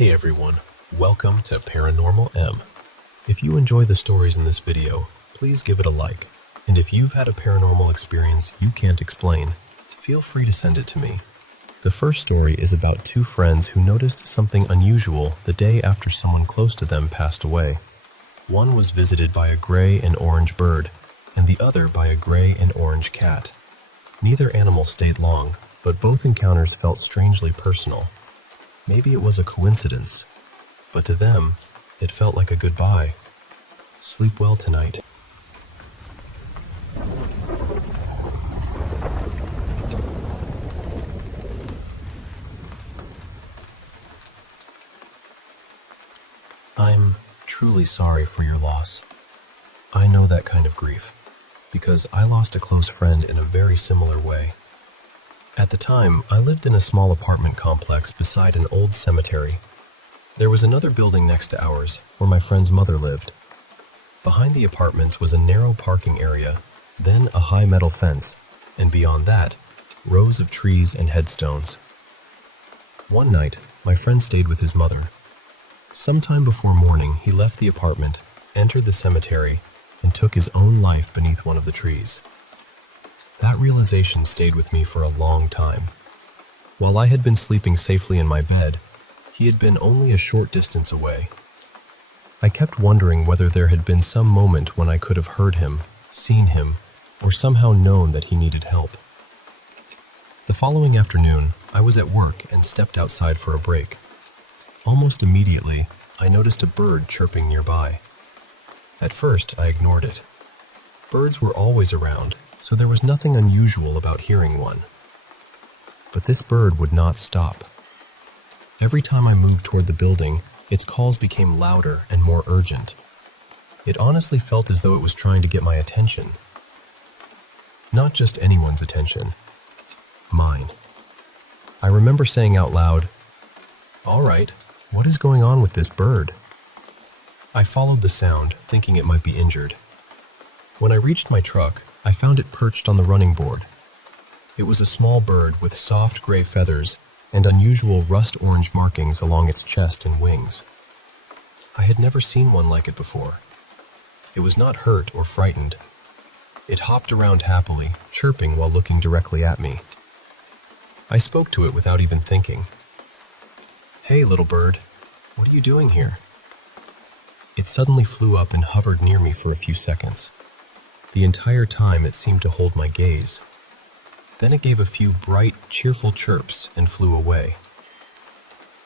Hey everyone, welcome to Paranormal M. If you enjoy the stories in this video, please give it a like. And if you've had a paranormal experience you can't explain, feel free to send it to me. The first story is about two friends who noticed something unusual the day after someone close to them passed away. One was visited by a gray and orange bird, and the other by a gray and orange cat. Neither animal stayed long, but both encounters felt strangely personal. Maybe it was a coincidence, but to them, it felt like a goodbye. Sleep well tonight. I'm truly sorry for your loss. I know that kind of grief, because I lost a close friend in a very similar way. At the time, I lived in a small apartment complex beside an old cemetery. There was another building next to ours, where my friend's mother lived. Behind the apartments was a narrow parking area, then a high metal fence, and beyond that, rows of trees and headstones. One night, my friend stayed with his mother. Sometime before morning, he left the apartment, entered the cemetery, and took his own life beneath one of the trees. That realization stayed with me for a long time. While I had been sleeping safely in my bed, he had been only a short distance away. I kept wondering whether there had been some moment when I could have heard him, seen him, or somehow known that he needed help. The following afternoon, I was at work and stepped outside for a break. Almost immediately, I noticed a bird chirping nearby. At first, I ignored it. Birds were always around, so there was nothing unusual about hearing one. But this bird would not stop. Every time I moved toward the building, its calls became louder and more urgent. It honestly felt as though it was trying to get my attention. Not just anyone's attention. Mine. I remember saying out loud, "All right, what is going on with this bird?" I followed the sound, thinking it might be injured. When I reached my truck, I found it perched on the running board. It was a small bird with soft gray feathers and unusual rust-orange markings along its chest and wings. I had never seen one like it before. It was not hurt or frightened. It hopped around happily, chirping while looking directly at me. I spoke to it without even thinking. "Hey, little bird, what are you doing here?" It suddenly flew up and hovered near me for a few seconds. The entire time it seemed to hold my gaze. Then it gave a few bright, cheerful chirps and flew away.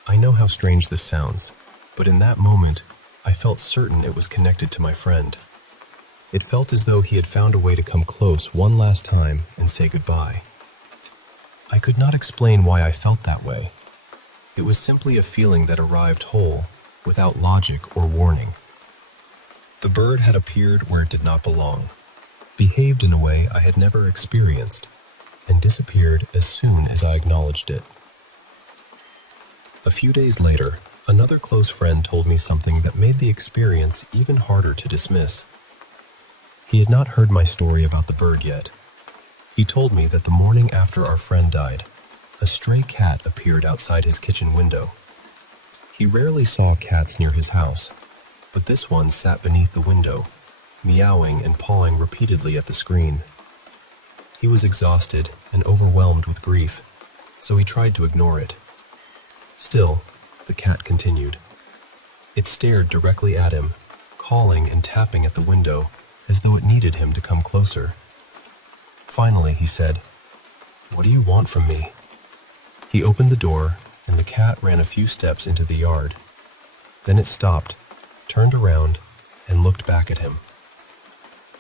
I know how strange this sounds, but in that moment, I felt certain it was connected to my friend. It felt as though he had found a way to come close one last time and say goodbye. I could not explain why I felt that way. It was simply a feeling that arrived whole, without logic or warning. The bird had appeared where it did not belong, behaved in a way I had never experienced, and disappeared as soon as I acknowledged it. A few days later, another close friend told me something that made the experience even harder to dismiss. He had not heard my story about the bird yet. He told me that the morning after our friend died, a stray cat appeared outside his kitchen window. He rarely saw cats near his house, but this one sat beneath the window, meowing and pawing repeatedly at the screen. He was exhausted and overwhelmed with grief, so he tried to ignore it. Still, the cat continued. It stared directly at him, calling and tapping at the window as though it needed him to come closer. Finally, he said, "What do you want from me?" He opened the door, and the cat ran a few steps into the yard. Then it stopped, turned around, and looked back at him.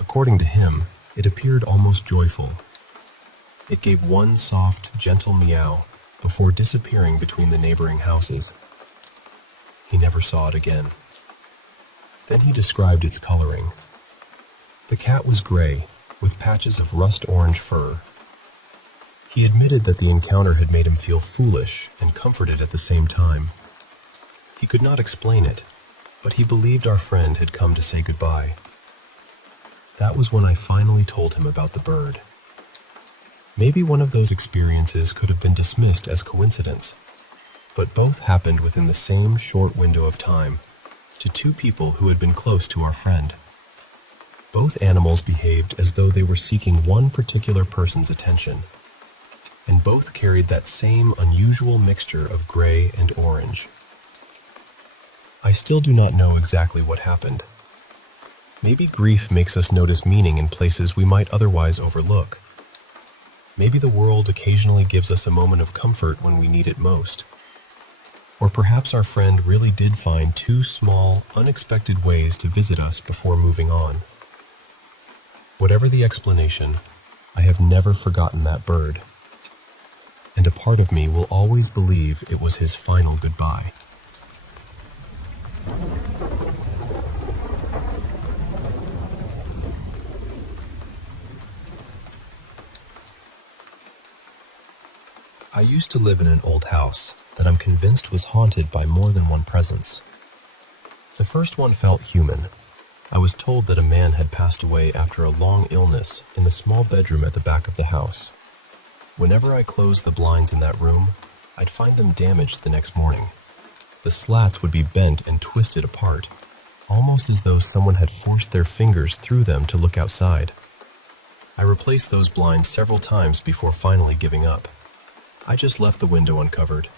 According to him, it appeared almost joyful. It gave one soft, gentle meow before disappearing between the neighboring houses. He never saw it again. Then he described its coloring. The cat was gray, with patches of rust-orange fur. He admitted that the encounter had made him feel foolish and comforted at the same time. He could not explain it, but he believed our friend had come to say goodbye. That was when I finally told him about the bird. Maybe one of those experiences could have been dismissed as coincidence. but both happened within the same short window of time, to two people who had been close to our friend. Both animals behaved as though they were seeking one particular person's attention, and both carried that same unusual mixture of gray and orange. I still do not know exactly what happened. Maybe grief makes us notice meaning in places we might otherwise overlook. Maybe the world occasionally gives us a moment of comfort when we need it most. Or perhaps our friend really did find two small, unexpected ways to visit us before moving on. Whatever the explanation, I have never forgotten that bird, and a part of me will always believe it was his final goodbye. I used to live in an old house that I'm convinced was haunted by more than one presence. The first one felt human. I was told that a man had passed away after a long illness in the small bedroom at the back of the house. Whenever I closed the blinds in that room, I'd find them damaged the next morning. The slats would be bent and twisted apart, almost as though someone had forced their fingers through them to look outside. I replaced those blinds several times before finally giving up. I just left the window uncovered.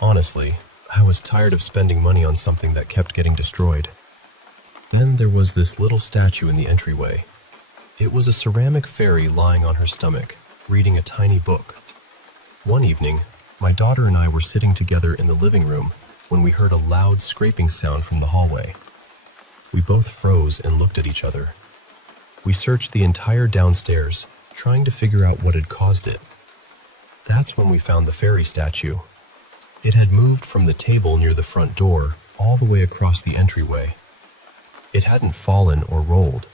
Honestly, I was tired of spending money on something that kept getting destroyed. Then there was this little statue in the entryway. It was a ceramic fairy lying on her stomach, reading a tiny book. One evening, my daughter and I were sitting together in the living room when we heard a loud scraping sound from the hallway. We both froze and looked at each other. We searched the entire downstairs, trying to figure out what had caused it. That's when we found the fairy statue. It had moved from the table near the front door all the way across the entryway. It hadn't fallen or rolled.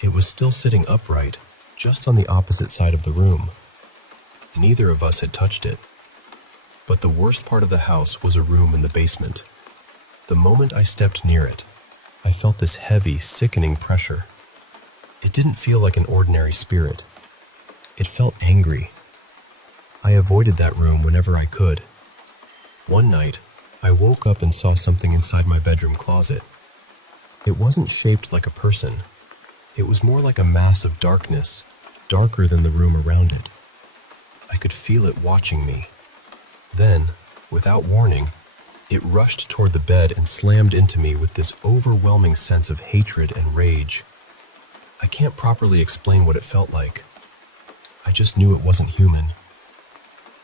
It was still sitting upright, just on the opposite side of the room. Neither of us had touched it. But the worst part of the house was a room in the basement. The moment I stepped near it, I felt this heavy, sickening pressure. It didn't feel like an ordinary spirit. It felt angry. I avoided that room whenever I could. One night, I woke up and saw something inside my bedroom closet. It wasn't shaped like a person. It was more like a mass of darkness, darker than the room around it. I could feel it watching me. Then, without warning, it rushed toward the bed and slammed into me with this overwhelming sense of hatred and rage. I can't properly explain what it felt like. I just knew it wasn't human.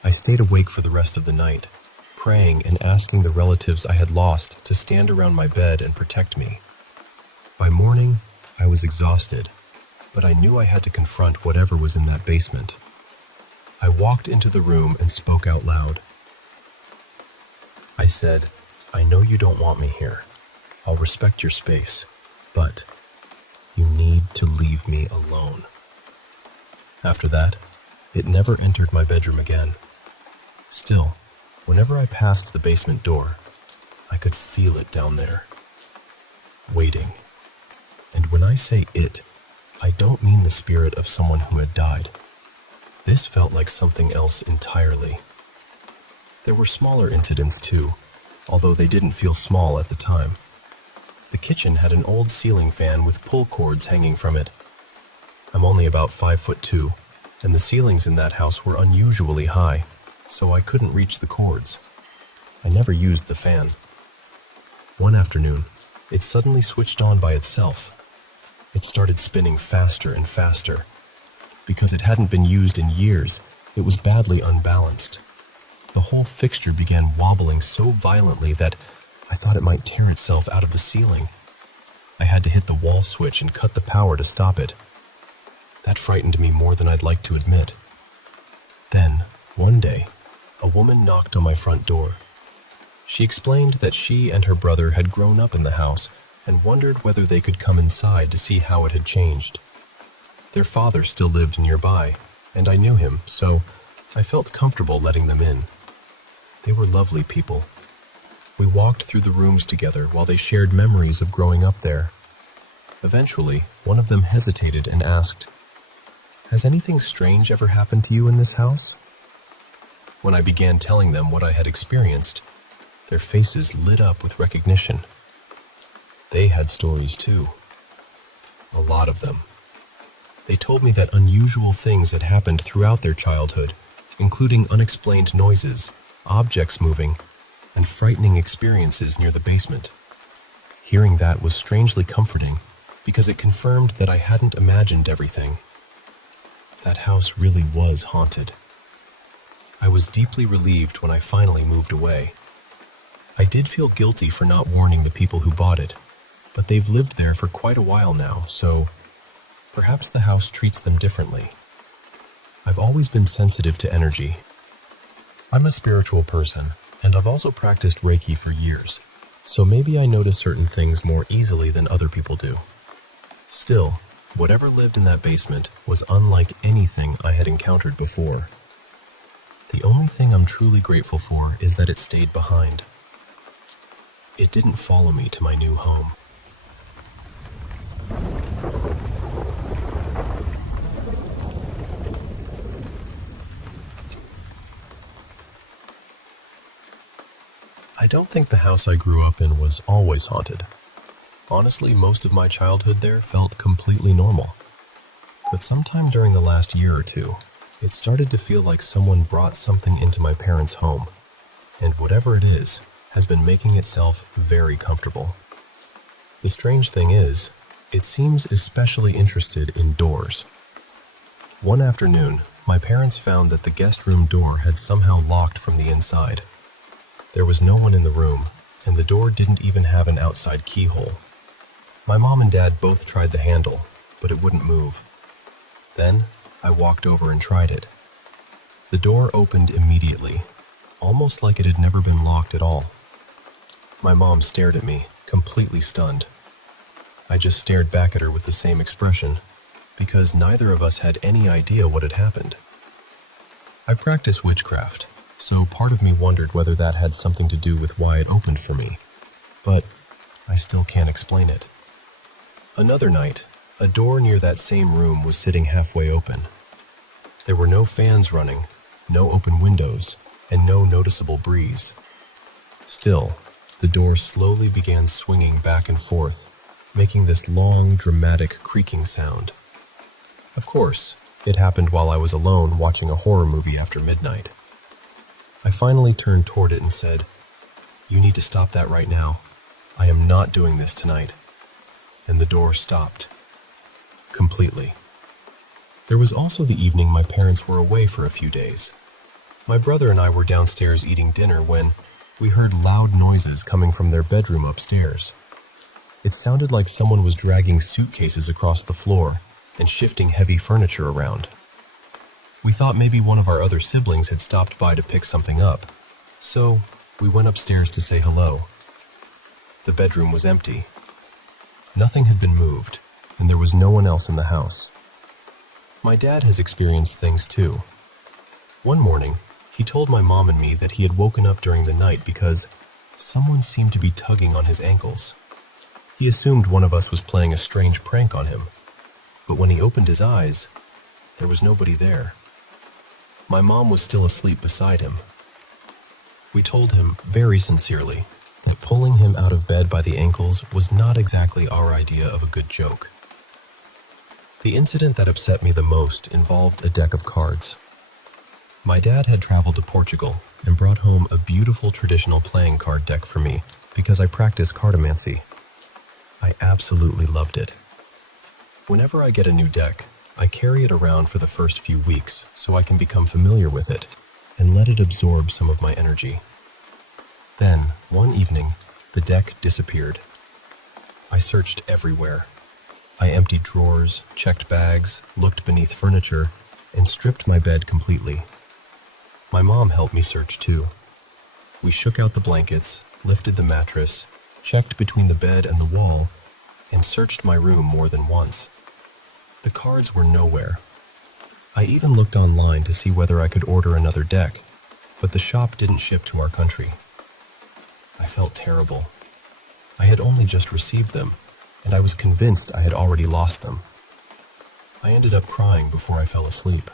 I stayed awake for the rest of the night, praying and asking the relatives I had lost to stand around my bed and protect me. By morning, I was exhausted, but I knew I had to confront whatever was in that basement. I walked into the room and spoke out loud. I said, "I know you don't want me here. I'll respect your space, but you need to leave me alone." After that, it never entered my bedroom again. Still, whenever I passed the basement door, I could feel it down there, waiting. And when I say it, I don't mean the spirit of someone who had died. This felt like something else entirely. There were smaller incidents too, although they didn't feel small at the time. The kitchen had an old ceiling fan with pull cords hanging from it. I'm only about 5'2", and the ceilings in that house were unusually high, so I couldn't reach the cords. I never used the fan. One afternoon, it suddenly switched on by itself. It started spinning faster and faster. Because it hadn't been used in years, it was badly unbalanced. The whole fixture began wobbling so violently that I thought it might tear itself out of the ceiling. I had to hit the wall switch and cut the power to stop it. That frightened me more than I'd like to admit. Then, one day, a woman knocked on my front door. She explained that she and her brother had grown up in the house and wondered whether they could come inside to see how it had changed. Their father still lived nearby, and I knew him, so I felt comfortable letting them in. They were lovely people. We walked through the rooms together while they shared memories of growing up there. Eventually, one of them hesitated and asked, "Has anything strange ever happened to you in this house?" When I began telling them what I had experienced, their faces lit up with recognition. They had stories too. A lot of them. They told me that unusual things had happened throughout their childhood, including unexplained noises, objects moving, and frightening experiences near the basement. Hearing that was strangely comforting because it confirmed that I hadn't imagined everything. That house really was haunted. I was deeply relieved when I finally moved away. I did feel guilty for not warning the people who bought it, but they've lived there for quite a while now, so perhaps the house treats them differently. I've always been sensitive to energy. I'm a spiritual person, and I've also practiced Reiki for years, so maybe I notice certain things more easily than other people do. Still, whatever lived in that basement was unlike anything I had encountered before. The only thing I'm truly grateful for is that it stayed behind. It didn't follow me to my new home. I don't think the house I grew up in was always haunted. Honestly, most of my childhood there felt completely normal. But sometime during the last year or two, it started to feel like someone brought something into my parents' home, and whatever it is, has been making itself very comfortable. The strange thing is, it seems especially interested in doors. One afternoon, my parents found that the guest room door had somehow locked from the inside. There was no one in the room, and the door didn't even have an outside keyhole. My mom and dad both tried the handle, but it wouldn't move. Then, I walked over and tried it. The door opened immediately, almost like it had never been locked at all. My mom stared at me, completely stunned. I just stared back at her with the same expression, because neither of us had any idea what had happened. I practice witchcraft, so part of me wondered whether that had something to do with why it opened for me, but I still can't explain it. Another night, a door near that same room was sitting halfway open. There were no fans running, no open windows, and no noticeable breeze. Still, the door slowly began swinging back and forth, making this long, dramatic creaking sound. Of course, it happened while I was alone watching a horror movie after midnight. I finally turned toward it and said, "You need to stop that right now. I am not doing this tonight." And the door stopped. Completely. There was also the evening my parents were away for a few days. My brother and I were downstairs eating dinner when we heard loud noises coming from their bedroom upstairs. It sounded like someone was dragging suitcases across the floor and shifting heavy furniture around. We thought maybe one of our other siblings had stopped by to pick something up, so we went upstairs to say hello. The bedroom was empty. Nothing had been moved, and there was no one else in the house. My dad has experienced things too. One morning, he told my mom and me that he had woken up during the night because someone seemed to be tugging on his ankles. He assumed one of us was playing a strange prank on him, but when he opened his eyes, there was nobody there. My mom was still asleep beside him. We told him very sincerely that pulling him out of bed by the ankles was not exactly our idea of a good joke. The incident that upset me the most involved a deck of cards. My dad had traveled to Portugal and brought home a beautiful traditional playing card deck for me because I practice cartomancy. I absolutely loved it. Whenever I get a new deck, I carry it around for the first few weeks so I can become familiar with it and let it absorb some of my energy. Then, one evening, the deck disappeared. I searched everywhere. I emptied drawers, checked bags, looked beneath furniture, and stripped my bed completely. My mom helped me search too. We shook out the blankets, lifted the mattress, checked between the bed and the wall, and searched my room more than once. The cards were nowhere. I even looked online to see whether I could order another deck, but the shop didn't ship to our country. I felt terrible. I had only just received them, and I was convinced I had already lost them. I ended up crying before I fell asleep.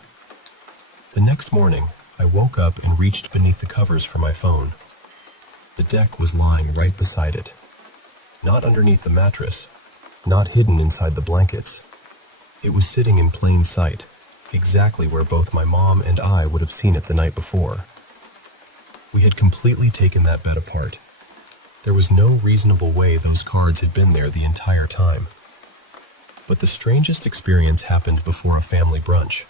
The next morning, I woke up and reached beneath the covers for my phone. The deck was lying right beside it. Not underneath the mattress, not hidden inside the blankets. It was sitting in plain sight, exactly where both my mom and I would have seen it the night before. We had completely taken that bed apart. There was no reasonable way those cards had been there the entire time. But the strangest experience happened before a family brunch.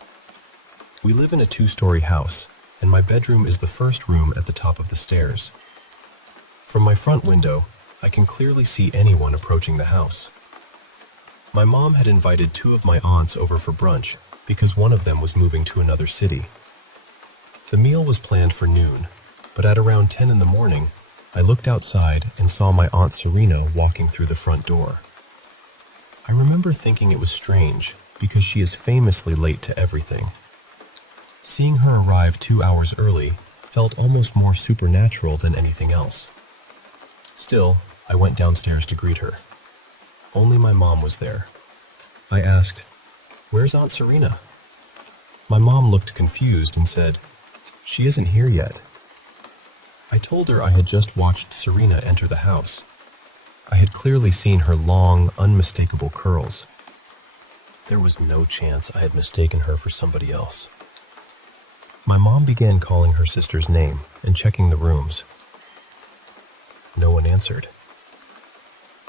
We live in a 2-story house, and my bedroom is the first room at the top of the stairs. From my front window, I can clearly see anyone approaching the house. My mom had invited 2 of my aunts over for brunch because one of them was moving to another city. The meal was planned for noon, but at around 10 in the morning, I looked outside and saw my Aunt Serena walking through the front door. I remember thinking it was strange because she is famously late to everything. Seeing her arrive 2 hours early felt almost more supernatural than anything else. Still, I went downstairs to greet her. Only my mom was there. I asked, "Where's Aunt Serena?" My mom looked confused and said, "She isn't here yet." I told her I had just watched Serena enter the house. I had clearly seen her long, unmistakable curls. There was no chance I had mistaken her for somebody else. My mom began calling her sister's name and checking the rooms. No one answered.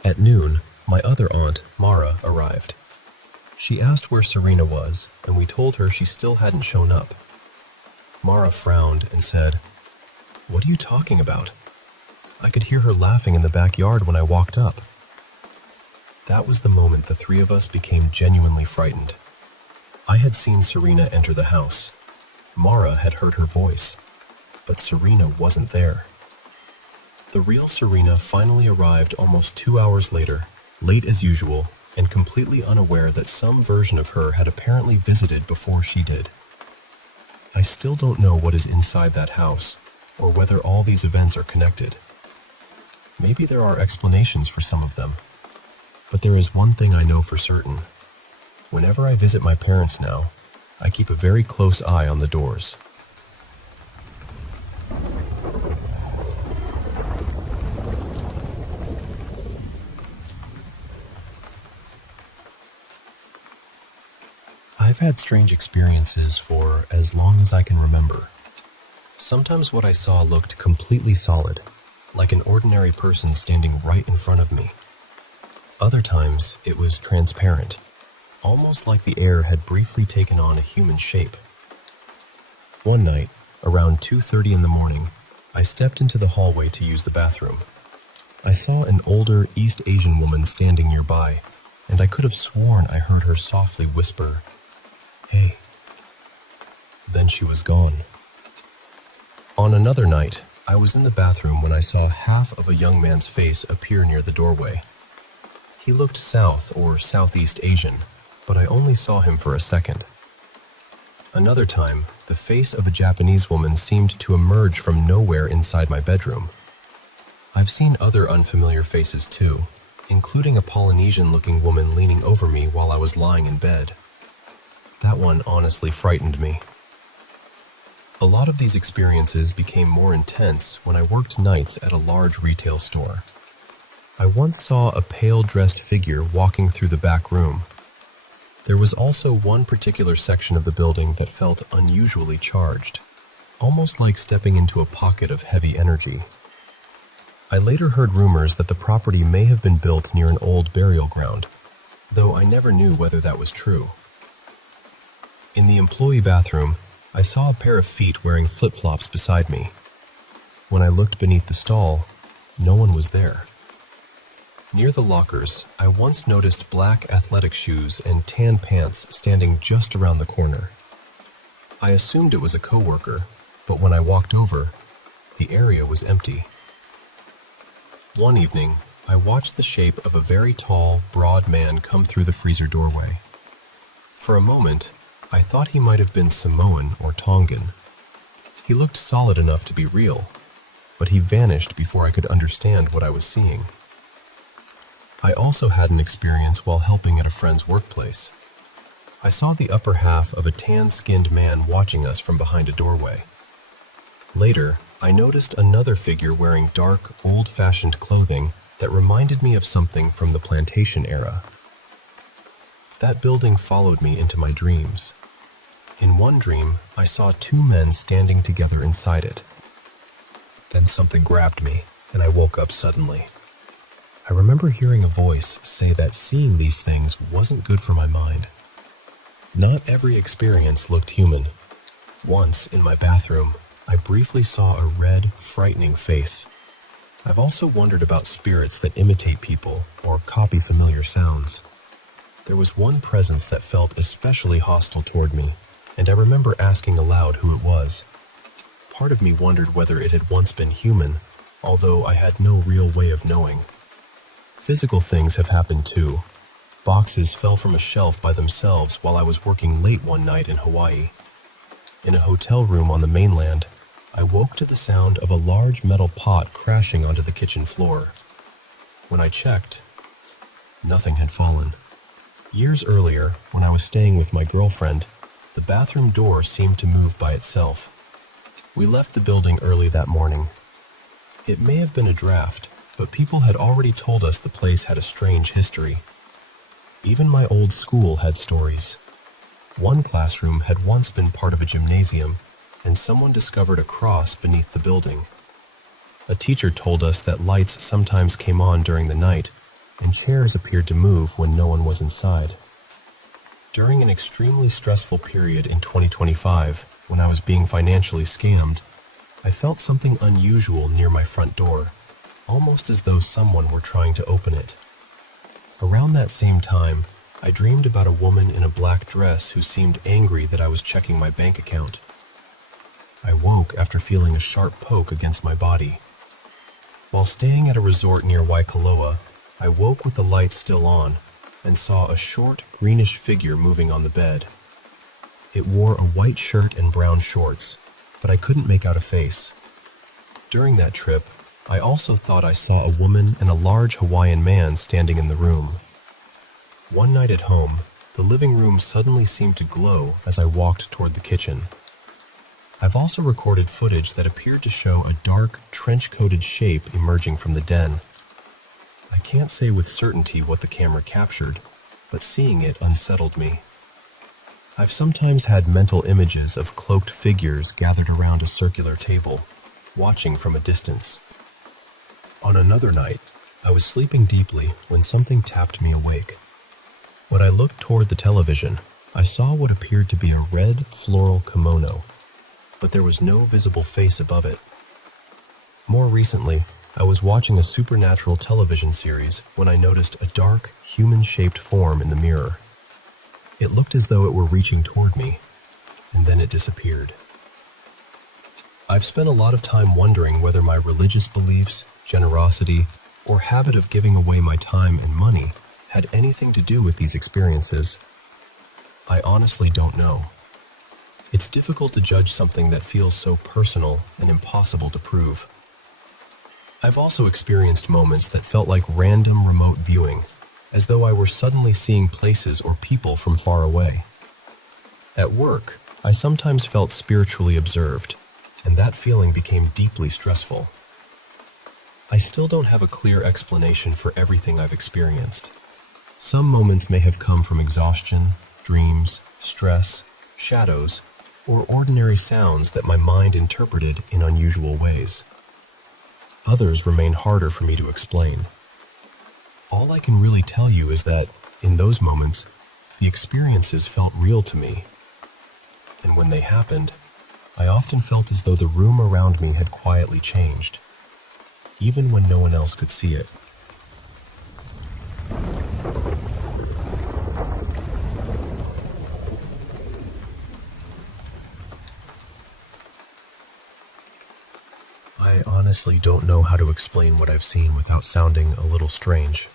At noon, my other aunt, Mara, arrived. She asked where Serena was, and we told her she still hadn't shown up. Mara frowned and said, "What are you talking about? I could hear her laughing in the backyard when I walked up." That was the moment the 3 of us became genuinely frightened. I had seen Serena enter the house. Mara had heard her voice, but Serena wasn't there. The real Serena finally arrived almost 2 hours later, late as usual, and completely unaware that some version of her had apparently visited before she did. I still don't know what is inside that house, or whether all these events are connected. Maybe there are explanations for some of them, but there is one thing I know for certain. Whenever I visit my parents now, I keep a very close eye on the doors. I've had strange experiences for as long as I can remember. Sometimes what I saw looked completely solid, like an ordinary person standing right in front of me. Other times it was transparent, almost like the air had briefly taken on a human shape. One night, around 2:30 in the morning, I stepped into the hallway to use the bathroom. I saw an older East Asian woman standing nearby, and I could have sworn I heard her softly whisper, "Hey." Then she was gone. On another night, I was in the bathroom when I saw half of a young man's face appear near the doorway. He looked South or Southeast Asian, but I only saw him for a second. Another time, the face of a Japanese woman seemed to emerge from nowhere inside my bedroom. I've seen other unfamiliar faces too, including a Polynesian-looking woman leaning over me while I was lying in bed. That one honestly frightened me. A lot of these experiences became more intense when I worked nights at a large retail store. I once saw a pale-dressed figure walking through the back room. There was also one particular section of the building that felt unusually charged, almost like stepping into a pocket of heavy energy. I later heard rumors that the property may have been built near an old burial ground, though I never knew whether that was true. In the employee bathroom, I saw a pair of feet wearing flip-flops beside me. When I looked beneath the stall, no one was there. Near the lockers, I once noticed black athletic shoes and tan pants standing just around the corner. I assumed it was a coworker, but when I walked over, the area was empty. One evening, I watched the shape of a very tall, broad man come through the freezer doorway. For a moment, I thought he might have been Samoan or Tongan. He looked solid enough to be real, but he vanished before I could understand what I was seeing. I also had an experience while helping at a friend's workplace. I saw the upper half of a tan-skinned man watching us from behind a doorway. Later, I noticed another figure wearing dark, old-fashioned clothing that reminded me of something from the plantation era. That building followed me into my dreams. In one dream, I saw two men standing together inside it. Then something grabbed me, and I woke up suddenly. I remember hearing a voice say that seeing these things wasn't good for my mind. Not every experience looked human. Once, in my bathroom, I briefly saw a red, frightening face. I've also wondered about spirits that imitate people or copy familiar sounds. There was one presence that felt especially hostile toward me, and I remember asking aloud who it was. Part of me wondered whether it had once been human, although I had no real way of knowing. Physical things have happened too. Boxes fell from a shelf by themselves while I was working late one night in Hawaii. In a hotel room on the mainland, I woke to the sound of a large metal pot crashing onto the kitchen floor. When I checked, nothing had fallen. Years earlier, when I was staying with my girlfriend, the bathroom door seemed to move by itself. We left the building early that morning. It may have been a draft, but people had already told us the place had a strange history. Even my old school had stories. One classroom had once been part of a gymnasium, and someone discovered a cross beneath the building. A teacher told us that lights sometimes came on during the night, and chairs appeared to move when no one was inside. During an extremely stressful period in 2025, when I was being financially scammed, I felt something unusual near my front door, almost as though someone were trying to open it. Around that same time, I dreamed about a woman in a black dress who seemed angry that I was checking my bank account. I woke after feeling a sharp poke against my body. While staying at a resort near Waikoloa, I woke with the lights still on and saw a short, greenish figure moving on the bed. It wore a white shirt and brown shorts, but I couldn't make out a face. During that trip, I also thought I saw a woman and a large Hawaiian man standing in the room. One night at home, the living room suddenly seemed to glow as I walked toward the kitchen. I've also recorded footage that appeared to show a dark, trench-coated shape emerging from the den. I can't say with certainty what the camera captured, but seeing it unsettled me. I've sometimes had mental images of cloaked figures gathered around a circular table, watching from a distance. On another night, I was sleeping deeply when something tapped me awake. When I looked toward the television, I saw what appeared to be a red floral kimono, but there was no visible face above it. More recently, I was watching a supernatural television series when I noticed a dark, human-shaped form in the mirror. It looked as though it were reaching toward me, and then it disappeared. I've spent a lot of time wondering whether my religious beliefs, generosity, or habit of giving away my time and money had anything to do with these experiences. I honestly don't know. It's difficult to judge something that feels so personal and impossible to prove. I've also experienced moments that felt like random remote viewing, as though I were suddenly seeing places or people from far away. At work, I sometimes felt spiritually observed, and that feeling became deeply stressful. I still don't have a clear explanation for everything I've experienced. Some moments may have come from exhaustion, dreams, stress, shadows, or ordinary sounds that my mind interpreted in unusual ways. Others remain harder for me to explain. All I can really tell you is that, in those moments, the experiences felt real to me. And when they happened, I often felt as though the room around me had quietly changed, even when no one else could see it. I honestly don't know how to explain what I've seen without sounding a little strange.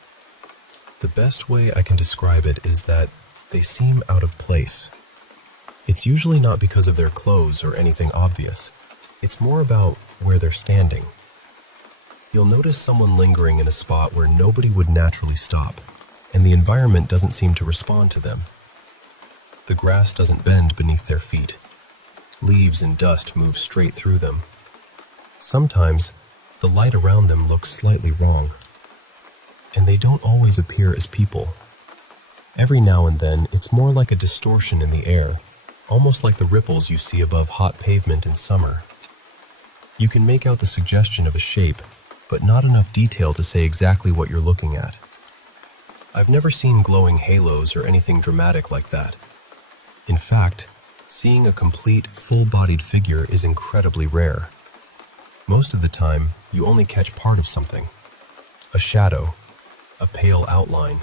The best way I can describe it is that they seem out of place. It's usually not because of their clothes or anything obvious. It's more about where they're standing. You'll notice someone lingering in a spot where nobody would naturally stop, and the environment doesn't seem to respond to them. The grass doesn't bend beneath their feet. Leaves and dust move straight through them, Sometimes, the light around them looks slightly wrong, and they don't always appear as people. Every now and then, it's more like a distortion in the air, almost like the ripples you see above hot pavement in summer. You can make out the suggestion of a shape, but not enough detail to say exactly what you're looking at. I've never seen glowing halos or anything dramatic like that. In fact, seeing a complete, full-bodied figure is incredibly rare. Most of the time, you only catch part of something. A shadow, a pale outline,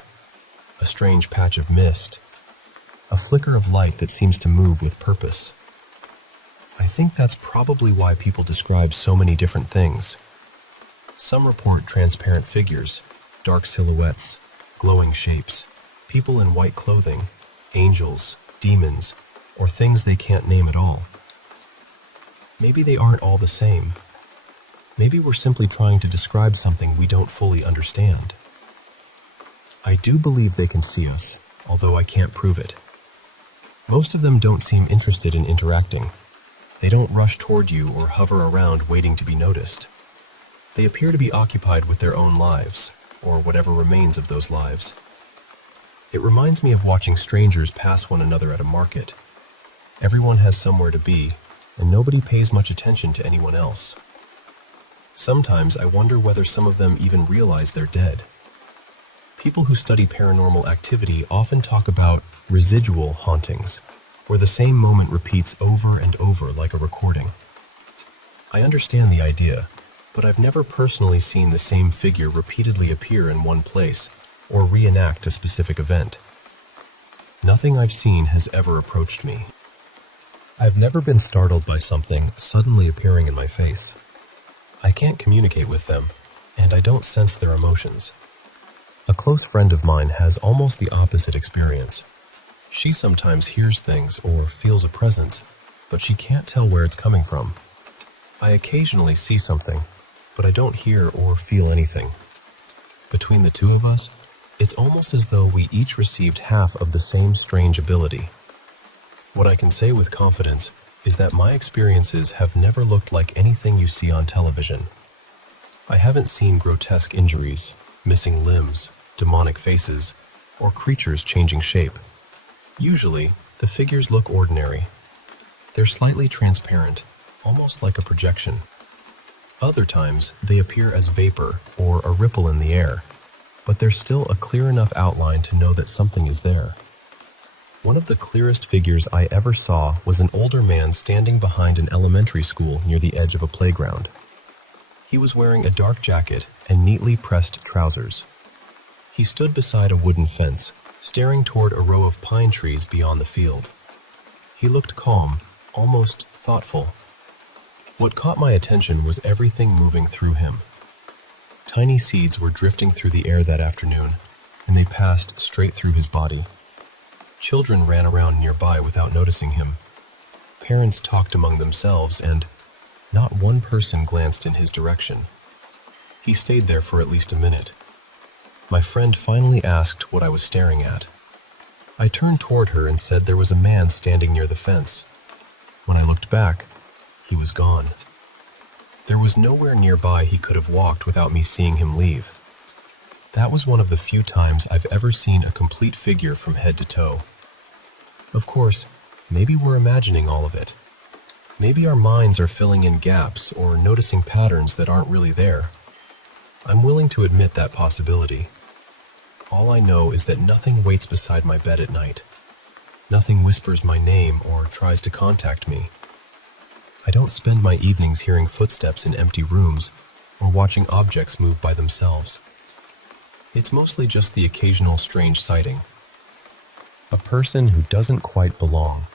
a strange patch of mist, a flicker of light that seems to move with purpose. I think that's probably why people describe so many different things. Some report transparent figures, dark silhouettes, glowing shapes, people in white clothing, angels, demons, or things they can't name at all. Maybe they aren't all the same. Maybe we're simply trying to describe something we don't fully understand. I do believe they can see us, although I can't prove it. Most of them don't seem interested in interacting. They don't rush toward you or hover around waiting to be noticed. They appear to be occupied with their own lives, or whatever remains of those lives. It reminds me of watching strangers pass one another at a market. Everyone has somewhere to be, and nobody pays much attention to anyone else. Sometimes I wonder whether some of them even realize they're dead. People who study paranormal activity often talk about residual hauntings, where the same moment repeats over and over like a recording. I understand the idea, but I've never personally seen the same figure repeatedly appear in one place or reenact a specific event. Nothing I've seen has ever approached me. I've never been startled by something suddenly appearing in my face. I can't communicate with them, and I don't sense their emotions. A close friend of mine has almost the opposite experience. She sometimes hears things or feels a presence, but she can't tell where it's coming from. I occasionally see something, but I don't hear or feel anything. Between the two of us, it's almost as though we each received half of the same strange ability. What I can say with confidence is that my experiences have never looked like anything you see on television. I haven't seen grotesque injuries, missing limbs, demonic faces, or creatures changing shape. Usually, the figures look ordinary. They're slightly transparent, almost like a projection. Other times, they appear as vapor or a ripple in the air, but there's still a clear enough outline to know that something is there. One of the clearest figures I ever saw was an older man standing behind an elementary school near the edge of a playground. He was wearing a dark jacket and neatly pressed trousers. He stood beside a wooden fence, staring toward a row of pine trees beyond the field. He looked calm, almost thoughtful. What caught my attention was everything moving through him. Tiny seeds were drifting through the air that afternoon, and they passed straight through his body. Children ran around nearby without noticing him. Parents talked among themselves, and not one person glanced in his direction. He stayed there for at least a minute. My friend finally asked what I was staring at. I turned toward her and said there was a man standing near the fence. When I looked back, he was gone. There was nowhere nearby he could have walked without me seeing him leave. That was one of the few times I've ever seen a complete figure from head to toe. Of course, maybe we're imagining all of it. Maybe our minds are filling in gaps or noticing patterns that aren't really there. I'm willing to admit that possibility. All I know is that nothing waits beside my bed at night. Nothing whispers my name or tries to contact me. I don't spend my evenings hearing footsteps in empty rooms or watching objects move by themselves. It's mostly just the occasional strange sighting. A person who doesn't quite belong.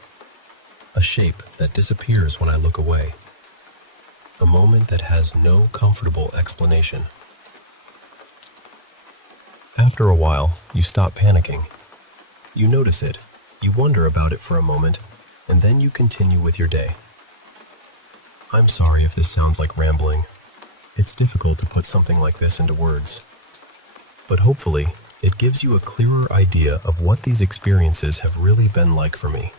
A shape that disappears when I look away. A moment that has no comfortable explanation. After a while, you stop panicking. You notice it, you wonder about it for a moment, and then you continue with your day. I'm sorry if this sounds like rambling. It's difficult to put something like this into words. But hopefully, it gives you a clearer idea of what these experiences have really been like for me.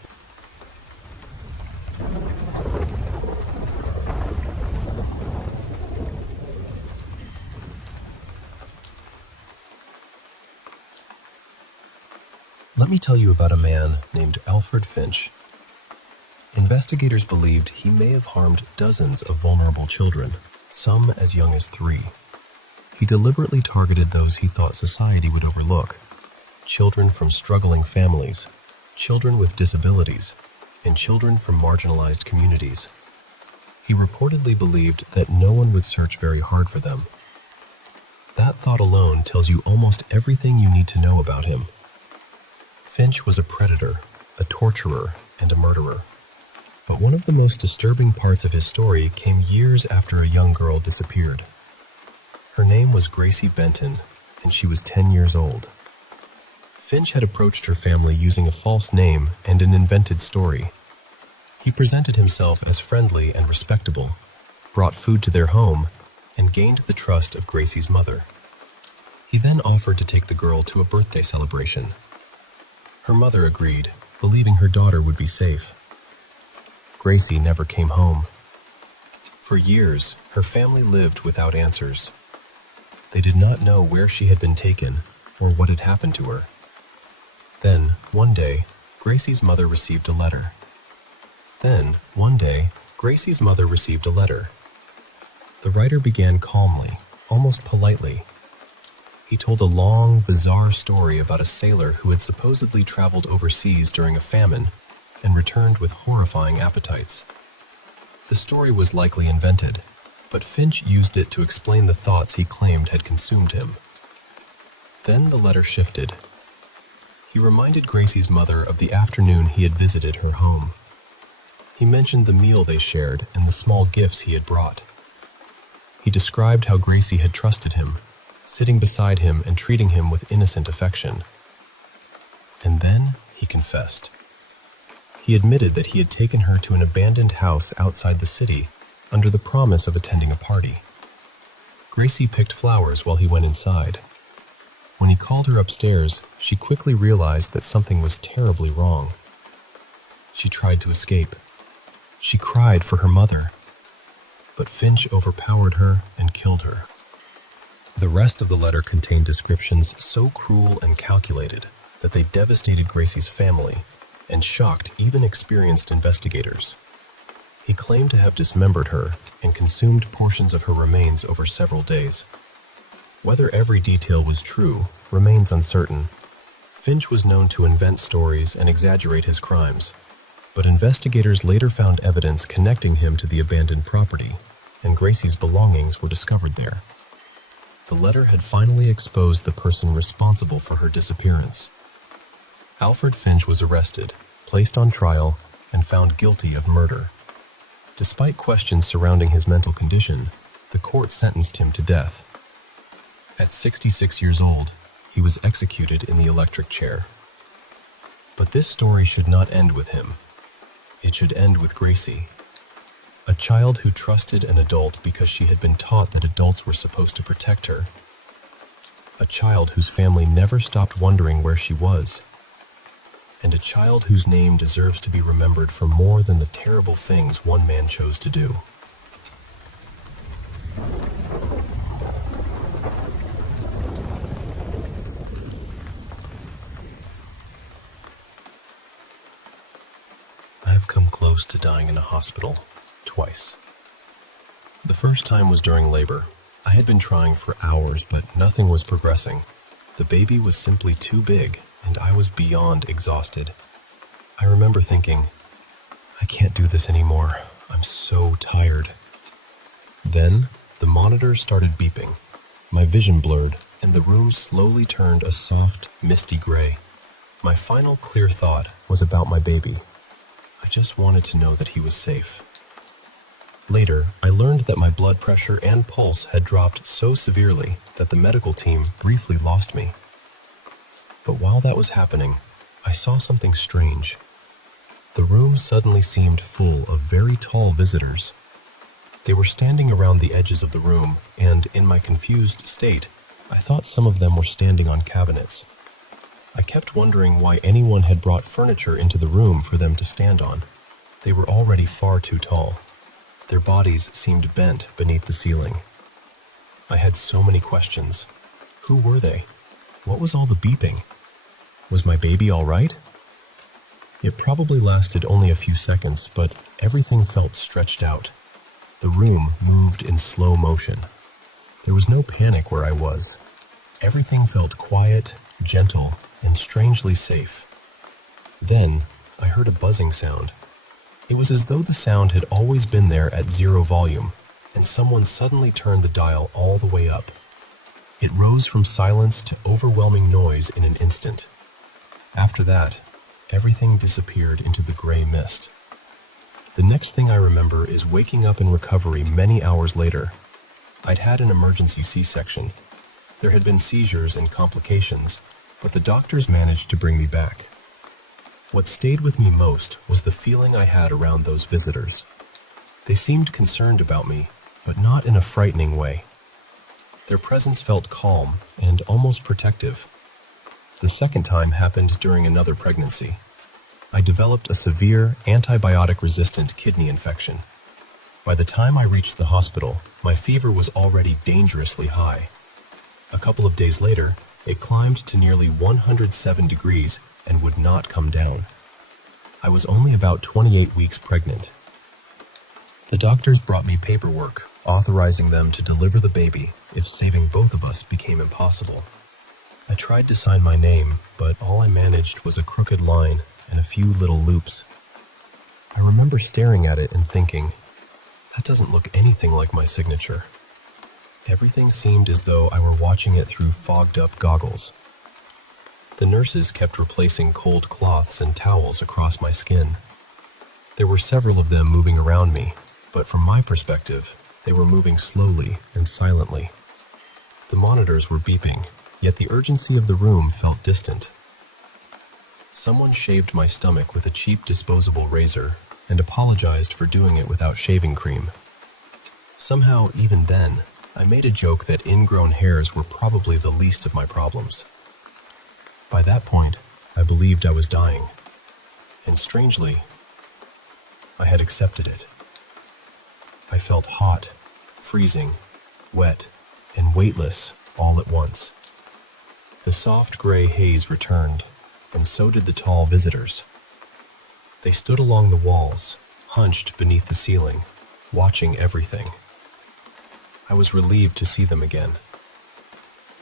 Let me tell you about a man named Alfred Finch. Investigators believed he may have harmed dozens of vulnerable children, some as young as 3. He deliberately targeted those he thought society would overlook: children from struggling families, children with disabilities, and children from marginalized communities. He reportedly believed that no one would search very hard for them. That thought alone tells you almost everything you need to know about him. Finch was a predator, a torturer, and a murderer. But one of the most disturbing parts of his story came years after a young girl disappeared. Her name was Gracie Benton, and she was 10 years old. Finch had approached her family using a false name and an invented story. He presented himself as friendly and respectable, brought food to their home, and gained the trust of Gracie's mother. He then offered to take the girl to a birthday celebration. Her mother agreed, believing her daughter would be safe. Gracie never came home. For years, her family lived without answers. They did not know where she had been taken or what had happened to her. Then, one day, Gracie's mother received a letter. The writer began calmly, almost politely. He told a long, bizarre story about a sailor who had supposedly traveled overseas during a famine and returned with horrifying appetites. The story was likely invented, but Finch used it to explain the thoughts he claimed had consumed him. Then the letter shifted. He reminded Gracie's mother of the afternoon he had visited her home. He mentioned the meal they shared and the small gifts he had brought. He described how Gracie had trusted him, sitting beside him and treating him with innocent affection. And then he confessed. He admitted that he had taken her to an abandoned house outside the city under the promise of attending a party. Gracie picked flowers while he went inside. When he called her upstairs, she quickly realized that something was terribly wrong. She tried to escape. She cried for her mother, but Finch overpowered her and killed her. The rest of the letter contained descriptions so cruel and calculated that they devastated Gracie's family and shocked even experienced investigators. He claimed to have dismembered her and consumed portions of her remains over several days. Whether every detail was true remains uncertain. Finch was known to invent stories and exaggerate his crimes, but investigators later found evidence connecting him to the abandoned property, and Gracie's belongings were discovered there. The letter had finally exposed the person responsible for her disappearance. Alfred Finch was arrested, placed on trial, and found guilty of murder. Despite questions surrounding his mental condition, the court sentenced him to death. At 66 years old, he was executed in the electric chair. But this story should not end with him. It should end with Gracie, a child who trusted an adult because she had been taught that adults were supposed to protect her. A child whose family never stopped wondering where she was. And a child whose name deserves to be remembered for more than the terrible things one man chose to do. I have come close to dying in a hospital, twice. The first time was during labor. I had been trying for hours, but nothing was progressing. The baby was simply too big, and I was beyond exhausted. I remember thinking, I can't do this anymore. I'm so tired. Then, the monitor started beeping. My vision blurred, and the room slowly turned a soft, misty gray. My final clear thought was about my baby. I just wanted to know that he was safe. Later, I learned that my blood pressure and pulse had dropped so severely that the medical team briefly lost me. But while that was happening, I saw something strange. The room suddenly seemed full of very tall visitors. They were standing around the edges of the room, and in my confused state, I thought some of them were standing on cabinets. I kept wondering why anyone had brought furniture into the room for them to stand on. They were already far too tall. Their bodies seemed bent beneath the ceiling. I had so many questions. Who were they? What was all the beeping? Was my baby all right? It probably lasted only a few seconds, but everything felt stretched out. The room moved in slow motion. There was no panic where I was. Everything felt quiet, gentle, and strangely safe. Then, I heard a buzzing sound. It was as though the sound had always been there at 0 volume, and someone suddenly turned the dial all the way up. It rose from silence to overwhelming noise in an instant. After that, everything disappeared into the gray mist. The next thing I remember is waking up in recovery many hours later. I'd had an emergency C-section. There had been seizures and complications, but the doctors managed to bring me back. What stayed with me most was the feeling I had around those visitors. They seemed concerned about me, but not in a frightening way. Their presence felt calm and almost protective. The second time happened during another pregnancy. I developed a severe antibiotic-resistant kidney infection. By the time I reached the hospital, my fever was already dangerously high. A couple of days later, it climbed to nearly 107 degrees and would not come down. I was only about 28 weeks pregnant. The doctors brought me paperwork, authorizing them to deliver the baby if saving both of us became impossible. I tried to sign my name, but all I managed was a crooked line and a few little loops. I remember staring at it and thinking, that doesn't look anything like my signature. Everything seemed as though I were watching it through fogged-up goggles. The nurses kept replacing cold cloths and towels across my skin. There were several of them moving around me, but from my perspective, they were moving slowly and silently. The monitors were beeping, yet the urgency of the room felt distant. Someone shaved my stomach with a cheap disposable razor and apologized for doing it without shaving cream. Somehow, even then, I made a joke that ingrown hairs were probably the least of my problems. By that point, I believed I was dying. And strangely, I had accepted it. I felt hot, freezing, wet, and weightless all at once. The soft gray haze returned, and so did the tall visitors. They stood along the walls, hunched beneath the ceiling, watching everything. I was relieved to see them again.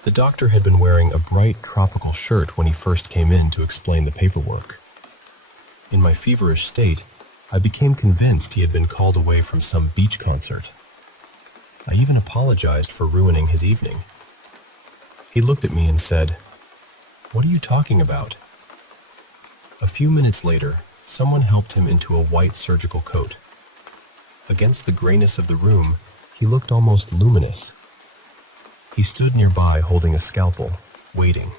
The doctor had been wearing a bright tropical shirt when he first came in to explain the paperwork. In my feverish state, I became convinced he had been called away from some beach concert. I even apologized for ruining his evening. He looked at me and said, "What are you talking about?" A few minutes later, someone helped him into a white surgical coat. Against the grayness of the room, he looked almost luminous. He stood nearby holding a scalpel, waiting.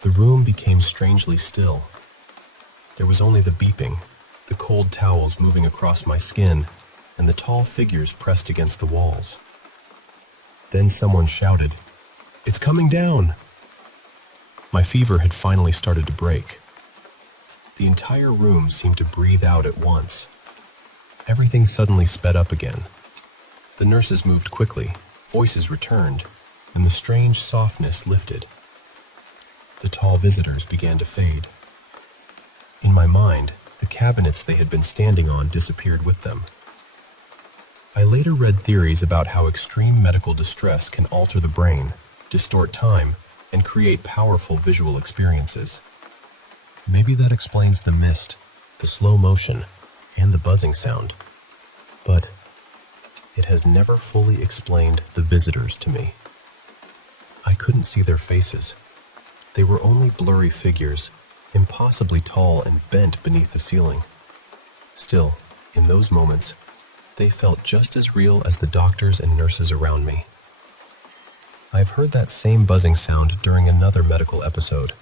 The room became strangely still. There was only the beeping, the cold towels moving across my skin, and the tall figures pressed against the walls. Then someone shouted, "It's coming down!" My fever had finally started to break. The entire room seemed to breathe out at once. Everything suddenly sped up again. The nurses moved quickly, voices returned, and the strange softness lifted. The tall visitors began to fade. In my mind, the cabinets they had been standing on disappeared with them. I later read theories about how extreme medical distress can alter the brain, distort time, and create powerful visual experiences. Maybe that explains the mist, the slow motion, and the buzzing sound. But it has never fully explained the visitors to me. I couldn't see their faces. They were only blurry figures, impossibly tall and bent beneath the ceiling. Still, in those moments, they felt just as real as the doctors and nurses around me. I've heard that same buzzing sound during another medical episode,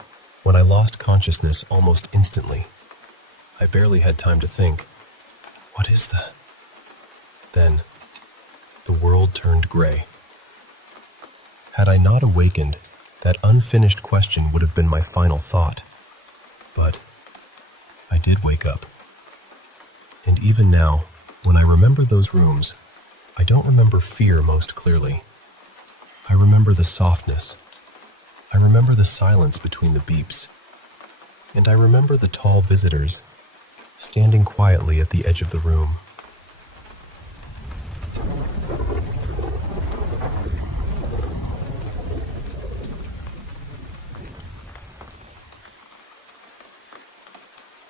when I lost consciousness almost instantly. I barely had time to think, what is that? Then, the world turned gray. Had I not awakened, that unfinished question would have been my final thought. But I did wake up. And even now, when I remember those rooms, I don't remember fear most clearly. I remember the softness. I remember the silence between the beeps, and I remember the tall visitors standing quietly at the edge of the room.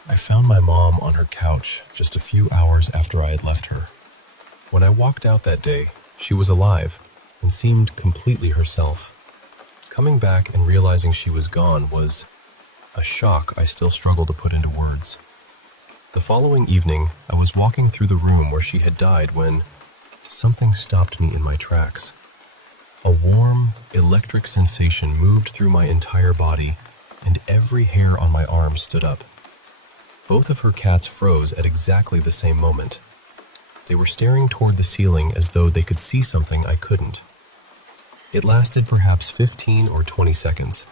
I found my mom on her couch just a few hours after I had left her. When I walked out that day, she was alive and seemed completely herself. Coming back and realizing she was gone was a shock I still struggle to put into words. The following evening, I was walking through the room where she had died when something stopped me in my tracks. A warm, electric sensation moved through my entire body, and every hair on my arm stood up. Both of her cats froze at exactly the same moment. They were staring toward the ceiling as though they could see something I couldn't. It lasted perhaps 15 or 20 seconds,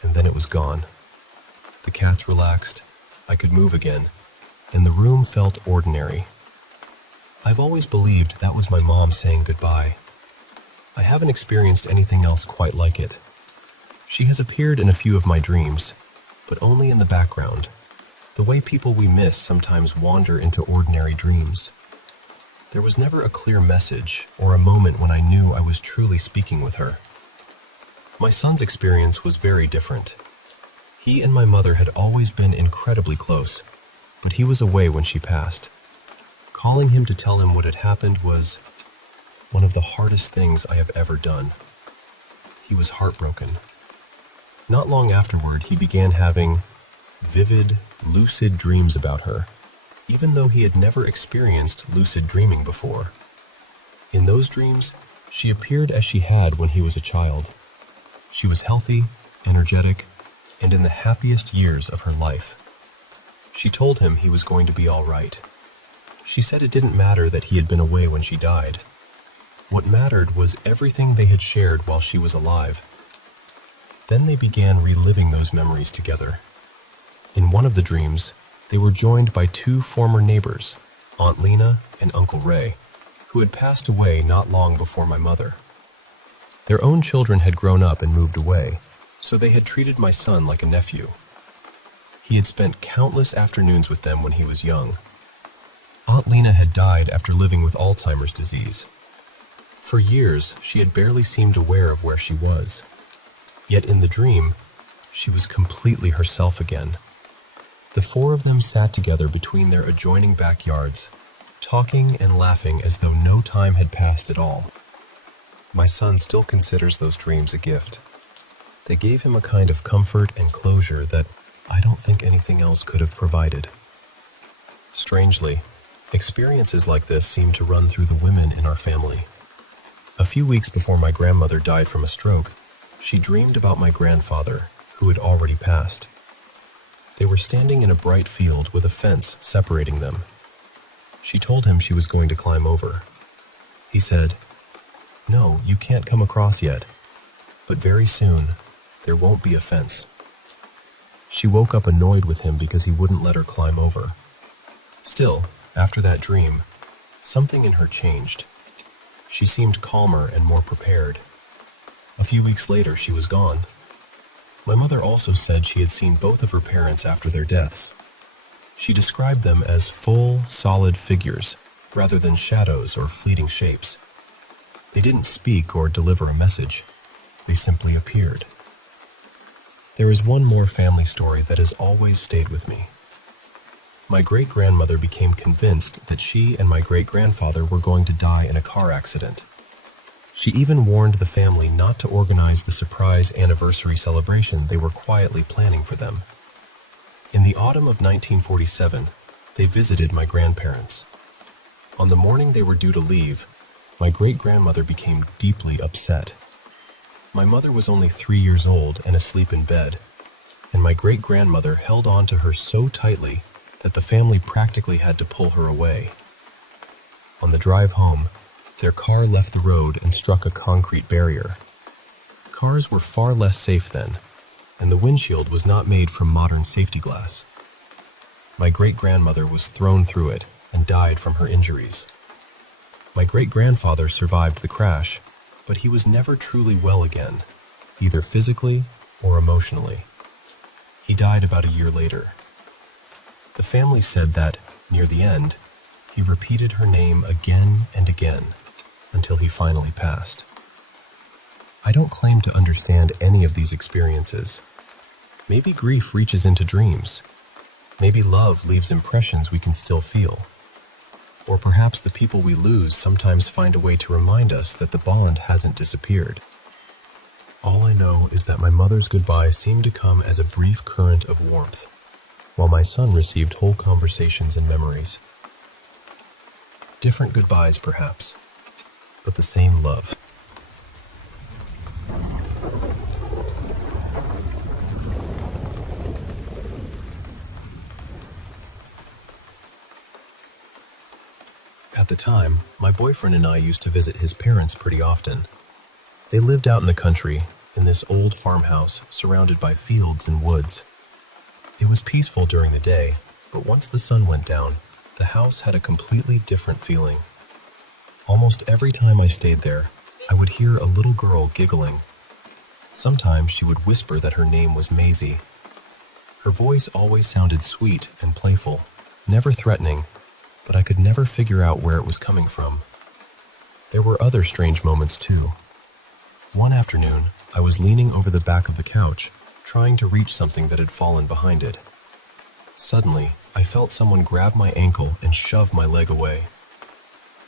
and then it was gone. The cats relaxed, I could move again, and the room felt ordinary. I've always believed that was my mom saying goodbye. I haven't experienced anything else quite like it. She has appeared in a few of my dreams, but only in the background. The way people we miss sometimes wander into ordinary dreams. There was never a clear message or a moment when I knew I was truly speaking with her. My son's experience was very different. He and my mother had always been incredibly close, but he was away when she passed. Calling him to tell him what had happened was one of the hardest things I have ever done. He was heartbroken. Not long afterward, he began having vivid, lucid dreams about her, even though he had never experienced lucid dreaming before. In those dreams, she appeared as she had when he was a child. She was healthy, energetic, and in the happiest years of her life. She told him he was going to be all right. She said it didn't matter that he had been away when she died. What mattered was everything they had shared while she was alive. Then they began reliving those memories together. In one of the dreams, they were joined by two former neighbors, Aunt Lena and Uncle Ray, who had passed away not long before my mother. Their own children had grown up and moved away, so they had treated my son like a nephew. He had spent countless afternoons with them when he was young. Aunt Lena had died after living with Alzheimer's disease. For years, she had barely seemed aware of where she was. Yet in the dream, she was completely herself again. The four of them sat together between their adjoining backyards, talking and laughing as though no time had passed at all. My son still considers those dreams a gift. They gave him a kind of comfort and closure that I don't think anything else could have provided. Strangely, experiences like this seem to run through the women in our family. A few weeks before my grandmother died from a stroke, she dreamed about my grandfather, who had already passed. They were standing in a bright field with a fence separating them. She told him she was going to climb over. He said, "No, you can't come across yet, but very soon there won't be a fence." She woke up annoyed with him because he wouldn't let her climb over. Still, after that dream, something in her changed. She seemed calmer and more prepared. A few weeks later, she was gone. My mother also said she had seen both of her parents after their deaths. She described them as full, solid figures, rather than shadows or fleeting shapes. They didn't speak or deliver a message. They simply appeared. There is one more family story that has always stayed with me. My great-grandmother became convinced that she and my great-grandfather were going to die in a car accident. She even warned the family not to organize the surprise anniversary celebration they were quietly planning for them. In the autumn of 1947, they visited my grandparents. On the morning they were due to leave, my great-grandmother became deeply upset. My mother was only 3 years old and asleep in bed, and my great-grandmother held on to her so tightly that the family practically had to pull her away. On the drive home, their car left the road and struck a concrete barrier. Cars were far less safe then, and the windshield was not made from modern safety glass. My great-grandmother was thrown through it and died from her injuries. My great-grandfather survived the crash, but he was never truly well again, either physically or emotionally. He died about a year later. The family said that, near the end, he repeated her name again and again until he finally passed. I don't claim to understand any of these experiences. Maybe grief reaches into dreams. Maybe love leaves impressions we can still feel. Or perhaps the people we lose sometimes find a way to remind us that the bond hasn't disappeared. All I know is that my mother's goodbye seemed to come as a brief current of warmth, while my son received whole conversations and memories. Different goodbyes, perhaps, but the same love. At the time, my boyfriend and I used to visit his parents pretty often. They lived out in the country, in this old farmhouse surrounded by fields and woods. It was peaceful during the day, but once the sun went down, the house had a completely different feeling. Almost every time I stayed there, I would hear a little girl giggling. Sometimes she would whisper that her name was Maisie. Her voice always sounded sweet and playful, never threatening, but I could never figure out where it was coming from. There were other strange moments too. One afternoon, I was leaning over the back of the couch, trying to reach something that had fallen behind it. Suddenly, I felt someone grab my ankle and shove my leg away.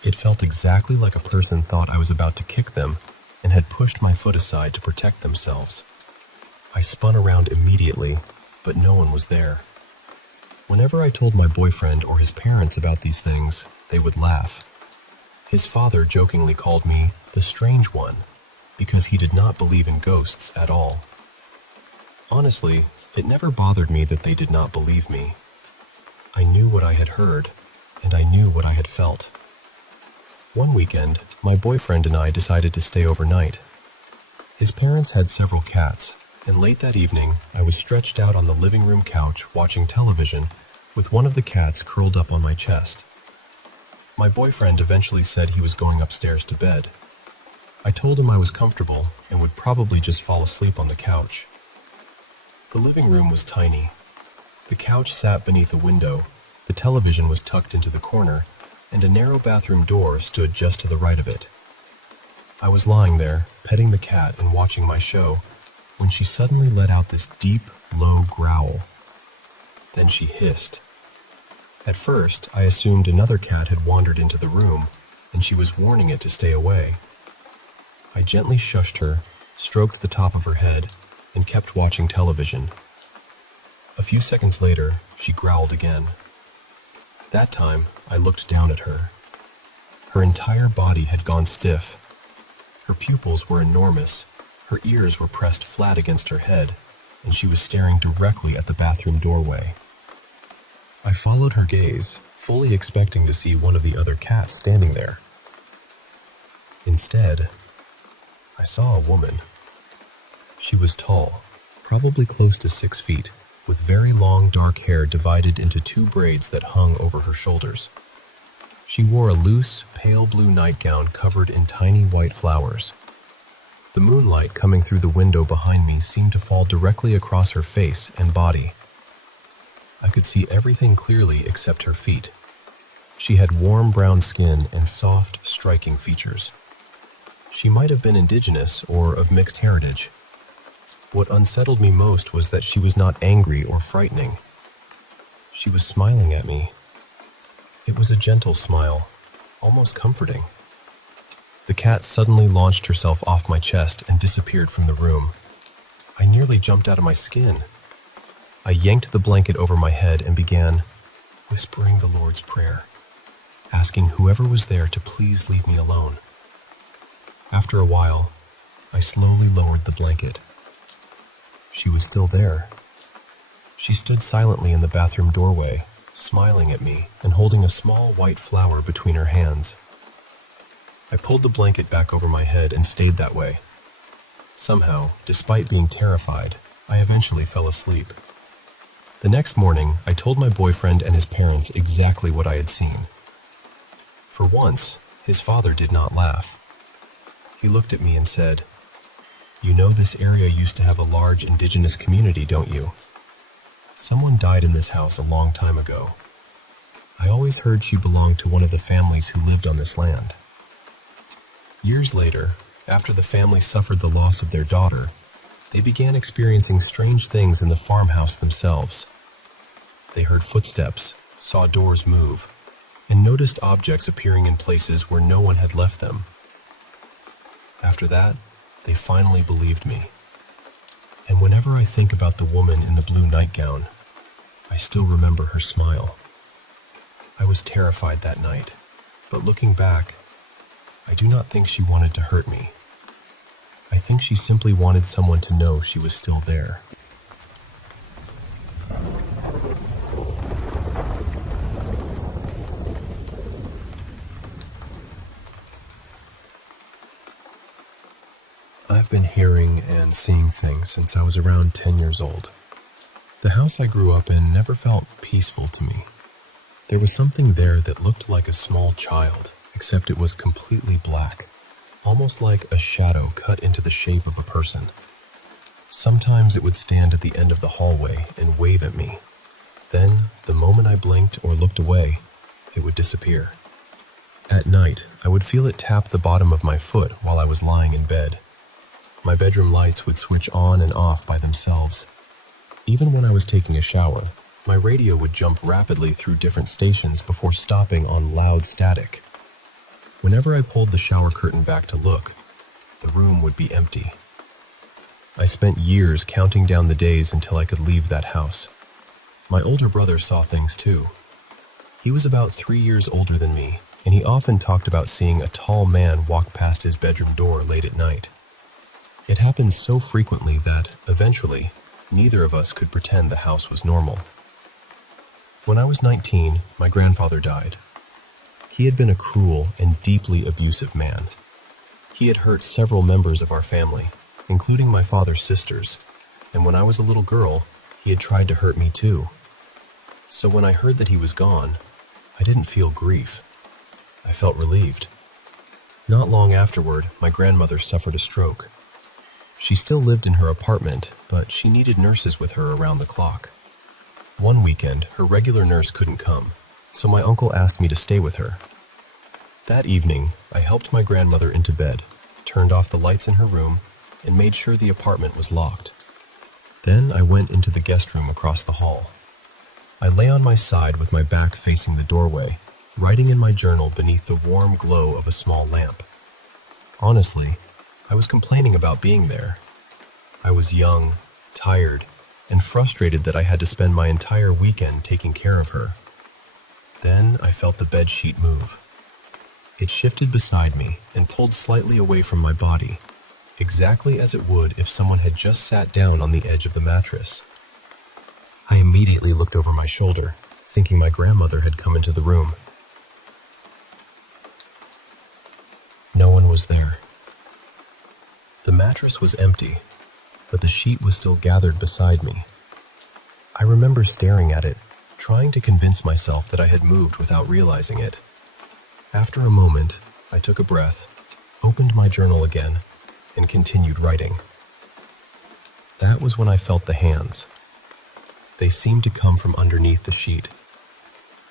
It felt exactly like a person thought I was about to kick them and had pushed my foot aside to protect themselves. I spun around immediately, but no one was there. Whenever I told my boyfriend or his parents about these things, they would laugh. His father jokingly called me the strange one because he did not believe in ghosts at all. Honestly, it never bothered me that they did not believe me. I knew what I had heard, and I knew what I had felt. One weekend, my boyfriend and I decided to stay overnight. His parents had several cats, and late that evening, I was stretched out on the living room couch watching television with one of the cats curled up on my chest. My boyfriend eventually said he was going upstairs to bed. I told him I was comfortable and would probably just fall asleep on the couch. The living room was tiny. The couch sat beneath a window, the television was tucked into the corner, and a narrow bathroom door stood just to the right of it. I was lying there, petting the cat and watching my show, when she suddenly let out this deep, low growl. Then she hissed. At first, I assumed another cat had wandered into the room, and she was warning it to stay away. I gently shushed her, stroked the top of her head, and kept watching television. A few seconds later, she growled again. That time, I looked down at her. Her entire body had gone stiff. Her pupils were enormous, her ears were pressed flat against her head, and she was staring directly at the bathroom doorway. I followed her gaze, fully expecting to see one of the other cats standing there. Instead, I saw a woman. She was tall, probably close to 6 feet, with very long dark hair divided into 2 braids that hung over her shoulders. She wore a loose, pale blue nightgown covered in tiny white flowers. The moonlight coming through the window behind me seemed to fall directly across her face and body. I could see everything clearly except her feet. She had warm brown skin and soft, striking features. She might have been indigenous or of mixed heritage. What unsettled me most was that she was not angry or frightening. She was smiling at me. It was a gentle smile, almost comforting. The cat suddenly launched herself off my chest and disappeared from the room. I nearly jumped out of my skin. I yanked the blanket over my head and began whispering the Lord's Prayer, asking whoever was there to please leave me alone. After a while, I slowly lowered the blanket. She was still there. She stood silently in the bathroom doorway, smiling at me and holding a small white flower between her hands. I pulled the blanket back over my head and stayed that way. Somehow, despite being terrified, I eventually fell asleep. The next morning, I told my boyfriend and his parents exactly what I had seen. For once, his father did not laugh. He looked at me and said, "You know this area used to have a large indigenous community, don't you?" Someone died in this house a long time ago. I always heard she belonged to one of the families who lived on this land. Years later, after the family suffered the loss of their daughter, they began experiencing strange things in the farmhouse themselves. They heard footsteps, saw doors move, and noticed objects appearing in places where no one had left them. After that, they finally believed me. And whenever I think about the woman in the blue nightgown, I still remember her smile. I was terrified that night, but looking back, I do not think she wanted to hurt me. I think she simply wanted someone to know she was still there. I've been hearing and seeing things since I was around 10 years old. The house I grew up in never felt peaceful to me. There was something there that looked like a small child, except it was completely black, almost like a shadow cut into the shape of a person. Sometimes it would stand at the end of the hallway and wave at me. Then, the moment I blinked or looked away, it would disappear. At night, I would feel it tap the bottom of my foot while I was lying in bed. My bedroom lights would switch on and off by themselves. Even when I was taking a shower, my radio would jump rapidly through different stations before stopping on loud static. Whenever I pulled the shower curtain back to look, the room would be empty. I spent years counting down the days until I could leave that house. My older brother saw things too. He was about 3 years older than me, and he often talked about seeing a tall man walk past his bedroom door late at night. It happened so frequently that, eventually, neither of us could pretend the house was normal. When I was 19, my grandfather died. He had been a cruel and deeply abusive man. He had hurt several members of our family, including my father's sisters, and when I was a little girl, he had tried to hurt me too. So when I heard that he was gone, I didn't feel grief. I felt relieved. Not long afterward, my grandmother suffered a stroke. She still lived in her apartment, but she needed nurses with her around the clock. One weekend, her regular nurse couldn't come, so my uncle asked me to stay with her. That evening, I helped my grandmother into bed, turned off the lights in her room, and made sure the apartment was locked. Then I went into the guest room across the hall. I lay on my side with my back facing the doorway, writing in my journal beneath the warm glow of a small lamp. Honestly, I was complaining about being there. I was young, tired, and frustrated that I had to spend my entire weekend taking care of her. Then I felt the bedsheet move. It shifted beside me and pulled slightly away from my body, exactly as it would if someone had just sat down on the edge of the mattress. I immediately looked over my shoulder, thinking my grandmother had come into the room. No one was there. The mattress was empty, but the sheet was still gathered beside me. I remember staring at it, trying to convince myself that I had moved without realizing it. After a moment, I took a breath, opened my journal again, and continued writing. That was when I felt the hands. They seemed to come from underneath the sheet.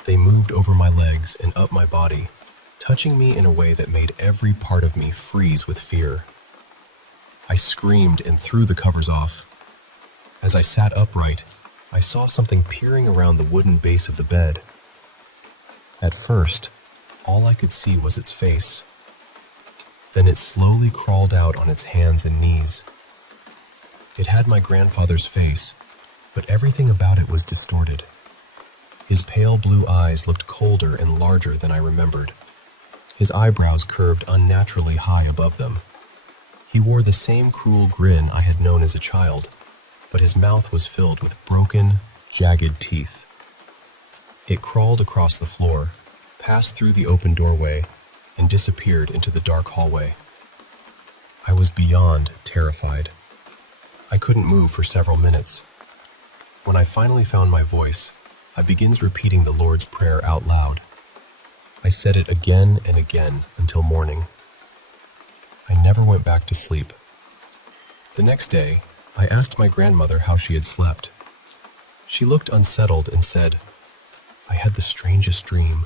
They moved over my legs and up my body, touching me in a way that made every part of me freeze with fear. I screamed and threw the covers off. As I sat upright, I saw something peering around the wooden base of the bed. At first, all I could see was its face. Then it slowly crawled out on its hands and knees. It had my grandfather's face, but everything about it was distorted. His pale blue eyes looked colder and larger than I remembered. His eyebrows curved unnaturally high above them. He wore the same cruel grin I had known as a child, but his mouth was filled with broken, jagged teeth. It crawled across the floor, passed through the open doorway, and disappeared into the dark hallway. I was beyond terrified. I couldn't move for several minutes. When I finally found my voice, I began repeating the Lord's Prayer out loud. I said it again and again until morning. I never went back to sleep. The next day, I asked my grandmother how she had slept. She looked unsettled and said, "I had the strangest dream.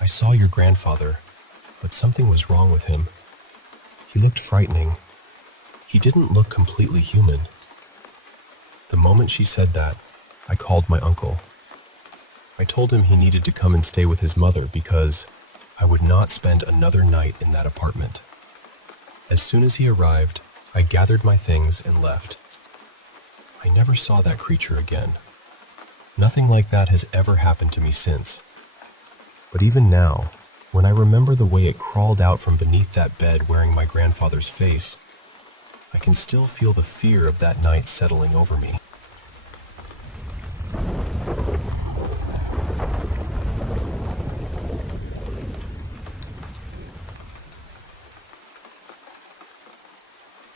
I saw your grandfather, but something was wrong with him. He looked frightening. He didn't look completely human." The moment she said that, I called my uncle. I told him he needed to come and stay with his mother because I would not spend another night in that apartment. As soon as he arrived, I gathered my things and left. I never saw that creature again. Nothing like that has ever happened to me since. But even now, when I remember the way it crawled out from beneath that bed wearing my grandfather's face, I can still feel the fear of that night settling over me.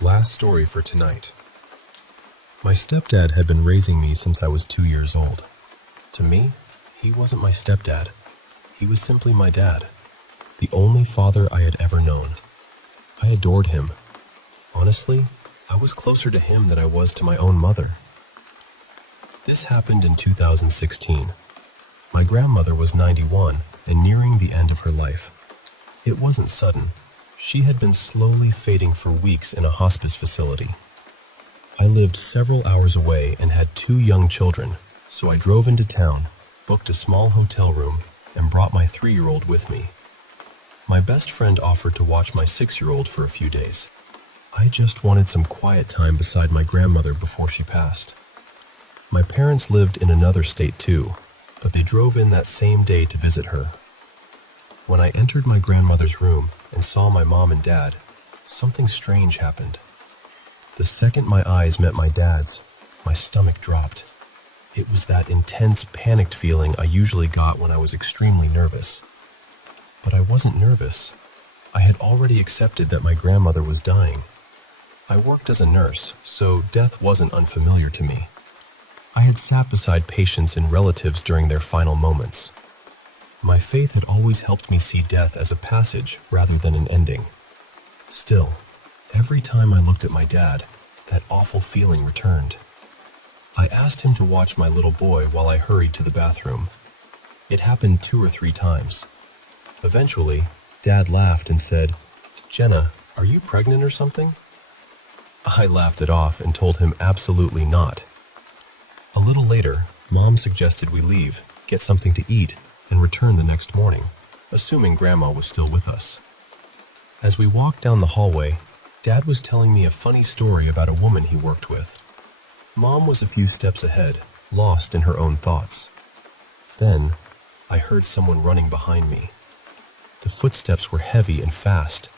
Last story for tonight. My stepdad had been raising me since I was 2 years old. To me, he wasn't my stepdad. He was simply my dad, the only father I had ever known. I adored him. Honestly, I was closer to him than I was to my own mother. This happened in 2016. My grandmother was 91 and nearing the end of her life. It wasn't sudden. She had been slowly fading for weeks in a hospice facility. I lived several hours away and had 2 young children, so I drove into town, booked a small hotel room, and brought my 3-year-old with me. My best friend offered to watch my 6-year-old for a few days. I just wanted some quiet time beside my grandmother before she passed. My parents lived in another state too, but they drove in that same day to visit her. When I entered my grandmother's room and saw my mom and dad, something strange happened. The second my eyes met my dad's, my stomach dropped. It was that intense, panicked feeling I usually got when I was extremely nervous. But I wasn't nervous. I had already accepted that my grandmother was dying. I worked as a nurse, so death wasn't unfamiliar to me. I had sat beside patients and relatives during their final moments. My faith had always helped me see death as a passage rather than an ending. Still, every time I looked at my dad, that awful feeling returned. I asked him to watch my little boy while I hurried to the bathroom. It happened 2 or 3 times. Eventually, Dad laughed and said, "Jenna, are you pregnant or something?" I laughed it off and told him absolutely not. A little later, Mom suggested we leave, get something to eat, and return the next morning, assuming Grandma was still with us. As we walked down the hallway, Dad was telling me a funny story about a woman he worked with. Mom was a few steps ahead, lost in her own thoughts. Then, I heard someone running behind me. The footsteps were heavy and fast.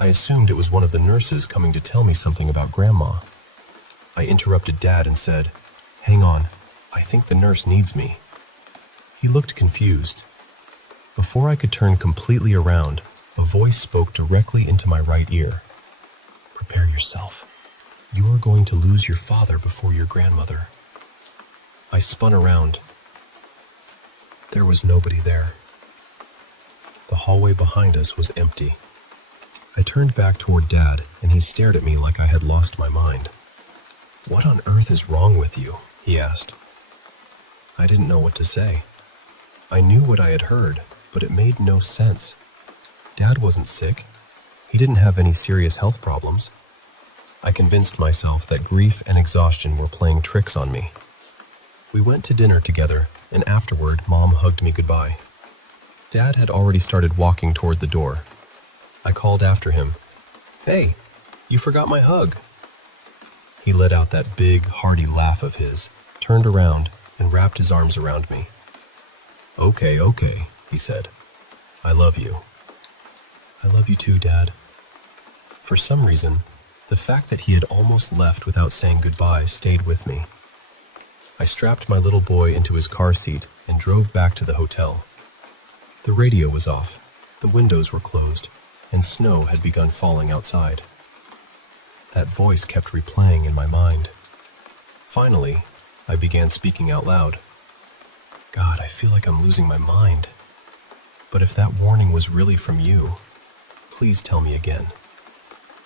I assumed it was one of the nurses coming to tell me something about Grandma. I interrupted Dad and said, "Hang on, I think the nurse needs me." He looked confused. Before I could turn completely around, a voice spoke directly into my right ear. "Prepare yourself. You are going to lose your father before your grandmother." I spun around. There was nobody there. The hallway behind us was empty. I turned back toward Dad, and he stared at me like I had lost my mind. "What on earth is wrong with you?" he asked. I didn't know what to say. I knew what I had heard, but it made no sense. Dad wasn't sick. He didn't have any serious health problems. I convinced myself that grief and exhaustion were playing tricks on me. We went to dinner together, and afterward, Mom hugged me goodbye. Dad had already started walking toward the door. I called after him, "Hey, you forgot my hug." He let out that big, hearty laugh of his, turned around, and wrapped his arms around me. Okay, he said. "I love you." "I love you too, Dad." For some reason, the fact that he had almost left without saying goodbye stayed with me. I strapped my little boy into his car seat and drove back to the hotel. The radio was off, the windows were closed, and snow had begun falling outside. That voice kept replaying in my mind. Finally, I began speaking out loud. "God, I feel like I'm losing my mind. But if that warning was really from you, please tell me again.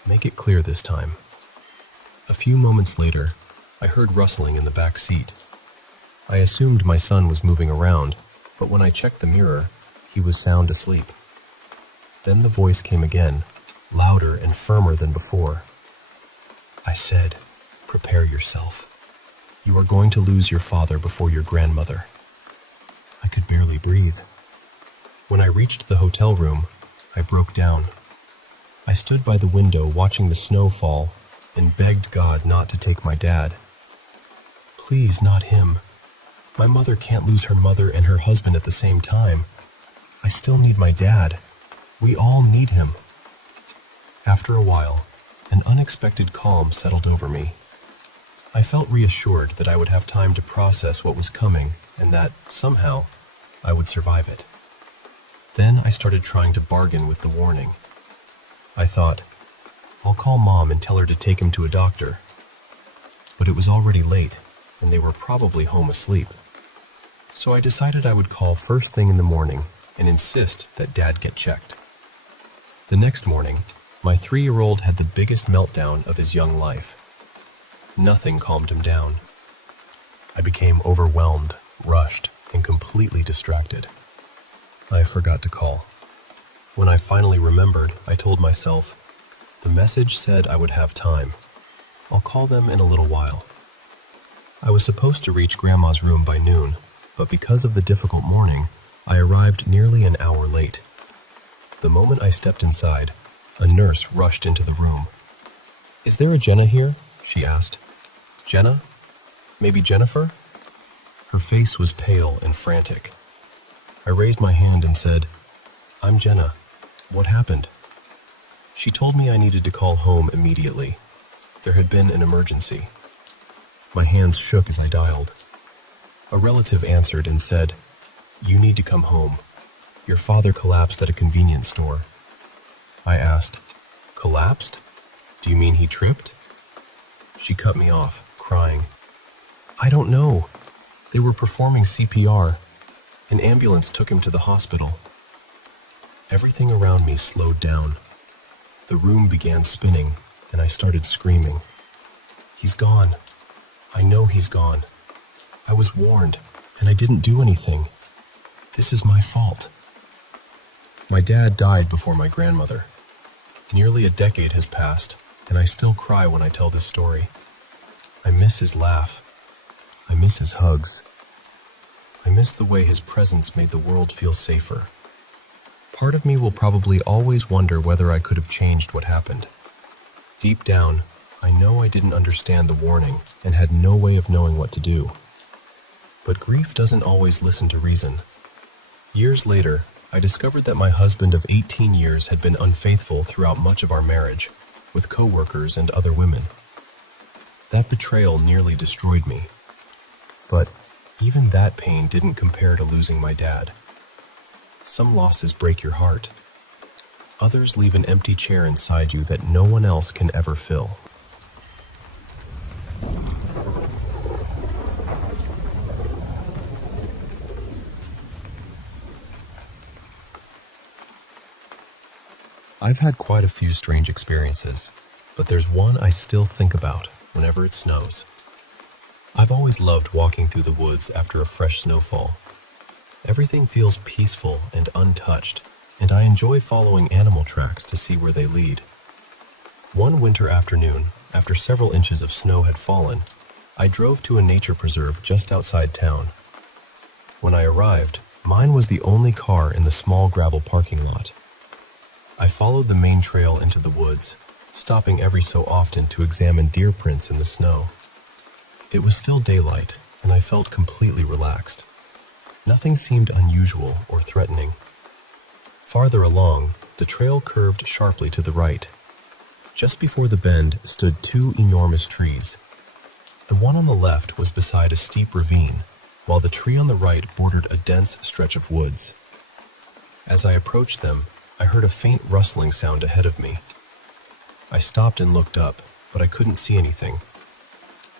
Make it clear this time." A few moments later, I heard rustling in the back seat. I assumed my son was moving around, but when I checked the mirror, he was sound asleep. Then the voice came again, louder and firmer than before. I said, "Prepare yourself. You are going to lose your father before your grandmother." I could barely breathe. When I reached the hotel room, I broke down. I stood by the window watching the snow fall and begged God not to take my dad. Please, not him. My mother can't lose her mother and her husband at the same time. I still need my dad. We all need him. After a while, an unexpected calm settled over me. I felt reassured that I would have time to process what was coming and that, somehow, I would survive it. Then I started trying to bargain with the warning. I thought, I'll call Mom and tell her to take him to a doctor. But it was already late, and they were probably home asleep. So I decided I would call first thing in the morning and insist that Dad get checked. The next morning, my 3-year-old had the biggest meltdown of his young life. Nothing calmed him down. I became overwhelmed, rushed, and completely distracted. I forgot to call. When I finally remembered, I told myself, the message said I would have time. I'll call them in a little while. I was supposed to reach Grandma's room by noon, but because of the difficult morning, I arrived nearly an hour late. The moment I stepped inside, a nurse rushed into the room. "Is there a Jenna here?" she asked. "Jenna? Maybe Jennifer?" Her face was pale and frantic. I raised my hand and said, "I'm Jenna. What happened?" She told me I needed to call home immediately. There had been an emergency. My hands shook as I dialed. A relative answered and said, "You need to come home. Your father collapsed at a convenience store." I asked, "Collapsed? Do you mean he tripped?" She cut me off, crying. "I don't know. They were performing CPR. An ambulance took him to the hospital." Everything around me slowed down. The room began spinning, and I started screaming. "He's gone. I know he's gone. I was warned, and I didn't do anything. This is my fault." My dad died before my grandmother. Nearly a decade has passed, and I still cry when I tell this story. I miss his laugh. I miss his hugs. I miss the way his presence made the world feel safer. Part of me will probably always wonder whether I could have changed what happened. Deep down, I know I didn't understand the warning and had no way of knowing what to do. But grief doesn't always listen to reason. Years later, I discovered that my husband of 18 years had been unfaithful throughout much of our marriage, with co-workers and other women. That betrayal nearly destroyed me. But even that pain didn't compare to losing my dad. Some losses break your heart. Others leave an empty chair inside you that no one else can ever fill. I've had quite a few strange experiences, but there's one I still think about whenever it snows. I've always loved walking through the woods after a fresh snowfall. Everything feels peaceful and untouched, and I enjoy following animal tracks to see where they lead. One winter afternoon, after several inches of snow had fallen, I drove to a nature preserve just outside town. When I arrived, mine was the only car in the small gravel parking lot. I followed the main trail into the woods, stopping every so often to examine deer prints in the snow. It was still daylight, and I felt completely relaxed. Nothing seemed unusual or threatening. Farther along, the trail curved sharply to the right. Just before the bend stood 2 enormous trees. The one on the left was beside a steep ravine, while the tree on the right bordered a dense stretch of woods. As I approached them, I heard a faint rustling sound ahead of me. I stopped and looked up, but I couldn't see anything.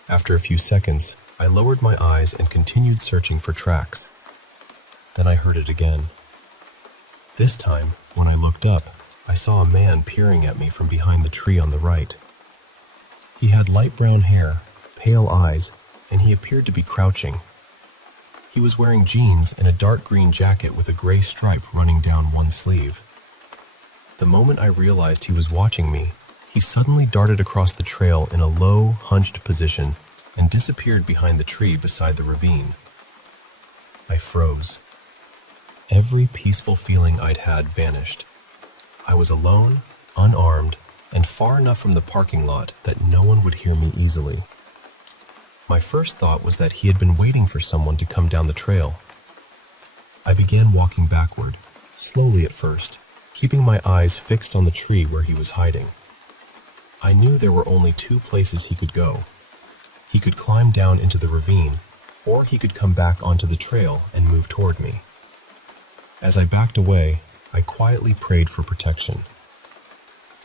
After a few seconds, I lowered my eyes and continued searching for tracks. Then I heard it again. This time, when I looked up, I saw a man peering at me from behind the tree on the right. He had light brown hair, pale eyes, and he appeared to be crouching. He was wearing jeans and a dark green jacket with a gray stripe running down one sleeve. The moment I realized he was watching me, he suddenly darted across the trail in a low, hunched position and disappeared behind the tree beside the ravine. I froze. Every peaceful feeling I'd had vanished. I was alone, unarmed, and far enough from the parking lot that no one would hear me easily. My first thought was that he had been waiting for someone to come down the trail. I began walking backward, slowly at first, keeping my eyes fixed on the tree where he was hiding. I knew there were only two places he could go. He could climb down into the ravine, or he could come back onto the trail and move toward me. As I backed away, I quietly prayed for protection.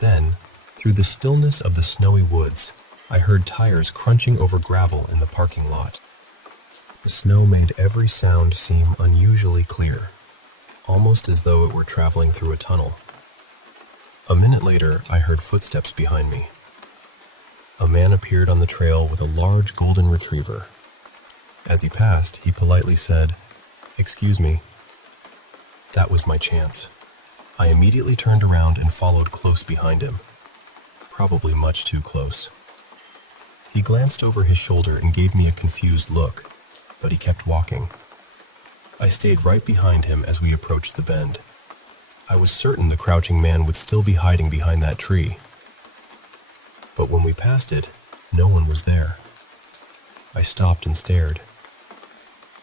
Then, through the stillness of the snowy woods, I heard tires crunching over gravel in the parking lot. The snow made every sound seem unusually clear, almost as though it were traveling through a tunnel. A minute later, I heard footsteps behind me. A man appeared on the trail with a large golden retriever. As he passed, he politely said, "Excuse me." That was my chance. I immediately turned around and followed close behind him. Probably much too close. He glanced over his shoulder and gave me a confused look, but he kept walking. I stayed right behind him as we approached the bend. I was certain the crouching man would still be hiding behind that tree. But when we passed it, no one was there. I stopped and stared.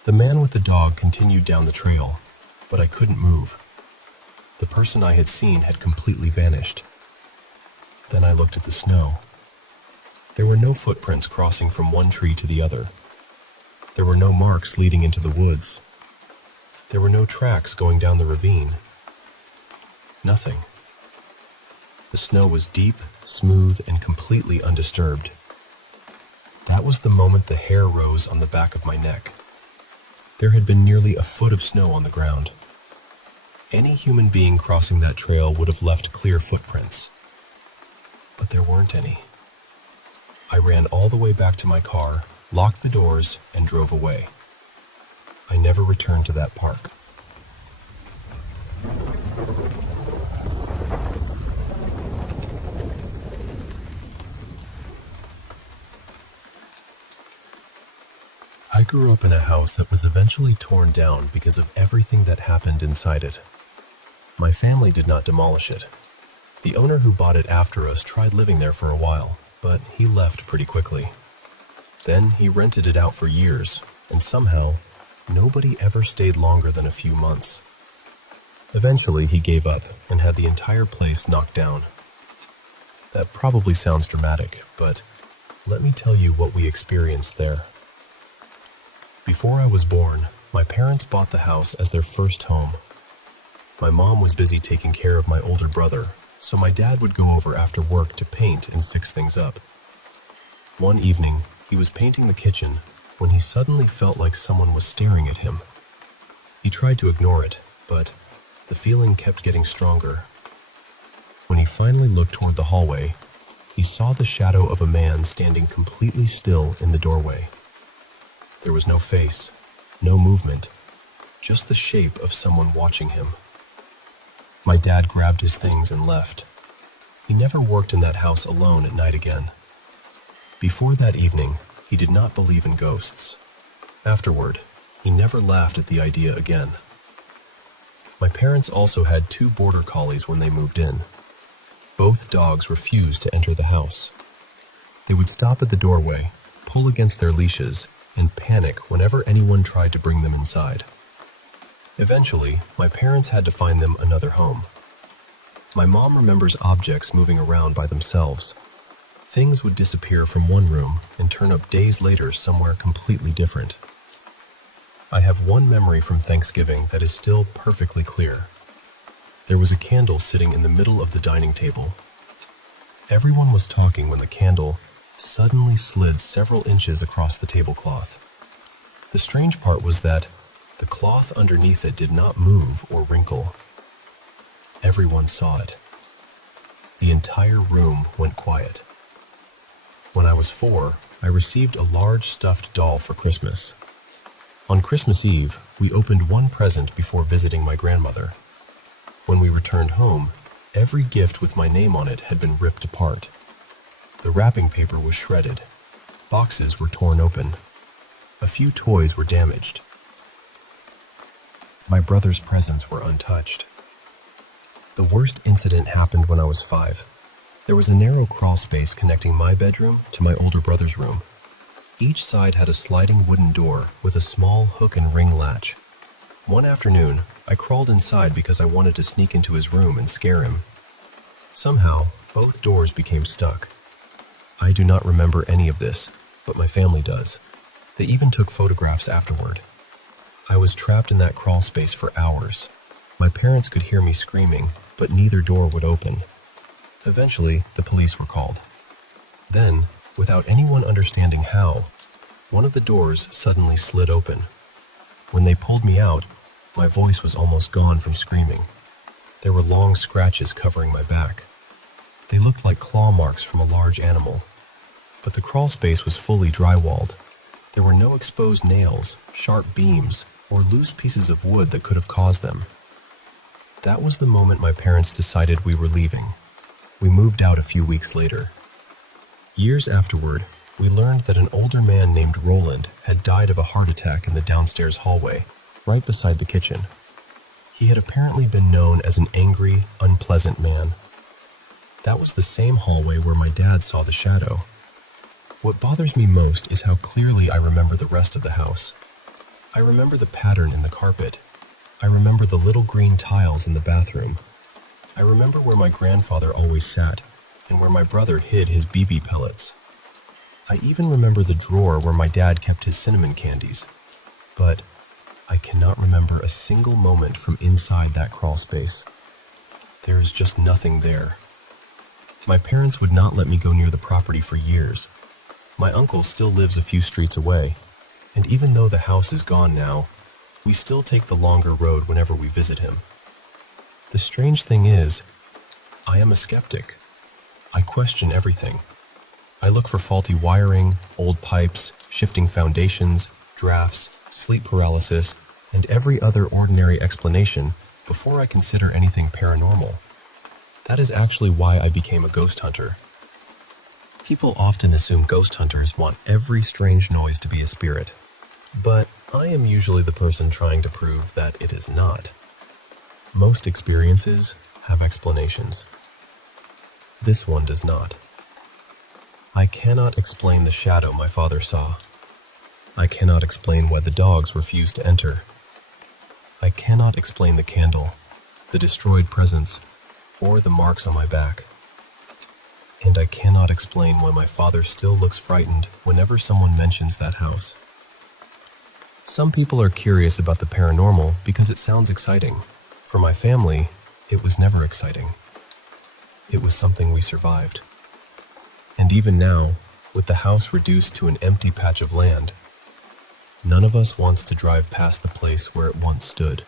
The man with the dog continued down the trail, but I couldn't move. The person I had seen had completely vanished. Then I looked at the snow. There were no footprints crossing from one tree to the other. There were no marks leading into the woods. There were no tracks going down the ravine. Nothing. The snow was deep, smooth, and completely undisturbed. That was the moment the hair rose on the back of my neck. There had been nearly a foot of snow on the ground. Any human being crossing that trail would have left clear footprints. But there weren't any. I ran all the way back to my car, locked the doors, and drove away. I never returned to that park. I grew up in a house that was eventually torn down because of everything that happened inside it. My family did not demolish it. The owner who bought it after us tried living there for a while, but he left pretty quickly. Then he rented it out for years, and somehow, nobody ever stayed longer than a few months. Eventually, he gave up and had the entire place knocked down. That probably sounds dramatic, but let me tell you what we experienced there. Before I was born, my parents bought the house as their first home. My mom was busy taking care of my older brother, so my dad would go over after work to paint and fix things up. One evening, he was painting the kitchen when he suddenly felt like someone was staring at him. He tried to ignore it, but the feeling kept getting stronger. When he finally looked toward the hallway, he saw the shadow of a man standing completely still in the doorway. There was no face, no movement, just the shape of someone watching him. My dad grabbed his things and left. He never worked in that house alone at night again. Before that evening, he did not believe in ghosts. Afterward, he never laughed at the idea again. My parents also had 2 border collies when they moved in. Both dogs refused to enter the house. They would stop at the doorway, pull against their leashes, and panic whenever anyone tried to bring them inside. Eventually, my parents had to find them another home. My mom remembers objects moving around by themselves. Things would disappear from one room and turn up days later somewhere completely different. I have one memory from Thanksgiving that is still perfectly clear. There was a candle sitting in the middle of the dining table. Everyone was talking when the candle suddenly slid several inches across the tablecloth. The strange part was that the cloth underneath it did not move or wrinkle. Everyone saw it. The entire room went quiet. When I was 4, I received a large stuffed doll for Christmas. On Christmas Eve, we opened one present before visiting my grandmother. When we returned home, every gift with my name on it had been ripped apart. The wrapping paper was shredded. Boxes were torn open. A few toys were damaged. My brother's presents were untouched. The worst incident happened when I was 5. There was a narrow crawl space connecting my bedroom to my older brother's room. Each side had a sliding wooden door with a small hook and ring latch. One afternoon, I crawled inside because I wanted to sneak into his room and scare him. Somehow, both doors became stuck. I do not remember any of this, but my family does. They even took photographs afterward. I was trapped in that crawl space for hours. My parents could hear me screaming, but neither door would open. Eventually, the police were called. Then, without anyone understanding how, one of the doors suddenly slid open. When they pulled me out, my voice was almost gone from screaming. There were long scratches covering my back. They looked like claw marks from a large animal. But the crawl space was fully drywalled. There were no exposed nails, sharp beams, or loose pieces of wood that could have caused them. That was the moment my parents decided we were leaving. We moved out a few weeks later. Years afterward, we learned that an older man named Roland had died of a heart attack in the downstairs hallway, right beside the kitchen. He had apparently been known as an angry, unpleasant man. That was the same hallway where my dad saw the shadow. What bothers me most is how clearly I remember the rest of the house. I remember the pattern in the carpet. I remember the little green tiles in the bathroom. I remember where my grandfather always sat, and where my brother hid his BB pellets. I even remember the drawer where my dad kept his cinnamon candies. But I cannot remember a single moment from inside that crawl space. There is just nothing there. My parents would not let me go near the property for years. My uncle still lives a few streets away, and even though the house is gone now, we still take the longer road whenever we visit him. The strange thing is, I am a skeptic. I question everything. I look for faulty wiring, old pipes, shifting foundations, drafts, sleep paralysis, and every other ordinary explanation before I consider anything paranormal. That is actually why I became a ghost hunter. People often assume ghost hunters want every strange noise to be a spirit, but I am usually the person trying to prove that it is not. Most experiences have explanations. This one does not. I cannot explain the shadow my father saw. I cannot explain why the dogs refused to enter. I cannot explain the candle, the destroyed presents, or the marks on my back. And I cannot explain why my father still looks frightened whenever someone mentions that house. Some people are curious about the paranormal because it sounds exciting. For my family, it was never exciting. It was something we survived. And even now, with the house reduced to an empty patch of land, none of us wants to drive past the place where it once stood.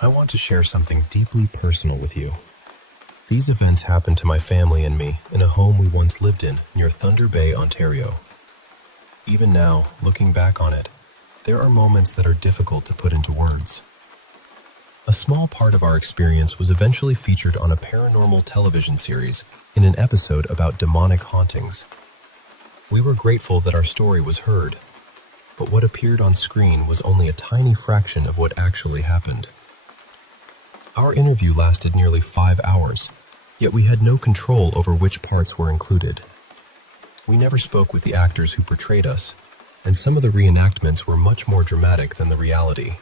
I want to share something deeply personal with you. These events happened to my family and me in a home we once lived in near Thunder Bay, Ontario. Even now, looking back on it, there are moments that are difficult to put into words. A small part of our experience was eventually featured on a paranormal television series in an episode about demonic hauntings. We were grateful that our story was heard, but what appeared on screen was only a tiny fraction of what actually happened. Our interview lasted nearly 5 hours, yet we had no control over which parts were included. We never spoke with the actors who portrayed us, and some of the reenactments were much more dramatic than the reality.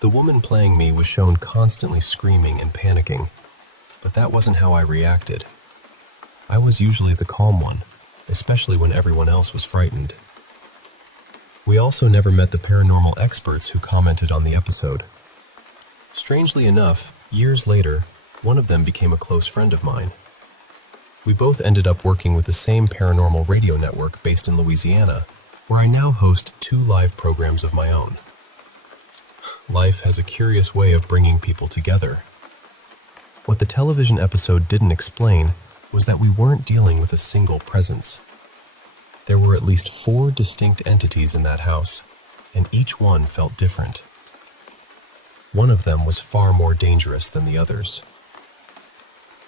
The woman playing me was shown constantly screaming and panicking, but that wasn't how I reacted. I was usually the calm one, especially when everyone else was frightened. We also never met the paranormal experts who commented on the episode. Strangely enough, years later, one of them became a close friend of mine. We both ended up working with the same paranormal radio network based in Louisiana, where I now host 2 live programs of my own. life has a curious way of bringing people together. What the television episode didn't explain was that we weren't dealing with a single presence. There were at least 4 distinct entities in that house, and each one felt different. One of them was far more dangerous than the others.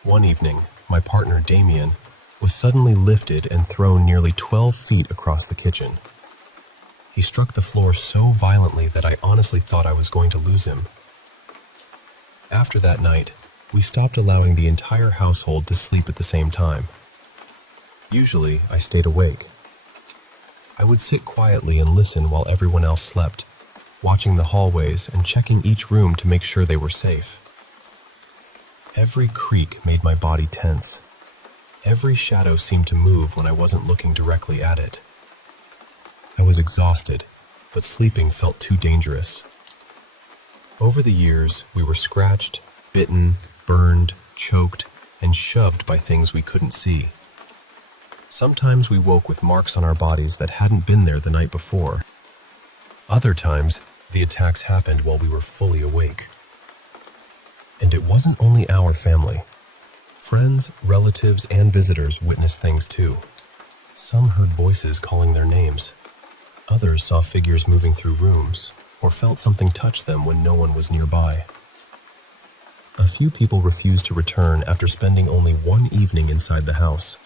One evening, my partner Damien was suddenly lifted and thrown nearly 12 feet across the kitchen. He struck the floor so violently that I honestly thought I was going to lose him. After that night, we stopped allowing the entire household to sleep at the same time. Usually, I stayed awake. I would sit quietly and listen while everyone else slept, watching the hallways and checking each room to make sure they were safe. Every creak made my body tense. Every shadow seemed to move when I wasn't looking directly at it. I was exhausted, but sleeping felt too dangerous. Over the years, we were scratched, bitten, burned, choked, and shoved by things we couldn't see. Sometimes we woke with marks on our bodies that hadn't been there the night before. Other times, the attacks happened while we were fully awake. And it wasn't only our family. Friends, relatives, and visitors witnessed things too. Some heard voices calling their names. Others saw figures moving through rooms, or felt something touch them when no one was nearby. A few people refused to return after spending only one evening inside the house.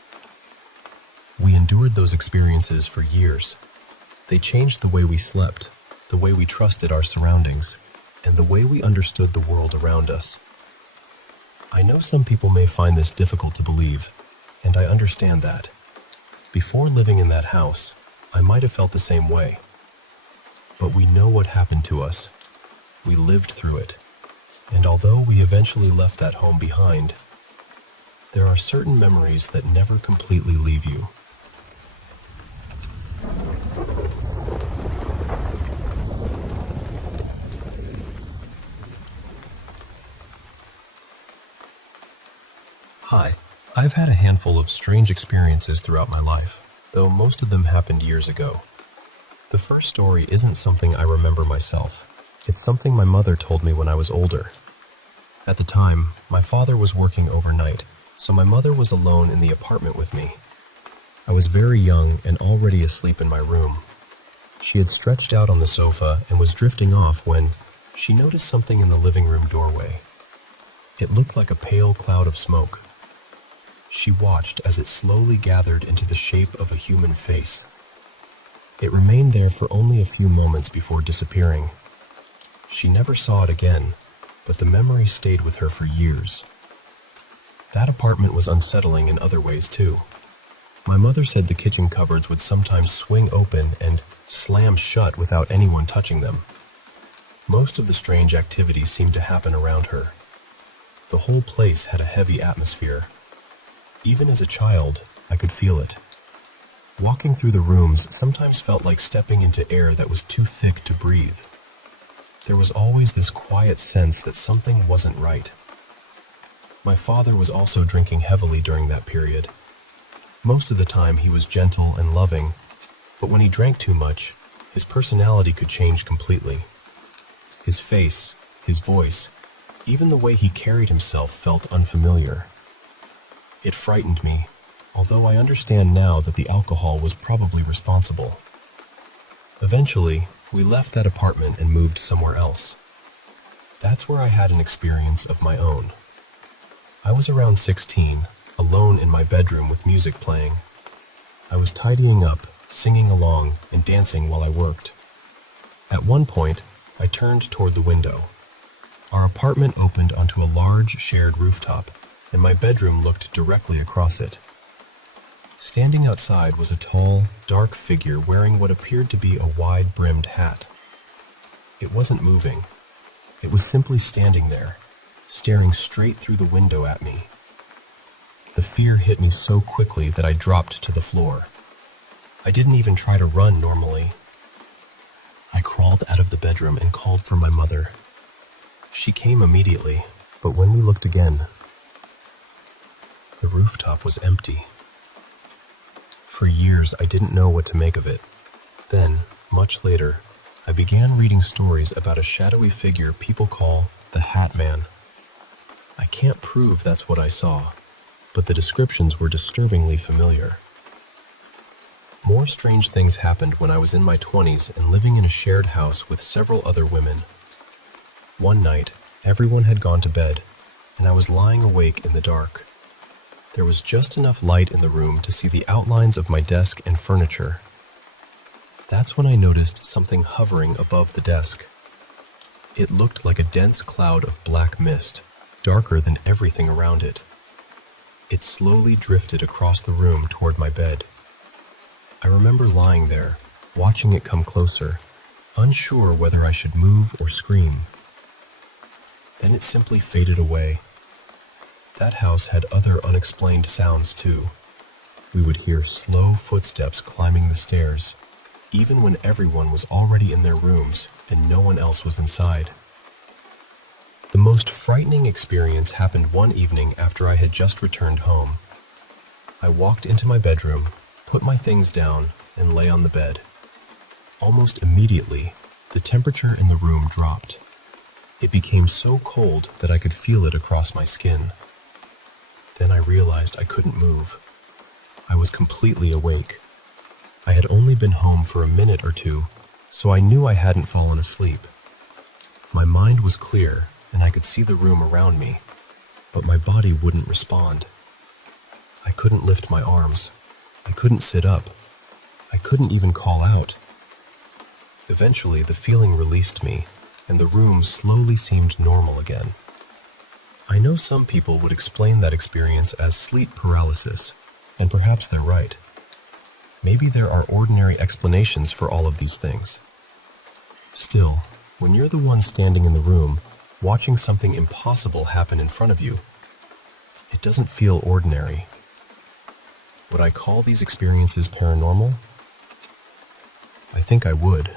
We endured those experiences for years. They changed the way we slept, the way we trusted our surroundings, and the way we understood the world around us. I know some people may find this difficult to believe, and I understand that. Before living in that house, I might have felt the same way. But we know what happened to us. We lived through it. And although we eventually left that home behind, there are certain memories that never completely leave you. Hi, I've had a handful of strange experiences throughout my life, though most of them happened years ago. The first story isn't something I remember myself. It's something my mother told me when I was older. At the time, my father was working overnight, so my mother was alone in the apartment with me. I was very young and already asleep in my room. She had stretched out on the sofa and was drifting off when she noticed something in the living room doorway. It looked like a pale cloud of smoke. She watched as it slowly gathered into the shape of a human face. It remained there for only a few moments before disappearing. She never saw it again, but the memory stayed with her for years. That apartment was unsettling in other ways too. My mother said the kitchen cupboards would sometimes swing open and slam shut without anyone touching them. Most of the strange activities seemed to happen around her. The whole place had a heavy atmosphere. Even as a child, I could feel it. Walking through the rooms sometimes felt like stepping into air that was too thick to breathe. There was always this quiet sense that something wasn't right. My father was also drinking heavily during that period. Most of the time he was gentle and loving, but when he drank too much, his personality could change completely. His face, his voice, even the way he carried himself felt unfamiliar. It frightened me, although I understand now that the alcohol was probably responsible. Eventually, we left that apartment and moved somewhere else. That's where I had an experience of my own. I was around 16, alone in my bedroom with music playing. I was tidying up, singing along, and dancing while I worked. At one point, I turned toward the window. Our apartment opened onto a large shared rooftop, and my bedroom looked directly across it. Standing outside was a tall, dark figure wearing what appeared to be a wide-brimmed hat. It wasn't moving. It was simply standing there, staring straight through the window at me. The fear hit me so quickly that I dropped to the floor. I didn't even try to run normally. I crawled out of the bedroom and called for my mother. She came immediately, but when we looked again, the rooftop was empty. For years, I didn't know what to make of it. Then, much later, I began reading stories about a shadowy figure people call the Hat Man. I can't prove that's what I saw, but the descriptions were disturbingly familiar. More strange things happened when I was in my 20s and living in a shared house with several other women. One night, everyone had gone to bed, and I was lying awake in the dark. There was just enough light in the room to see the outlines of my desk and furniture. That's when I noticed something hovering above the desk. It looked like a dense cloud of black mist, darker than everything around it. It slowly drifted across the room toward my bed. I remember lying there, watching it come closer, unsure whether I should move or scream. Then it simply faded away. That house had other unexplained sounds too. We would hear slow footsteps climbing the stairs, even when everyone was already in their rooms and no one else was inside. The most frightening experience happened one evening after I had just returned home. I walked into my bedroom, put my things down, and lay on the bed. Almost immediately, the temperature in the room dropped. It became so cold that I could feel it across my skin. Then I realized I couldn't move. I was completely awake. I had only been home for a minute or two, so I knew I hadn't fallen asleep. My mind was clear, and I could see the room around me, but my body wouldn't respond. I couldn't lift my arms. I couldn't sit up. I couldn't even call out. Eventually, the feeling released me, and the room slowly seemed normal again. I know some people would explain that experience as sleep paralysis, and perhaps they're right. Maybe there are ordinary explanations for all of these things. Still, when you're the one standing in the room, watching something impossible happen in front of you, it doesn't feel ordinary. Would I call these experiences paranormal? I think I would.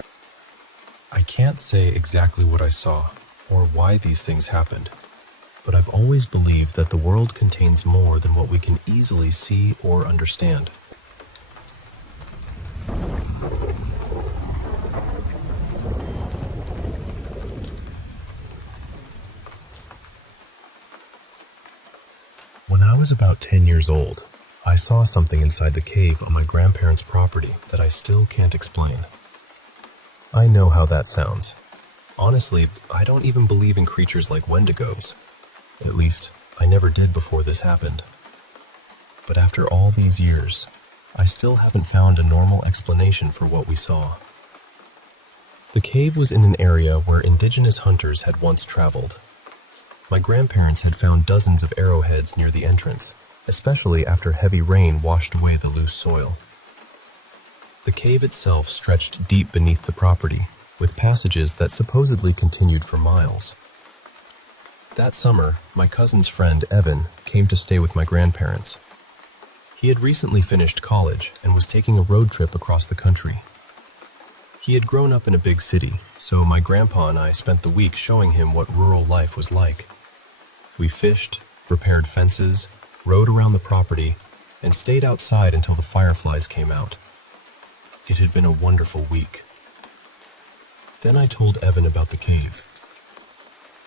I can't say exactly what I saw or why these things happened, but I've always believed that the world contains more than what we can easily see or understand. When I was about 10 years old, I saw something inside the cave on my grandparents' property that I still can't explain. I know how that sounds. Honestly, I don't even believe in creatures like wendigos. At least, I never did before this happened. But after all these years, I still haven't found a normal explanation for what we saw. The cave was in an area where indigenous hunters had once traveled. My grandparents had found dozens of arrowheads near the entrance, especially after heavy rain washed away the loose soil. The cave itself stretched deep beneath the property, with passages that supposedly continued for miles. That summer, my cousin's friend, Evan, came to stay with my grandparents. He had recently finished college and was taking a road trip across the country. He had grown up in a big city, so my grandpa and I spent the week showing him what rural life was like. We fished, repaired fences, rode around the property, and stayed outside until the fireflies came out. It had been a wonderful week. Then I told Evan about the cave.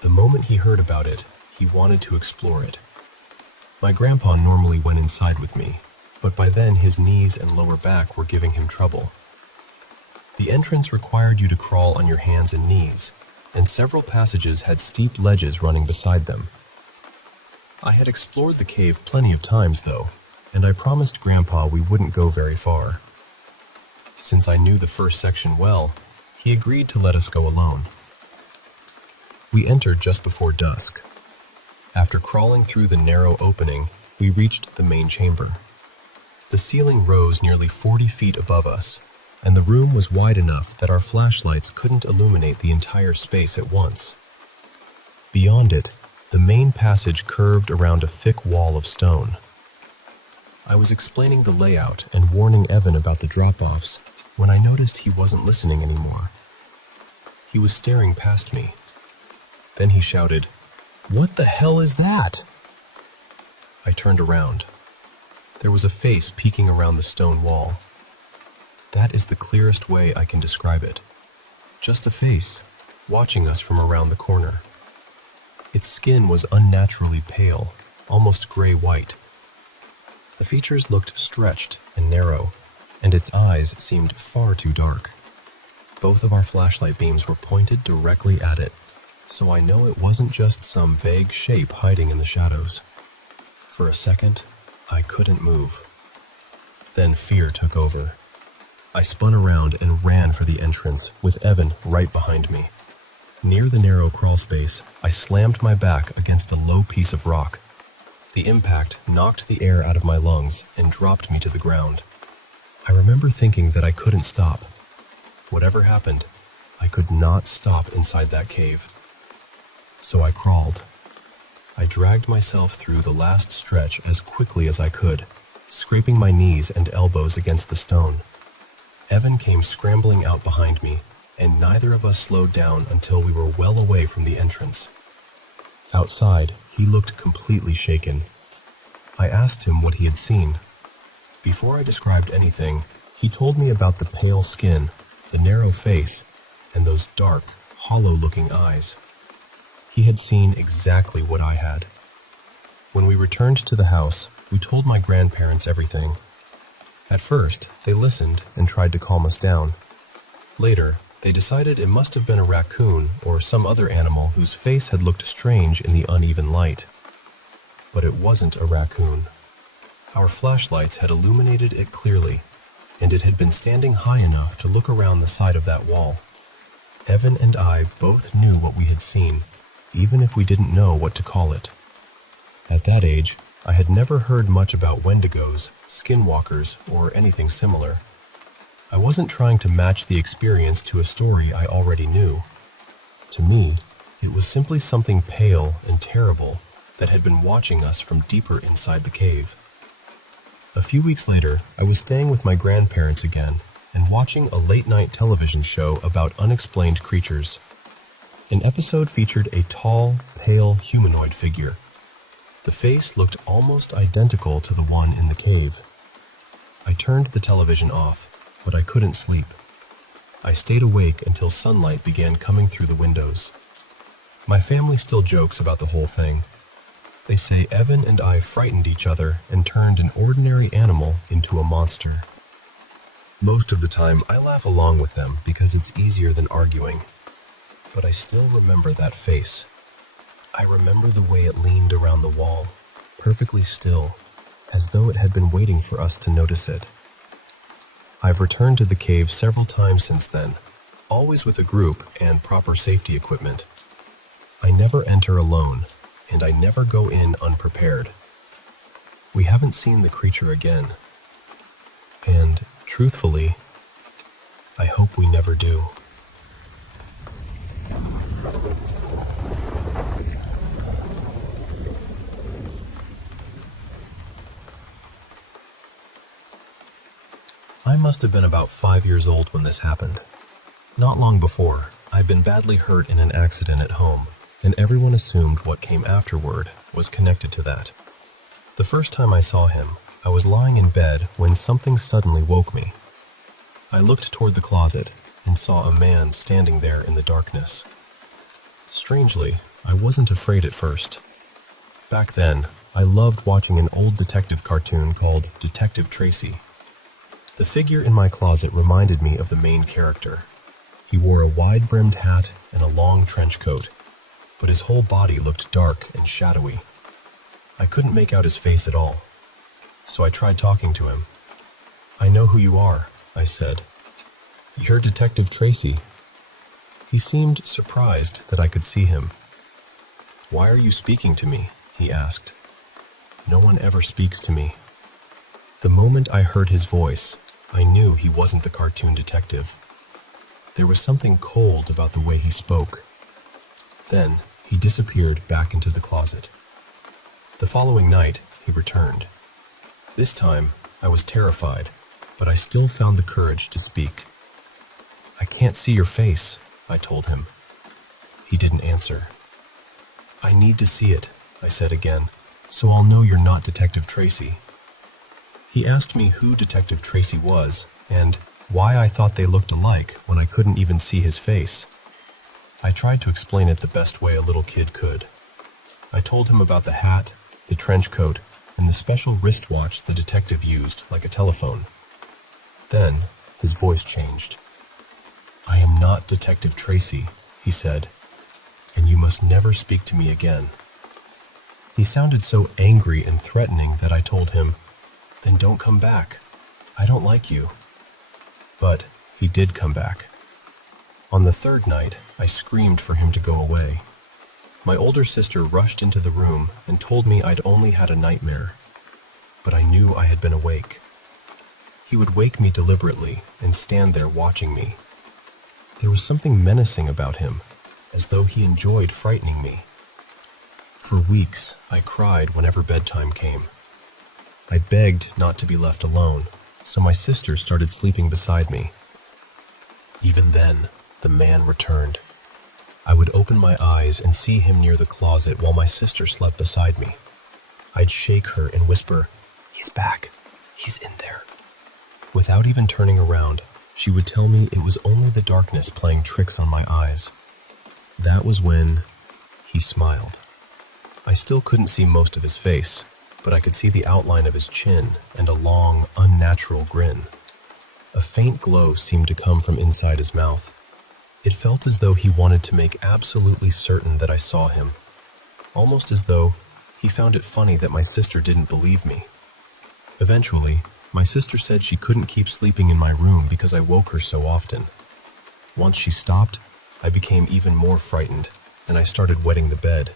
The moment he heard about it, he wanted to explore it. My grandpa normally went inside with me, but by then his knees and lower back were giving him trouble. The entrance required you to crawl on your hands and knees, and several passages had steep ledges running beside them. I had explored the cave plenty of times, though, and I promised Grandpa we wouldn't go very far. Since I knew the first section well, he agreed to let us go alone. We entered just before dusk. After crawling through the narrow opening, we reached the main chamber. The ceiling rose nearly 40 feet above us, and the room was wide enough that our flashlights couldn't illuminate the entire space at once. Beyond it, the main passage curved around a thick wall of stone. I was explaining the layout and warning Evan about the drop-offs when I noticed he wasn't listening anymore. He was staring past me. Then he shouted, "What the hell is that?" I turned around. There was a face peeking around the stone wall. That is the clearest way I can describe it. just a face, watching us from around the corner. Its skin was unnaturally pale, almost gray-white. The features looked stretched and narrow, and its eyes seemed far too dark. Both of our flashlight beams were pointed directly at it, so I know it wasn't just some vague shape hiding in the shadows. For a second, I couldn't move. Then fear took over. I spun around and ran for the entrance, with Evan right behind me. Near the narrow crawlspace, I slammed my back against a low piece of rock. The impact knocked the air out of my lungs and dropped me to the ground. I remember thinking that I couldn't stop. Whatever happened, I could not stop inside that cave. So I crawled. I dragged myself through the last stretch as quickly as I could, scraping my knees and elbows against the stone. Evan came scrambling out behind me, and neither of us slowed down until we were well away from the entrance. Outside, he looked completely shaken. I asked him what he had seen. Before I described anything, he told me about the pale skin, the narrow face, and those dark, hollow-looking eyes. He had seen exactly what I had. When we returned to the house, we told my grandparents everything. At first, they listened and tried to calm us down. Later, they decided it must have been a raccoon or some other animal whose face had looked strange in the uneven light. But it wasn't a raccoon. Our flashlights had illuminated it clearly, and it had been standing high enough to look around the side of that wall. Evan and I both knew what we had seen, even if we didn't know what to call it. At that age, I had never heard much about wendigos, skinwalkers, or anything similar. I wasn't trying to match the experience to a story I already knew. To me, it was simply something pale and terrible that had been watching us from deeper inside the cave. A few weeks later, I was staying with my grandparents again and watching a late-night television show about unexplained creatures. An episode featured a tall, pale humanoid figure. The face looked almost identical to the one in the cave. I turned the television off, but I couldn't sleep. I stayed awake until sunlight began coming through the windows. My family still jokes about the whole thing. They say Evan and I frightened each other and turned an ordinary animal into a monster. Most of the time, I laugh along with them because it's easier than arguing. But I still remember that face. I remember the way it leaned around the wall, perfectly still, as though it had been waiting for us to notice it. I've returned to the cave several times since then, always with a group and proper safety equipment. I never enter alone, and I never go in unprepared. We haven't seen the creature again. And, truthfully, I hope we never do. I must have been about 5 years old when this happened. Not long before, I'd been badly hurt in an accident at home, and everyone assumed what came afterward was connected to that. The first time I saw him, I was lying in bed when something suddenly woke me. I looked toward the closet and saw a man standing there in the darkness. Strangely, I wasn't afraid at first. Back then, I loved watching an old detective cartoon called Detective Tracy. The figure in my closet reminded me of the main character. He wore a wide-brimmed hat and a long trench coat, but his whole body looked dark and shadowy. I couldn't make out his face at all, so I tried talking to him. "I know who you are," I said. "You're Detective Tracy." He seemed surprised that I could see him. "Why are you speaking to me?" he asked. "No one ever speaks to me." The moment I heard his voice, I knew he wasn't the cartoon detective. There was something cold about the way he spoke. Then he disappeared back into the closet. The following night, he returned. This time, I was terrified, but I still found the courage to speak. "I can't see your face," I told him. He didn't answer. "I need to see it," I said again, "so I'll know you're not Detective Tracy." He asked me who Detective Tracy was, and, why I thought they looked alike when I couldn't even see his face. I tried to explain it the best way a little kid could. I told him about the hat, the trench coat, and the special wristwatch the detective used like a telephone. Then, his voice changed. "I am not Detective Tracy," he said, "and you must never speak to me again." He sounded so angry and threatening that I told him, "Then don't come back. I don't like you." But he did come back. On the third night, I screamed for him to go away. My older sister rushed into the room and told me I'd only had a nightmare, but I knew I had been awake. He would wake me deliberately and stand there watching me. There was something menacing about him, as though he enjoyed frightening me. For weeks, I cried whenever bedtime came. I begged not to be left alone, so my sister started sleeping beside me. Even then, the man returned. I would open my eyes and see him near the closet while my sister slept beside me. I'd shake her and whisper, "He's back. He's in there." Without even turning around, she would tell me it was only the darkness playing tricks on my eyes. That was when he smiled. I still couldn't see most of his face, but I could see the outline of his chin and a long, unnatural grin. A faint glow seemed to come from inside his mouth. It felt as though he wanted to make absolutely certain that I saw him, almost as though he found it funny that my sister didn't believe me. Eventually, my sister said she couldn't keep sleeping in my room because I woke her so often. Once she stopped, I became even more frightened, and I started wetting the bed.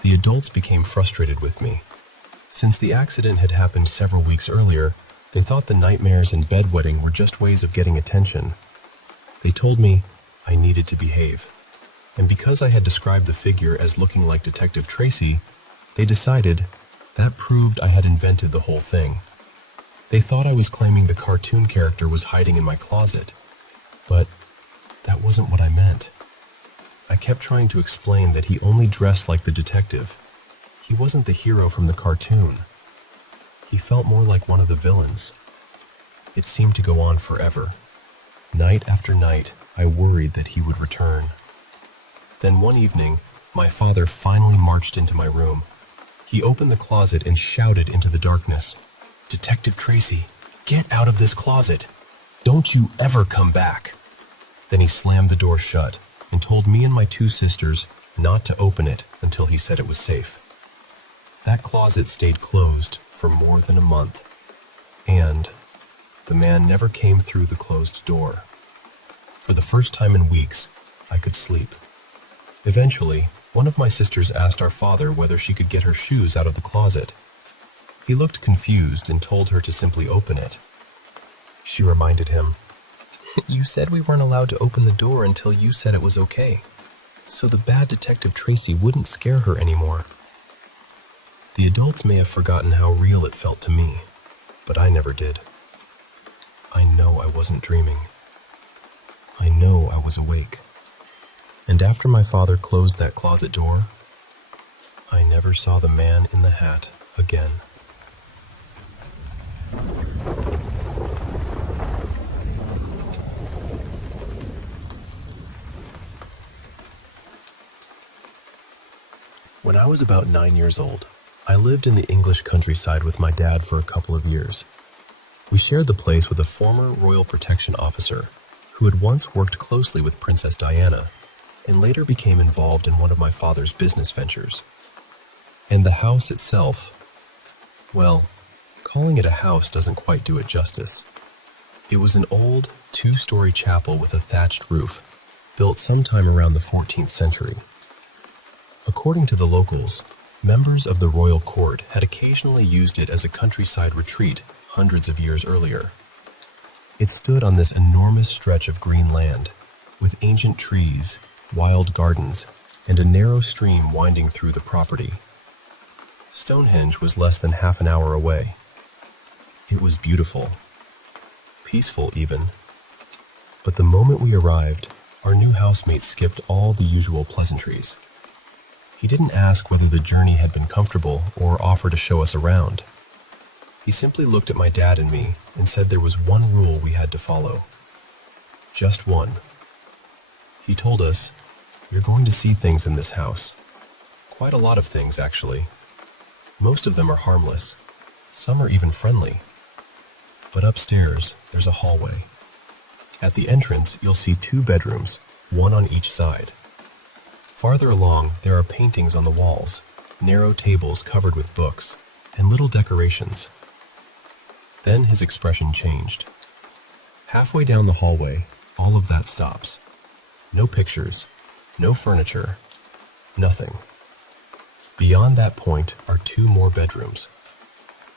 The adults became frustrated with me. Since the accident had happened several weeks earlier, they thought the nightmares and bedwetting were just ways of getting attention. They told me I needed to behave, and because I had described the figure as looking like Detective Tracy, they decided that proved I had invented the whole thing. They thought I was claiming the cartoon character was hiding in my closet, but that wasn't what I meant. I kept trying to explain that he only dressed like the detective. He wasn't the hero from the cartoon. He felt more like one of the villains. It seemed to go on forever. Night after night, I worried that he would return. Then one evening, my father finally marched into my room. He opened the closet and shouted into the darkness, "Detective Tracy, get out of this closet. Don't you ever come back." Then he slammed the door shut and told me and my two sisters not to open it until he said it was safe. That closet stayed closed for more than a month, and the man never came through the closed door. For the first time in weeks, I could sleep. Eventually, one of my sisters asked our father whether she could get her shoes out of the closet. He looked confused and told her to simply open it. She reminded him, "You said we weren't allowed to open the door until you said it was okay, so the bad Detective Tracy wouldn't scare her anymore." The adults may have forgotten how real it felt to me, but I never did. I know I wasn't dreaming. I know I was awake. And after my father closed that closet door, I never saw the man in the hat again. When I was about 9 years old, I lived in the English countryside with my dad for a couple of years. We shared the place with a former Royal Protection officer who had once worked closely with Princess Diana and later became involved in one of my father's business ventures. And the house itself, well, calling it a house doesn't quite do it justice. It was an old, 2-story chapel with a thatched roof, built sometime around the 14th century. According to the locals, members of the royal court had occasionally used it as a countryside retreat hundreds of years earlier. It stood on this enormous stretch of green land, with ancient trees, wild gardens, and a narrow stream winding through the property. Stonehenge was less than half an hour away. It was beautiful, peaceful even. But the moment we arrived, our new housemate skipped all the usual pleasantries. He didn't ask whether the journey had been comfortable or offer to show us around. He simply looked at my dad and me and said there was one rule we had to follow. Just one. He told us, "You're going to see things in this house. Quite a lot of things, actually. Most of them are harmless. Some are even friendly. But upstairs, there's a hallway. At the entrance, you'll see 2 bedrooms, one on each side. Farther along, there are paintings on the walls, narrow tables covered with books, and little decorations." Then his expression changed. Halfway down the hallway, all of that stops. No pictures, no furniture, nothing. Beyond that point are 2 more bedrooms.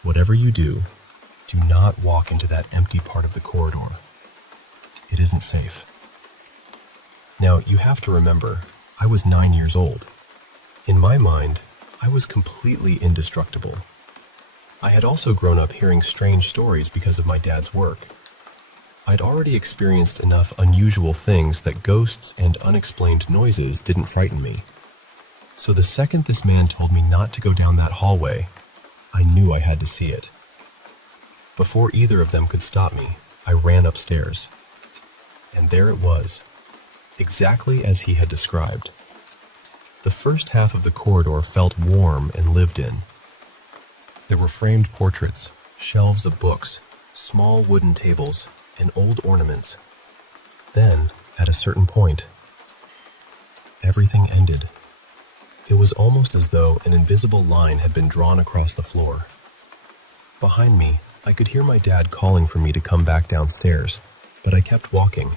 Whatever you do not walk into that empty part of the corridor. It isn't safe. Now, you have to remember, I was 9 years old. In my mind, I was completely indestructible. I had also grown up hearing strange stories because of my dad's work. I'd already experienced enough unusual things that ghosts and unexplained noises didn't frighten me. So the second this man told me not to go down that hallway, I knew I had to see it. Before either of them could stop me, I ran upstairs. And there it was, exactly as he had described. The first half of the corridor felt warm and lived in. There were framed portraits, shelves of books, small wooden tables, and old ornaments. Then, at a certain point, everything ended. It was almost as though an invisible line had been drawn across the floor. Behind me, I could hear my dad calling for me to come back downstairs, but I kept walking.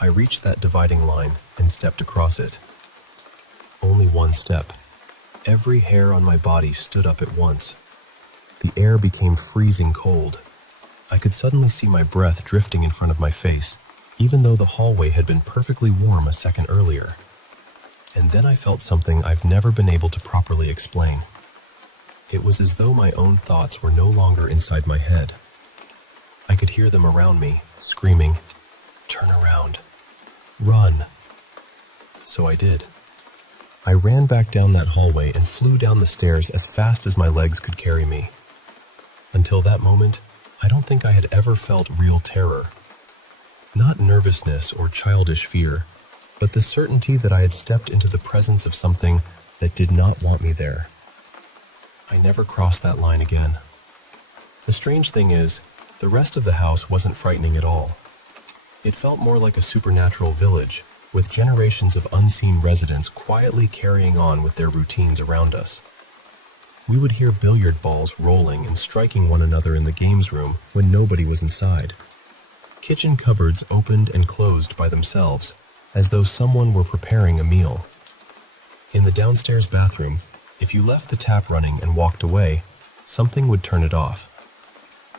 I reached that dividing line and stepped across it. Only one step. Every hair on my body stood up at once. The air became freezing cold. I could suddenly see my breath drifting in front of my face, even though the hallway had been perfectly warm a second earlier. And then I felt something I've never been able to properly explain. It was as though my own thoughts were no longer inside my head. I could hear them around me, screaming, "Turn around. Run." So I did. I ran back down that hallway and flew down the stairs as fast as my legs could carry me. Until that moment, I don't think I had ever felt real terror. Not nervousness or childish fear, but the certainty that I had stepped into the presence of something that did not want me there. I never crossed that line again. The strange thing is, the rest of the house wasn't frightening at all. It felt more like a supernatural village, with generations of unseen residents quietly carrying on with their routines around us. We would hear billiard balls rolling and striking one another in the games room when nobody was inside. Kitchen cupboards opened and closed by themselves, as though someone were preparing a meal. In the downstairs bathroom, if you left the tap running and walked away, something would turn it off.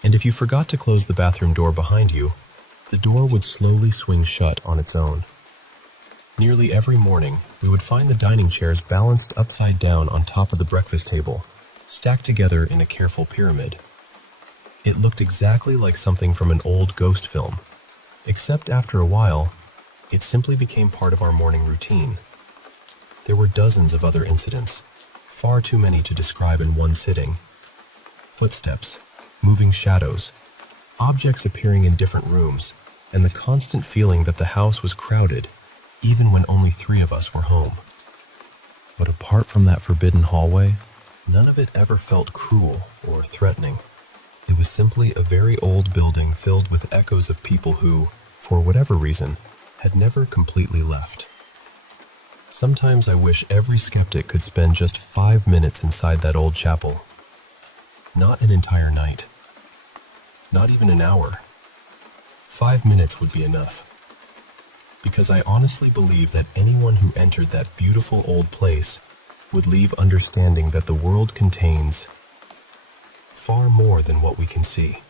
And if you forgot to close the bathroom door behind you, the door would slowly swing shut on its own. Nearly every morning, we would find the dining chairs balanced upside down on top of the breakfast table, stacked together in a careful pyramid. It looked exactly like something from an old ghost film, except after a while, it simply became part of our morning routine. There were dozens of other incidents, far too many to describe in one sitting. Footsteps, moving shadows, objects appearing in different rooms, and the constant feeling that the house was crowded, even when only 3 of us were home. But apart from that forbidden hallway, none of it ever felt cruel or threatening. It was simply a very old building filled with echoes of people who, for whatever reason, had never completely left. Sometimes I wish every skeptic could spend just 5 minutes inside that old chapel. Not an entire night. Not even an hour. 5 minutes would be enough. Because I honestly believe that anyone who entered that beautiful old place would leave understanding that the world contains far more than what we can see.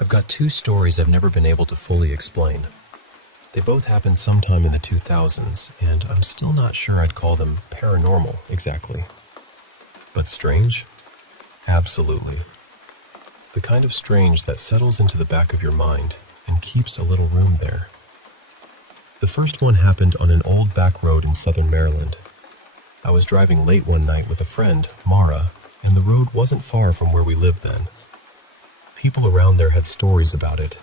I've got 2 stories I've never been able to fully explain. They both happened sometime in the 2000s, and I'm still not sure I'd call them paranormal exactly. But strange? Absolutely. The kind of strange that settles into the back of your mind and keeps a little room there. The first one happened on an old back road in southern Maryland. I was driving late one night with a friend, Mara, and the road wasn't far from where we lived then. People around there had stories about it.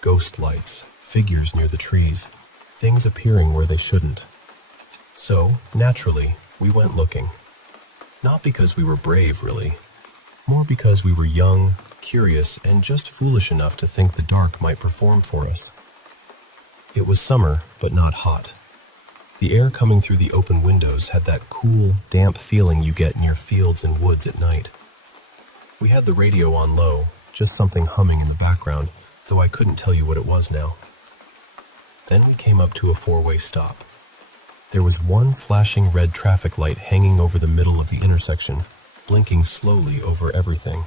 Ghost lights, figures near the trees, things appearing where they shouldn't. So, naturally, we went looking. Not because we were brave, really. More because we were young, curious, and just foolish enough to think the dark might perform for us. It was summer, but not hot. The air coming through the open windows had that cool, damp feeling you get near fields and woods at night. We had the radio on low, just something humming in the background, though I couldn't tell you what it was now. Then we came up to a four-way stop. There was one flashing red traffic light hanging over the middle of the intersection, blinking slowly over everything.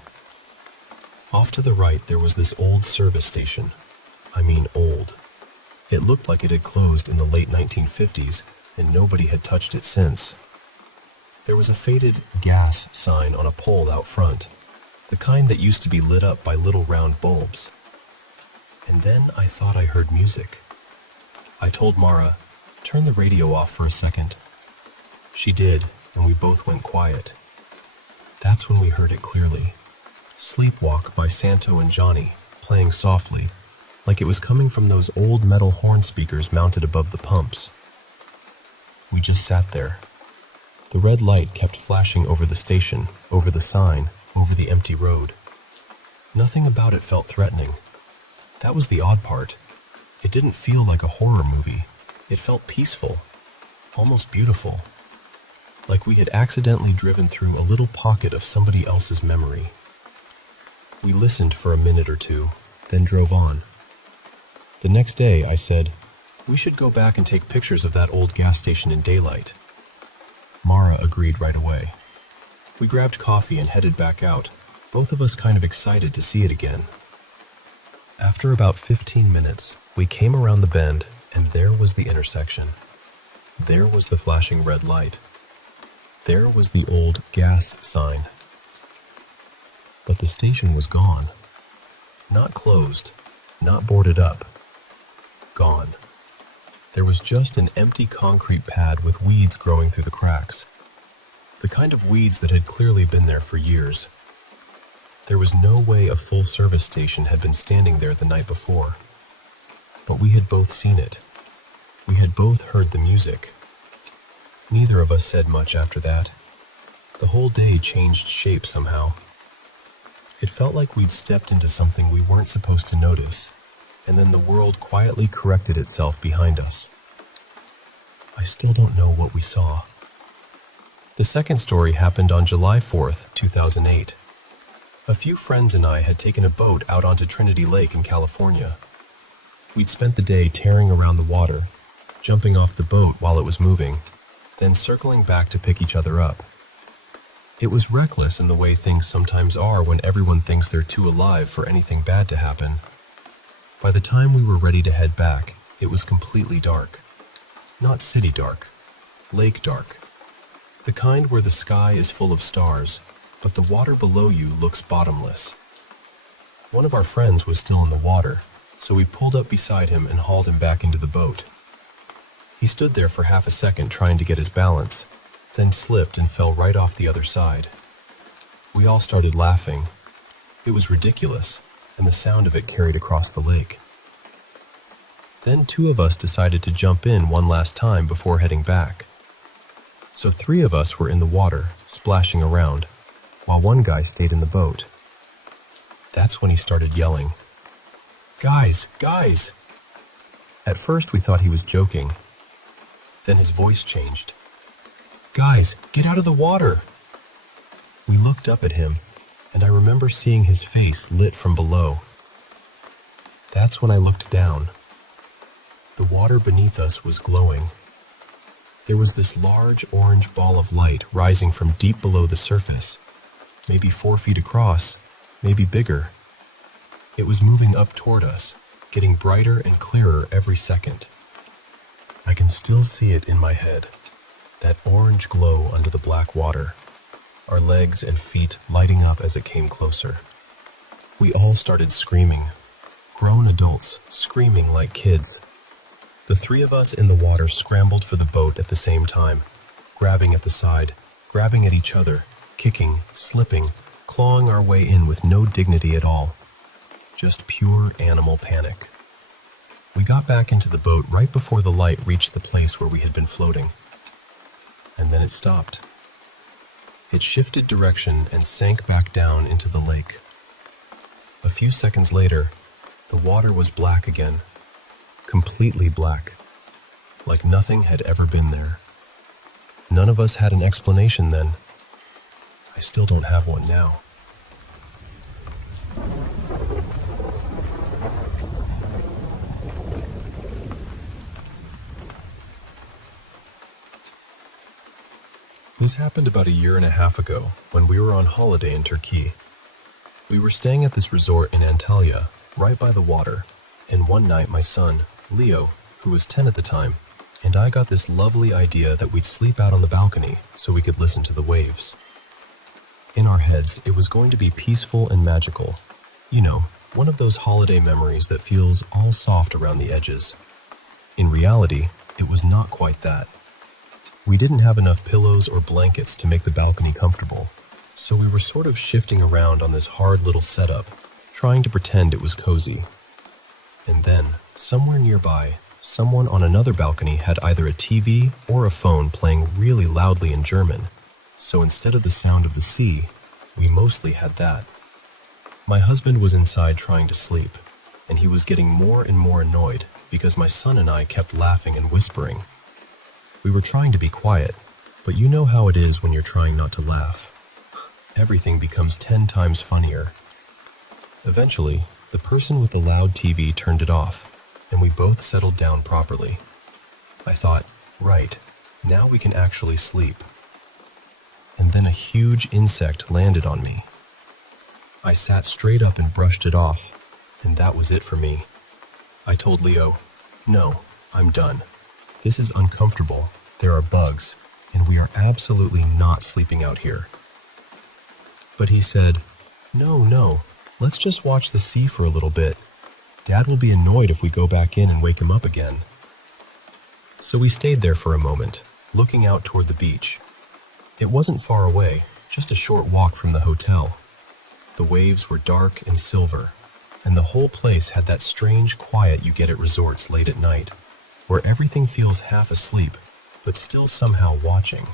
Off to the right there was this old service station. I mean old. It looked like it had closed in the late 1950s, and nobody had touched it since. There was a faded gas sign on a pole out front, the kind that used to be lit up by little round bulbs. And then I thought I heard music. I told Mara, "Turn the radio off for a second." She did, and we both went quiet. That's when we heard it clearly. Sleepwalk by Santo and Johnny, playing softly, like it was coming from those old metal horn speakers mounted above the pumps. We just sat there. The red light kept flashing over the station, over the sign, over the empty road. Nothing about it felt threatening. That was the odd part. It didn't feel like a horror movie. It felt peaceful, almost beautiful, like we had accidentally driven through a little pocket of somebody else's memory. We listened for a minute or two, then drove on. The next day, I said, "We should go back and take pictures of that old gas station in daylight." Mara agreed right away. We grabbed coffee and headed back out, both of us kind of excited to see it again. After about 15 minutes, we came around the bend, and there was the intersection. There was the flashing red light. There was the old gas sign. But the station was gone. Not closed, not boarded up. Gone. There was just an empty concrete pad with weeds growing through the cracks. The kind of weeds that had clearly been there for years. There was no way a full-service station had been standing there the night before. But we had both seen it. We had both heard the music. Neither of us said much after that. The whole day changed shape somehow. It felt like we'd stepped into something we weren't supposed to notice, and then the world quietly corrected itself behind us. I still don't know what we saw. The second story happened on July 4th, 2008. A few friends and I had taken a boat out onto Trinity Lake in California. We'd spent the day tearing around the water, jumping off the boat while it was moving, then circling back to pick each other up. It was reckless in the way things sometimes are when everyone thinks they're too alive for anything bad to happen. By the time we were ready to head back, it was completely dark. Not city dark, lake dark. The kind where the sky is full of stars, but the water below you looks bottomless. One of our friends was still in the water, so we pulled up beside him and hauled him back into the boat. He stood there for half a second trying to get his balance, then slipped and fell right off the other side. We all started laughing. It was ridiculous, and the sound of it carried across the lake. Then two of us decided to jump in one last time before heading back. So 3 of us were in the water, splashing around, while one guy stayed in the boat. That's when he started yelling, "Guys, guys!" At first we thought he was joking. Then his voice changed. "Guys, get out of the water!" We looked up at him, and I remember seeing his face lit from below. That's when I looked down. The water beneath us was glowing. There was this large orange ball of light rising from deep below the surface, maybe 4 feet across, maybe bigger. It was moving up toward us, getting brighter and clearer every second. I can still see it in my head, that orange glow under the black water, our legs and feet lighting up as it came closer. We all started screaming. grown adults screaming like kids. The three of us in the water scrambled for the boat at the same time, grabbing at the side, grabbing at each other, kicking, slipping, clawing our way in with no dignity at all. Just pure animal panic. We got back into the boat right before the light reached the place where we had been floating. And then it stopped. It shifted direction and sank back down into the lake. A few seconds later, the water was black again, completely black, like nothing had ever been there. None of us had an explanation then. I still don't have one now. This happened about a year and a half ago when we were on holiday in Turkey. We were staying at this resort in Antalya, right by the water, and one night my son, Leo, who was 10 at the time, and I got this lovely idea that we'd sleep out on the balcony so we could listen to the waves. In our heads, it was going to be peaceful and magical. You know, one of those holiday memories that feels all soft around the edges. In reality, it was not quite that. We didn't have enough pillows or blankets to make the balcony comfortable, so we were sort of shifting around on this hard little setup, trying to pretend it was cozy. And then, somewhere nearby, someone on another balcony had either a TV or a phone playing really loudly in German, so instead of the sound of the sea, we mostly had that. My husband was inside trying to sleep, and he was getting more and more annoyed because my son and I kept laughing and whispering. We were trying to be quiet, but you know how it is when you're trying not to laugh. Everything becomes 10 times funnier. Eventually, the person with the loud TV turned it off, and we both settled down properly. I thought, right, now we can actually sleep. And then a huge insect landed on me. I sat straight up and brushed it off, and that was it for me. I told Leo, "No, I'm done. This is uncomfortable, there are bugs, and we are absolutely not sleeping out here." But he said, No, let's just watch the sea for a little bit. Dad will be annoyed if we go back in and wake him up again." So we stayed there for a moment, looking out toward the beach. It wasn't far away, just a short walk from the hotel. The waves were dark and silver, and the whole place had that strange quiet you get at resorts late at night, where everything feels half asleep, but still somehow watching.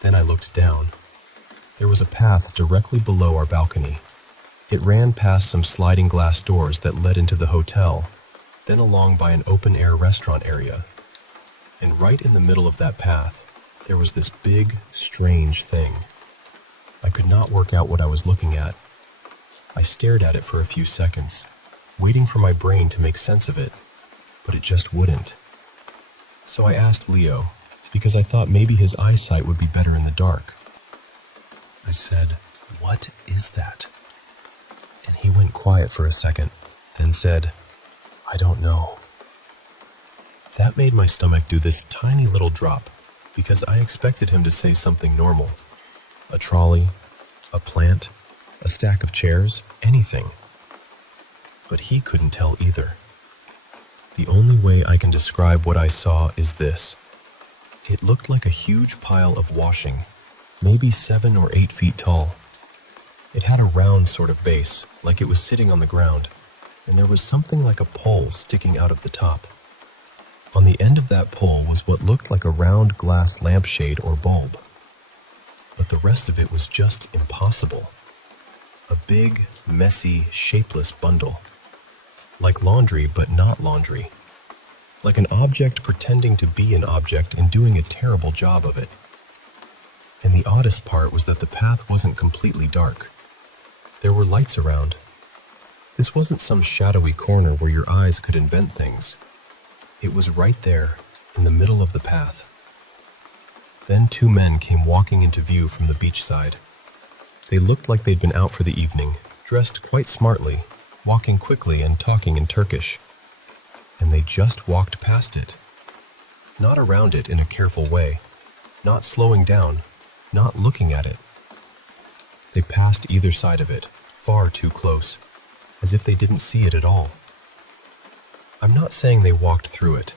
Then I looked down. There was a path directly below our balcony. It ran past some sliding glass doors that led into the hotel, then along by an open-air restaurant area. And right in the middle of that path, there was this big, strange thing. I could not work out what I was looking at. I stared at it for a few seconds, waiting for my brain to make sense of it, but it just wouldn't. So I asked Leo, because I thought maybe his eyesight would be better in the dark. I said, "What is that?" And he went quiet for a second, then said, "I don't know." That made my stomach do this tiny little drop, because I expected him to say something normal. A trolley, a plant, a stack of chairs, anything. But he couldn't tell either. The only way I can describe what I saw is this. It looked like a huge pile of washing, maybe 7 or 8 feet tall. It had a round sort of base, like it was sitting on the ground, and there was something like a pole sticking out of the top. On the end of that pole was what looked like a round glass lampshade or bulb. But the rest of it was just impossible. A big, messy, shapeless bundle. Like laundry, but not laundry. Like an object pretending to be an object and doing a terrible job of it. And the oddest part was that the path wasn't completely dark. There were lights around. This wasn't some shadowy corner where your eyes could invent things. It was right there, in the middle of the path. Then 2 men came walking into view from the beachside. They looked like they'd been out for the evening, dressed quite smartly, walking quickly and talking in Turkish. And they just walked past it. Not around it in a careful way, not slowing down, not looking at it. They passed either side of it, far too close, as if they didn't see it at all. I'm not saying they walked through it.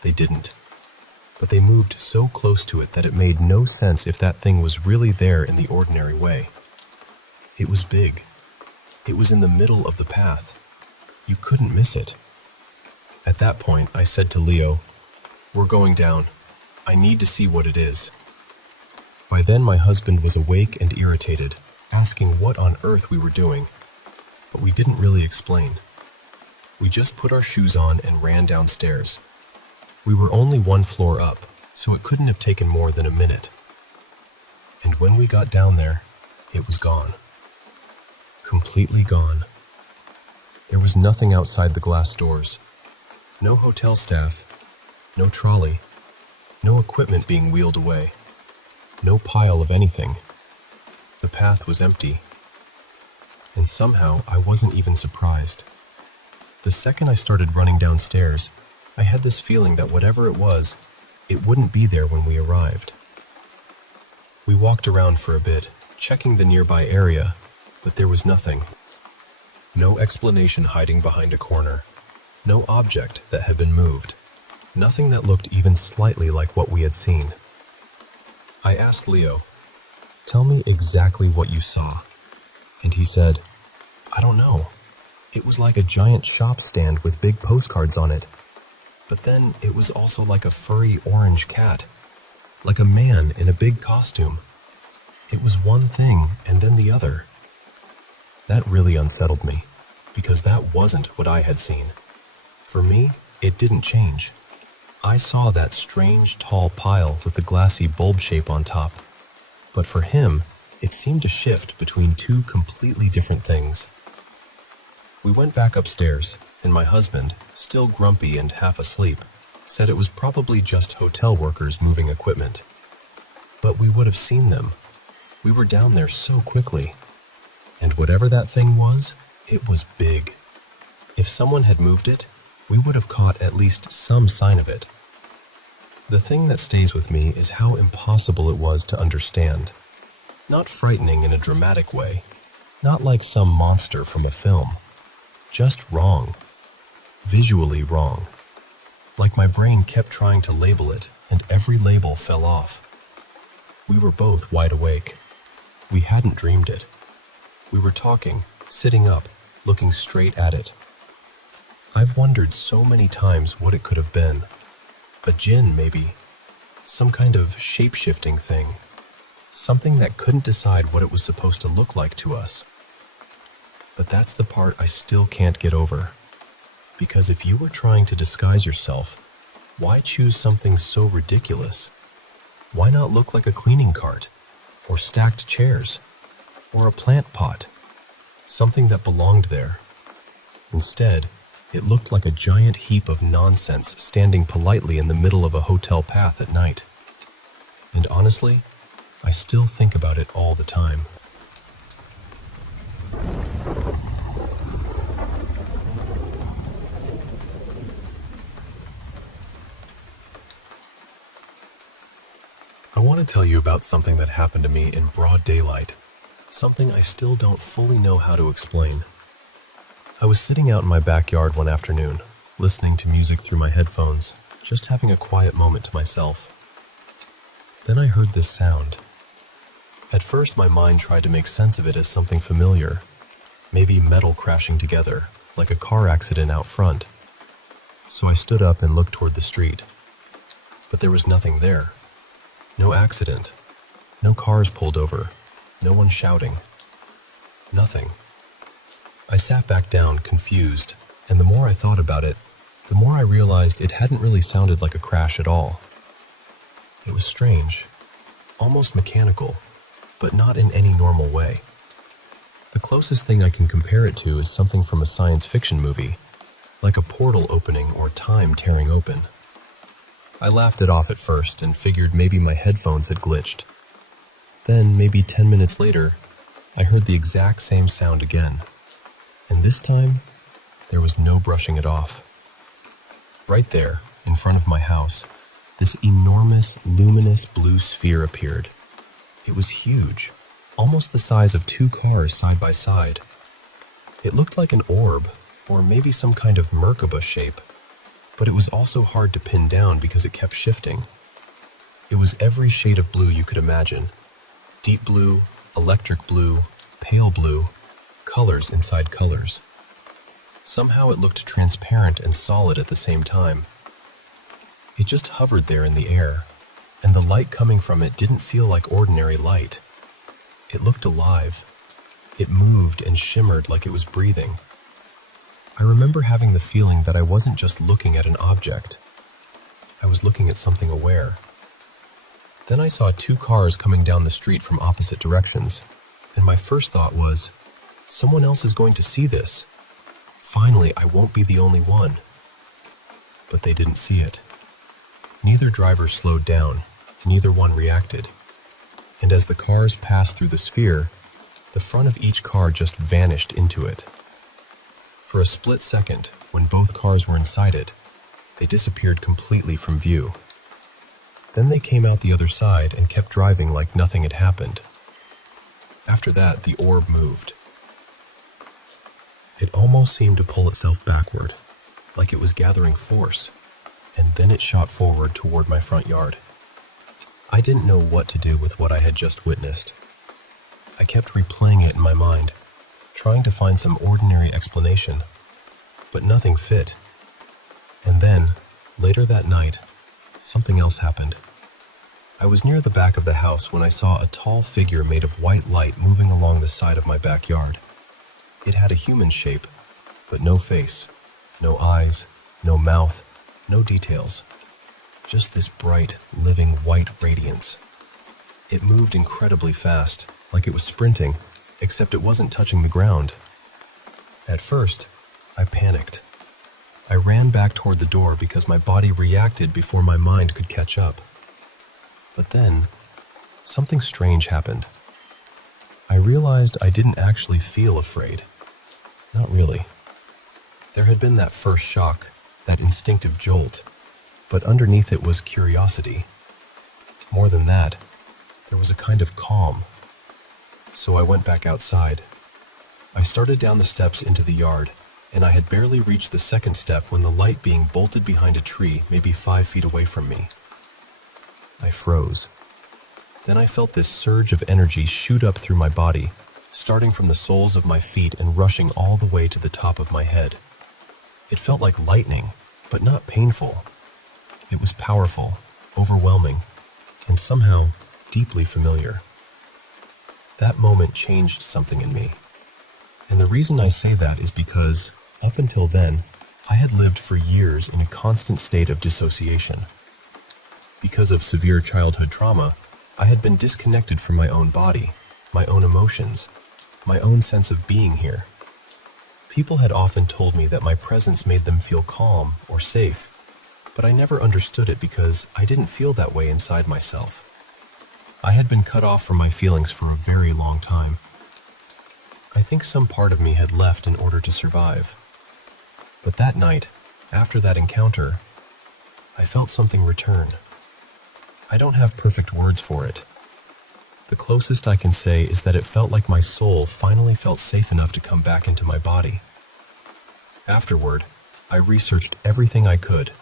They didn't. But they moved so close to it that it made no sense if that thing was really there in the ordinary way. It was big. It was in the middle of the path. You couldn't miss it. At that point, I said to Leo, "We're going down. I need to see what it is." By then, my husband was awake and irritated, asking what on earth we were doing, but we didn't really explain. We just put our shoes on and ran downstairs. We were only 1 floor up, so it couldn't have taken more than a minute. And when we got down there, it was gone. Completely gone. There was nothing outside the glass doors. No hotel staff, no trolley, no equipment being wheeled away, no pile of anything. The path was empty. And somehow I wasn't even surprised. The second I started running downstairs, I had this feeling that whatever it was, it wouldn't be there when we arrived. We walked around for a bit, checking the nearby area, but there was nothing. No explanation hiding behind a corner. No object that had been moved. Nothing that looked even slightly like what we had seen. I asked Leo, "Tell me exactly what you saw." And he said, "I don't know. It was like a giant shop stand with big postcards on it. But then it was also like a furry orange cat. Like a man in a big costume. It was one thing and then the other." That really unsettled me, because that wasn't what I had seen. For me, it didn't change. I saw that strange tall pile with the glassy bulb shape on top. But for him, it seemed to shift between 2 completely different things. We went back upstairs, and my husband, still grumpy and half asleep, said it was probably just hotel workers moving equipment. But we would have seen them. We were down there so quickly. And whatever that thing was, it was big. If someone had moved it, we would have caught at least some sign of it. The thing that stays with me is how impossible it was to understand. Not frightening in a dramatic way, not like some monster from a film. Just wrong. Visually wrong. Like my brain kept trying to label it, and every label fell off. We were both wide awake. We hadn't dreamed it. We were talking, sitting up, looking straight at it. I've wondered so many times what it could have been. A djinn, maybe. Some kind of shape-shifting thing. Something that couldn't decide what it was supposed to look like to us. But that's the part I still can't get over. Because if you were trying to disguise yourself, why choose something so ridiculous? Why not look like a cleaning cart? Or stacked chairs? Or a plant pot? Something that belonged there. Instead, it looked like a giant heap of nonsense standing politely in the middle of a hotel path at night. And honestly, I still think about it all the time. I want to tell you about something that happened to me in broad daylight. Something I still don't fully know how to explain. I was sitting out in my backyard one afternoon, listening to music through my headphones, just having a quiet moment to myself. Then I heard this sound. At first, my mind tried to make sense of it as something familiar, maybe metal crashing together, like a car accident out front. So I stood up and looked toward the street. But there was nothing there. No accident. No cars pulled over. No one shouting. Nothing. I sat back down, confused, and the more I thought about it, the more I realized it hadn't really sounded like a crash at all. It was strange, almost mechanical, but not in any normal way. The closest thing I can compare it to is something from a science fiction movie, like a portal opening or time tearing open. I laughed it off at first and figured maybe my headphones had glitched. Then, maybe 10 minutes later, I heard the exact same sound again. And this time, there was no brushing it off. Right there, in front of my house, this enormous, luminous blue sphere appeared. It was huge, almost the size of 2 cars side by side. It looked like an orb, or maybe some kind of Merkaba shape, but it was also hard to pin down because it kept shifting. It was every shade of blue you could imagine. Deep blue, electric blue, pale blue, colors inside colors. Somehow it looked transparent and solid at the same time. It just hovered there in the air, and the light coming from it didn't feel like ordinary light. It looked alive. It moved and shimmered like it was breathing. I remember having the feeling that I wasn't just looking at an object. I was looking at something aware. Then I saw 2 cars coming down the street from opposite directions, and my first thought was, someone else is going to see this. Finally, I won't be the only one. But they didn't see it. Neither driver slowed down, neither one reacted. And as the cars passed through the sphere, the front of each car just vanished into it. For a split second, when both cars were inside it, they disappeared completely from view. Then they came out the other side and kept driving like nothing had happened. After that, the orb moved. It almost seemed to pull itself backward, like it was gathering force, and then it shot forward toward my front yard. I didn't know what to do with what I had just witnessed. I kept replaying it in my mind, trying to find some ordinary explanation, but nothing fit. And then, later that night, something else happened. I was near the back of the house when I saw a tall figure made of white light moving along the side of my backyard. It had a human shape, but no face, no eyes, no mouth, no details. Just this bright, living white radiance. It moved incredibly fast, like it was sprinting, except it wasn't touching the ground. At first, I panicked. I ran back toward the door because my body reacted before my mind could catch up. But then, something strange happened. I realized I didn't actually feel afraid. Not really. There had been that first shock, that instinctive jolt, but underneath it was curiosity. More than that, there was a kind of calm. So I went back outside. I started down the steps into the yard, and I had barely reached the second step when the light being bolted behind a tree maybe 5 feet away from me. I froze. Then I felt this surge of energy shoot up through my body, starting from the soles of my feet and rushing all the way to the top of my head. It felt like lightning, but not painful. It was powerful, overwhelming, and somehow deeply familiar. That moment changed something in me. And the reason I say that is because, up until then, I had lived for years in a constant state of dissociation. Because of severe childhood trauma, I had been disconnected from my own body, my own emotions, my own sense of being here. People had often told me that my presence made them feel calm or safe, but I never understood it because I didn't feel that way inside myself. I had been cut off from my feelings for a very long time. I think some part of me had left in order to survive. But that night, after that encounter, I felt something return. I don't have perfect words for it. The closest I can say is that it felt like my soul finally felt safe enough to come back into my body. Afterward, I researched everything I could.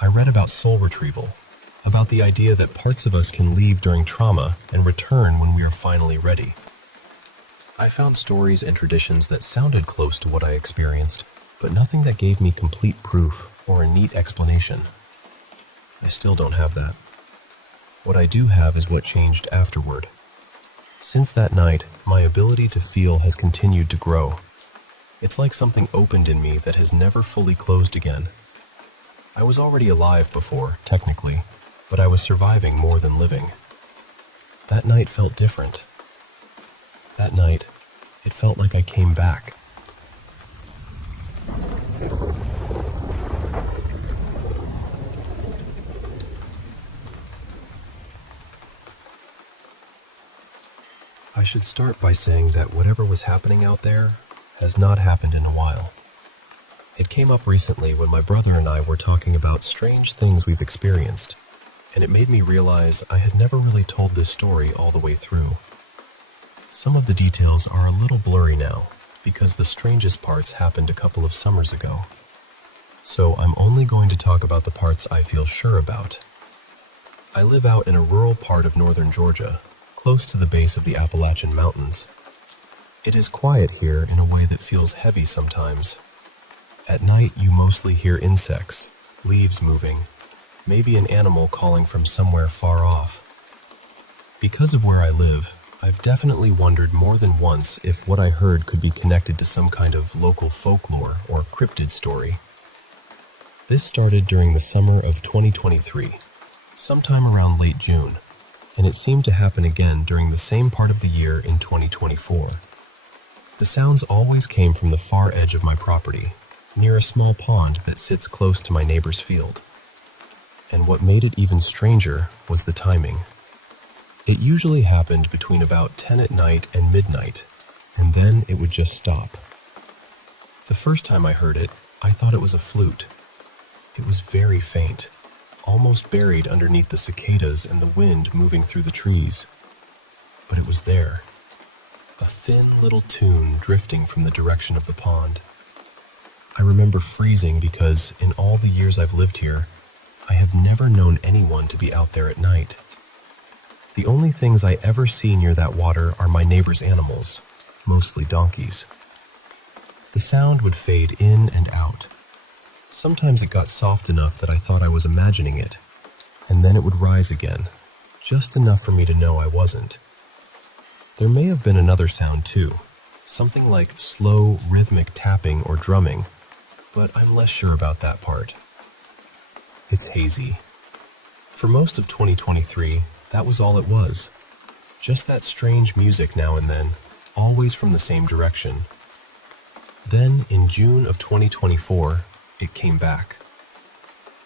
I read about soul retrieval, about the idea that parts of us can leave during trauma and return when we are finally ready. I found stories and traditions that sounded close to what I experienced, but nothing that gave me complete proof or a neat explanation. I still don't have that. What I do have is what changed afterward. Since that night, my ability to feel has continued to grow. It's like something opened in me that has never fully closed again. I was already alive before, technically, but I was surviving more than living. That night felt different. That night, it felt like I came back. I should start by saying that whatever was happening out there has not happened in a while. It came up recently when my brother and I were talking about strange things we've experienced, and it made me realize I had never really told this story all the way through. Some of the details are a little blurry now, because the strangest parts happened a couple of summers ago. So I'm only going to talk about the parts I feel sure about. I live out in a rural part of northern Georgia, close to the base of the Appalachian Mountains. It is quiet here in a way that feels heavy sometimes. At night, you mostly hear insects, leaves moving, maybe an animal calling from somewhere far off. Because of where I live, I've definitely wondered more than once if what I heard could be connected to some kind of local folklore or cryptid story. This started during the summer of 2023, sometime around late June, and it seemed to happen again during the same part of the year in 2024. The sounds always came from the far edge of my property, near a small pond that sits close to my neighbor's field. And what made it even stranger was the timing. It usually happened between about 10 at night and midnight, and then it would just stop. The first time I heard it, I thought it was a flute. It was very faint, almost buried underneath the cicadas and the wind moving through the trees. But it was there, a thin little tune drifting from the direction of the pond. I remember freezing because in all the years I've lived here, I have never known anyone to be out there at night. The only things I ever see near that water are my neighbor's animals, mostly donkeys. The sound would fade in and out. Sometimes it got soft enough that I thought I was imagining it, and then it would rise again, just enough for me to know I wasn't. There may have been another sound too, something like slow, rhythmic tapping or drumming, but I'm less sure about that part. It's hazy. For most of 2023, that was all it was. Just that strange music now and then, always from the same direction. Then, in June of 2024, it came back.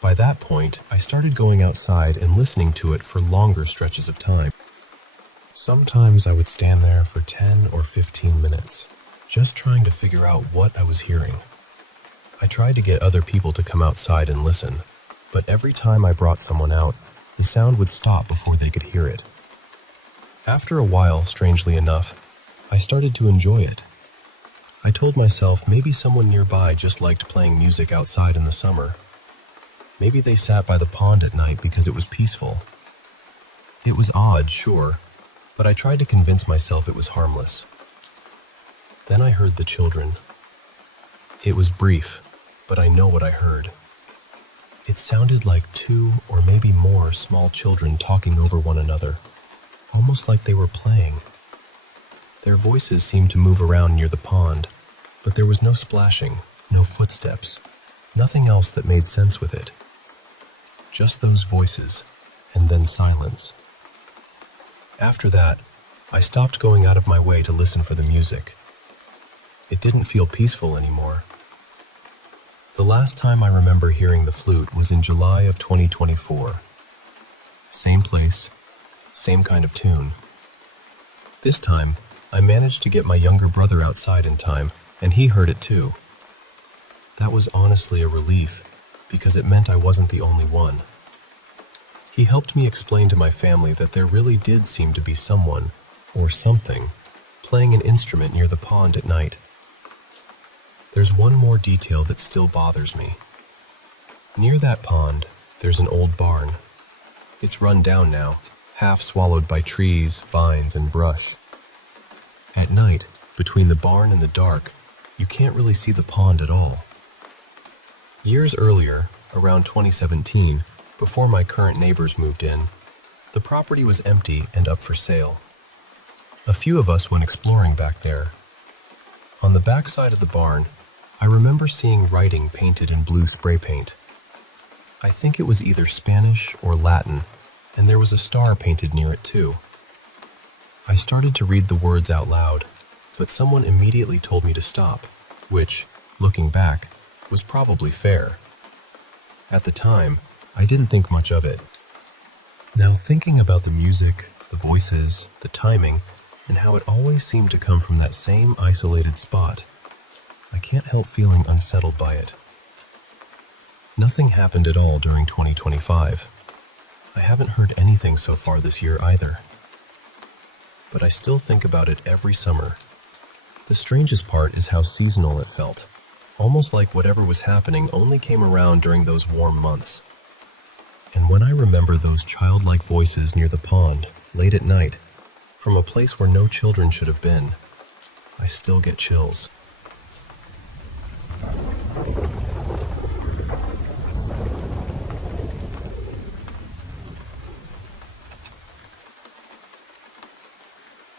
By that point, I started going outside and listening to it for longer stretches of time. Sometimes I would stand there for 10 or 15 minutes, just trying to figure out what I was hearing. I tried to get other people to come outside and listen, but every time I brought someone out, the sound would stop before they could hear it. After a while, strangely enough, I started to enjoy it. I told myself maybe someone nearby just liked playing music outside in the summer. Maybe they sat by the pond at night because it was peaceful. It was odd, sure, but I tried to convince myself it was harmless. Then I heard the children. It was brief, but I know what I heard. It sounded like 2 or maybe more small children talking over one another, almost like they were playing. Their voices seemed to move around near the pond, but there was no splashing, no footsteps, nothing else that made sense with it. Just those voices, and then silence. After that, I stopped going out of my way to listen for the music. It didn't feel peaceful anymore. The last time I remember hearing the flute was in July of 2024. Same place, same kind of tune. This time, I managed to get my younger brother outside in time, and he heard it too. That was honestly a relief, because it meant I wasn't the only one. He helped me explain to my family that there really did seem to be someone, or something, playing an instrument near the pond at night. There's one more detail that still bothers me. Near that pond, there's an old barn. It's run down now, half swallowed by trees, vines, and brush. At night, between the barn and the dark, you can't really see the pond at all. Years earlier, around 2017, before my current neighbors moved in, the property was empty and up for sale. A few of us went exploring back there. On the back side of the barn, I remember seeing writing painted in blue spray paint. I think it was either Spanish or Latin, and there was a star painted near it too. I started to read the words out loud, but someone immediately told me to stop, which, looking back, was probably fair. At the time, I didn't think much of it. Now thinking about the music, the voices, the timing, and how it always seemed to come from that same isolated spot, I can't help feeling unsettled by it. Nothing happened at all during 2025. I haven't heard anything so far this year either. But I still think about it every summer. The strangest part is how seasonal it felt, almost like whatever was happening only came around during those warm months. And when I remember those childlike voices near the pond, late at night, from a place where no children should have been, I still get chills.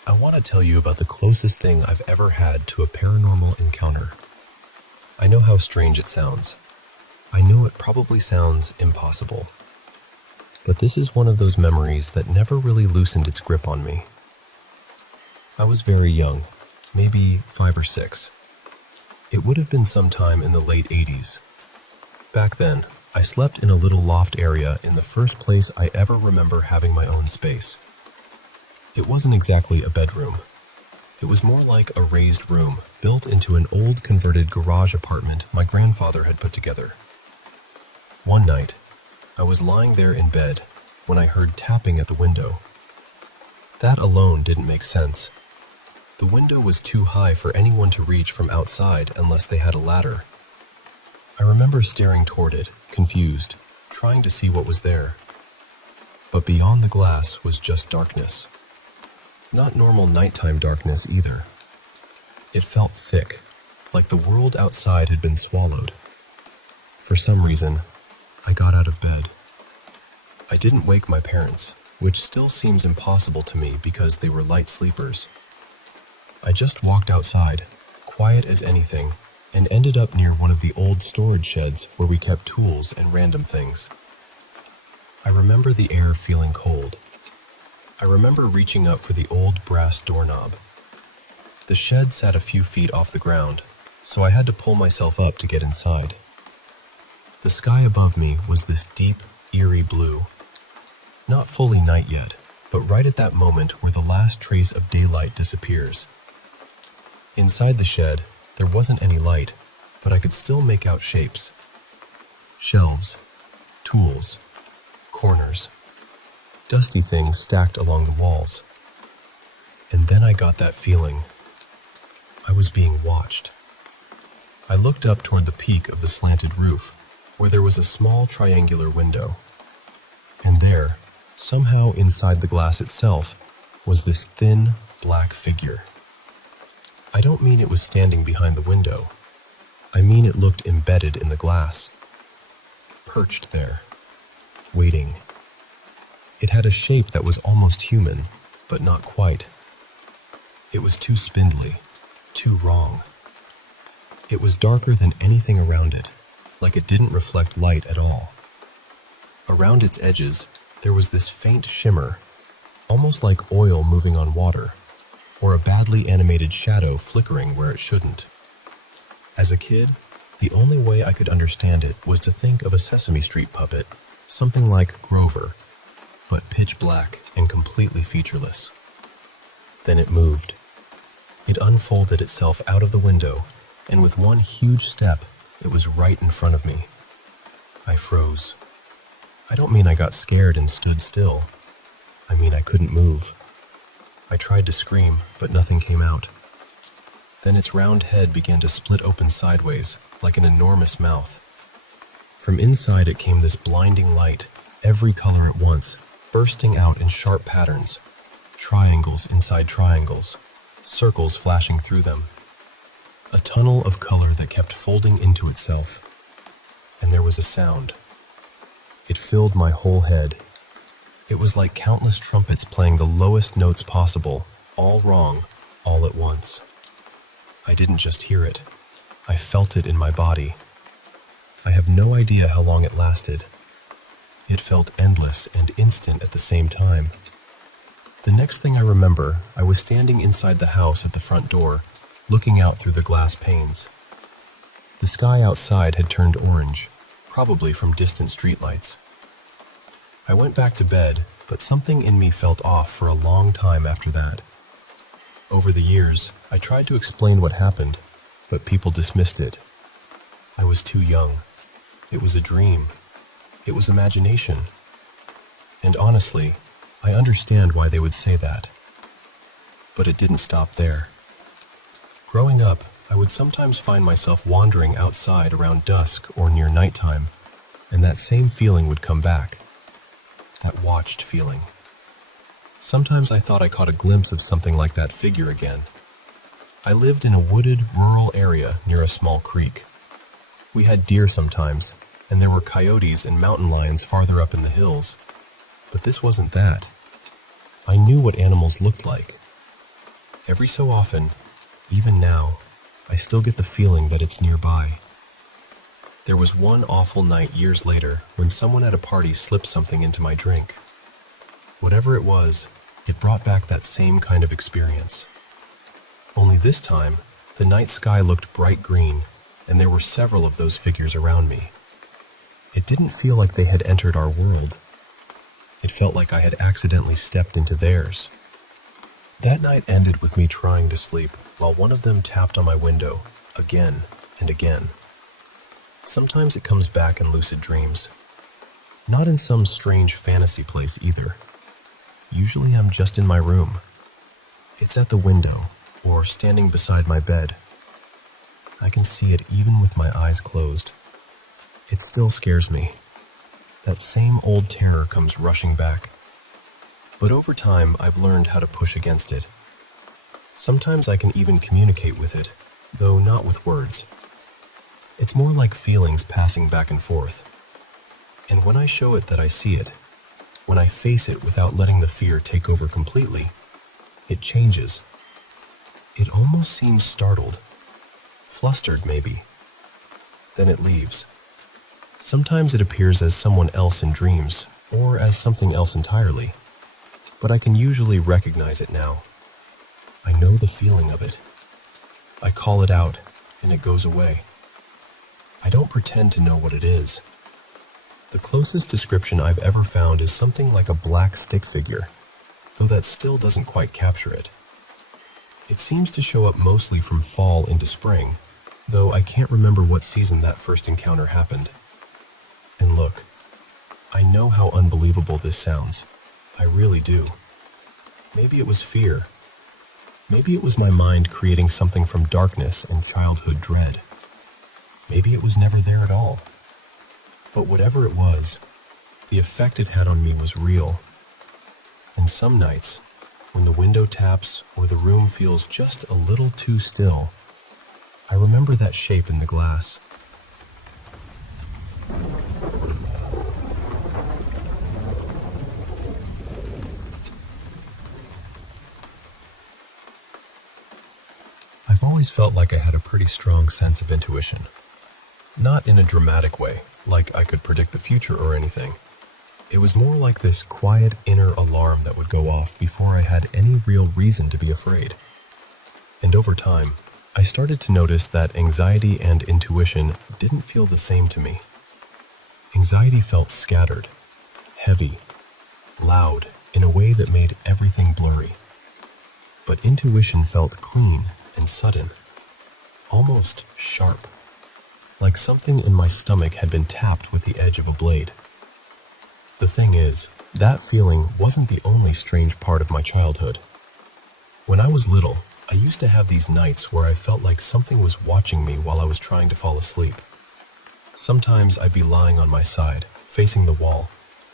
I want to tell you about the closest thing I've ever had to a paranormal encounter. I know how strange it sounds. I know it probably sounds impossible. But this is one of those memories that never really loosened its grip on me. I was very young, maybe 5 or 6. It would have been sometime in the late 80s. Back then, I slept in a little loft area in the first place I ever remember having my own space. It wasn't exactly a bedroom. It was more like a raised room built into an old converted garage apartment my grandfather had put together. One night, I was lying there in bed when I heard tapping at the window. That alone didn't make sense. The window was too high for anyone to reach from outside unless they had a ladder. I remember staring toward it, confused, trying to see what was there. But beyond the glass was just darkness. Not normal nighttime darkness either. It felt thick, like the world outside had been swallowed. For some reason, I got out of bed. I didn't wake my parents, which still seems impossible to me because they were light sleepers. I just walked outside, quiet as anything, and ended up near one of the old storage sheds where we kept tools and random things. I remember the air feeling cold. I remember reaching up for the old brass doorknob. The shed sat a few feet off the ground, so I had to pull myself up to get inside. The sky above me was this deep, eerie blue. Not fully night yet, but right at that moment where the last trace of daylight disappears. Inside the shed, there wasn't any light, but I could still make out shapes. Shelves, tools, corners, dusty things stacked along the walls. And then I got that feeling. I was being watched. I looked up toward the peak of the slanted roof, where there was a small triangular window. And there, somehow inside the glass itself, was this thin, black figure. I don't mean it was standing behind the window. I mean it looked embedded in the glass. Perched there, waiting. It had a shape that was almost human, but not quite. It was too spindly, too wrong. It was darker than anything around it, like it didn't reflect light at all. Around its edges, there was this faint shimmer, almost like oil moving on water, or a badly animated shadow flickering where it shouldn't. As a kid, the only way I could understand it was to think of a Sesame Street puppet, something like Grover, but pitch black and completely featureless. Then it moved. It unfolded itself out of the window, and with one huge step, it was right in front of me. I froze. I don't mean I got scared and stood still. I mean I couldn't move. I tried to scream, but nothing came out. Then its round head began to split open sideways, like an enormous mouth. From inside it came this blinding light, every color at once, bursting out in sharp patterns. Triangles inside triangles, circles flashing through them. A tunnel of color that kept folding into itself. And there was a sound. It filled my whole head. It was like countless trumpets playing the lowest notes possible, all wrong, all at once. I didn't just hear it. I felt it in my body. I have no idea how long it lasted. It felt endless and instant at the same time. The next thing I remember, I was standing inside the house at the front door, looking out through the glass panes. The sky outside had turned orange, probably from distant streetlights. I went back to bed, but something in me felt off for a long time after that. Over the years, I tried to explain what happened, but people dismissed it. I was too young. It was a dream. It was imagination. And honestly, I understand why they would say that. But it didn't stop there. Growing up, I would sometimes find myself wandering outside around dusk or near nighttime, and that same feeling would come back. That watched feeling. Sometimes I thought I caught a glimpse of something like that figure again. I lived in a wooded, rural area near a small creek. We had deer sometimes, and there were coyotes and mountain lions farther up in the hills. But this wasn't that. I knew what animals looked like. Every so often, even now, I still get the feeling that it's nearby. There was one awful night years later when someone at a party slipped something into my drink. Whatever it was, it brought back that same kind of experience. Only this time, the night sky looked bright green, and there were several of those figures around me. It didn't feel like they had entered our world. It felt like I had accidentally stepped into theirs. That night ended with me trying to sleep, while one of them tapped on my window, again and again. Sometimes it comes back in lucid dreams. Not in some strange fantasy place either. Usually I'm just in my room. It's at the window, or standing beside my bed. I can see it even with my eyes closed. It still scares me. That same old terror comes rushing back. But over time, I've learned how to push against it. Sometimes I can even communicate with it, though not with words. It's more like feelings passing back and forth. And when I show it that I see it, when I face it without letting the fear take over completely, it changes. It almost seems startled, flustered maybe. Then it leaves. Sometimes it appears as someone else in dreams, or as something else entirely. But I can usually recognize it now. I know the feeling of it. I call it out, and it goes away. I don't pretend to know what it is. The closest description I've ever found is something like a black stick figure, though that still doesn't quite capture it. It seems to show up mostly from fall into spring, though I can't remember what season that first encounter happened. And look, I know how unbelievable this sounds. I really do. Maybe it was fear. Maybe it was my mind creating something from darkness and childhood dread. Maybe it was never there at all. But whatever it was, the effect it had on me was real. And some nights, when the window taps or the room feels just a little too still, I remember that shape in the glass. I've always felt like I had a pretty strong sense of intuition. Not in a dramatic way, like I could predict the future or anything. It was more like this quiet inner alarm that would go off before I had any real reason to be afraid. And over time, I started to notice that anxiety and intuition didn't feel the same to me. Anxiety felt scattered, heavy, loud, in a way that made everything blurry. But intuition felt clean and sudden, almost sharp, like something in my stomach had been tapped with the edge of a blade. The thing is, that feeling wasn't the only strange part of my childhood. When I was little, I used to have these nights where I felt like something was watching me while I was trying to fall asleep. Sometimes I'd be lying on my side, facing the wall,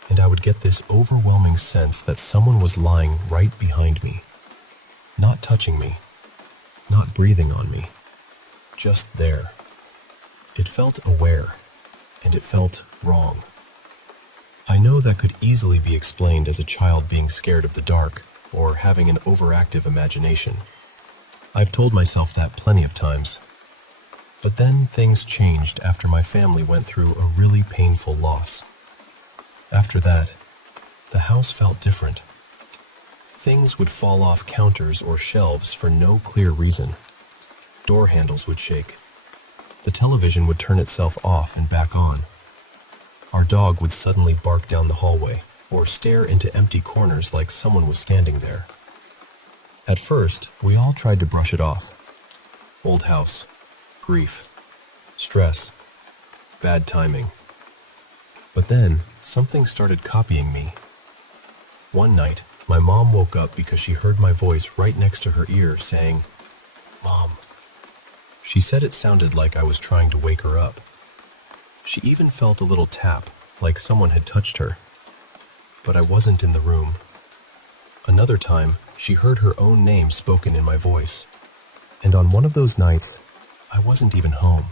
and I would get this overwhelming sense that someone was lying right behind me, not touching me, not breathing on me, just there. It felt aware, and it felt wrong. I know that could easily be explained as a child being scared of the dark or having an overactive imagination. I've told myself that plenty of times. But then things changed after my family went through a really painful loss. After that, the house felt different. Things would fall off counters or shelves for no clear reason. Door handles would shake. The television would turn itself off and back on. Our dog would suddenly bark down the hallway or stare into empty corners like someone was standing there. At first, we all tried to brush it off. Old house, grief, stress, bad timing. But then, something started copying me. One night, my mom woke up because she heard my voice right next to her ear saying, "Mom, She said it sounded like I was trying to wake her up. She even felt a little tap, like someone had touched her. But I wasn't in the room. Another time, she heard her own name spoken in my voice. And on one of those nights, I wasn't even home.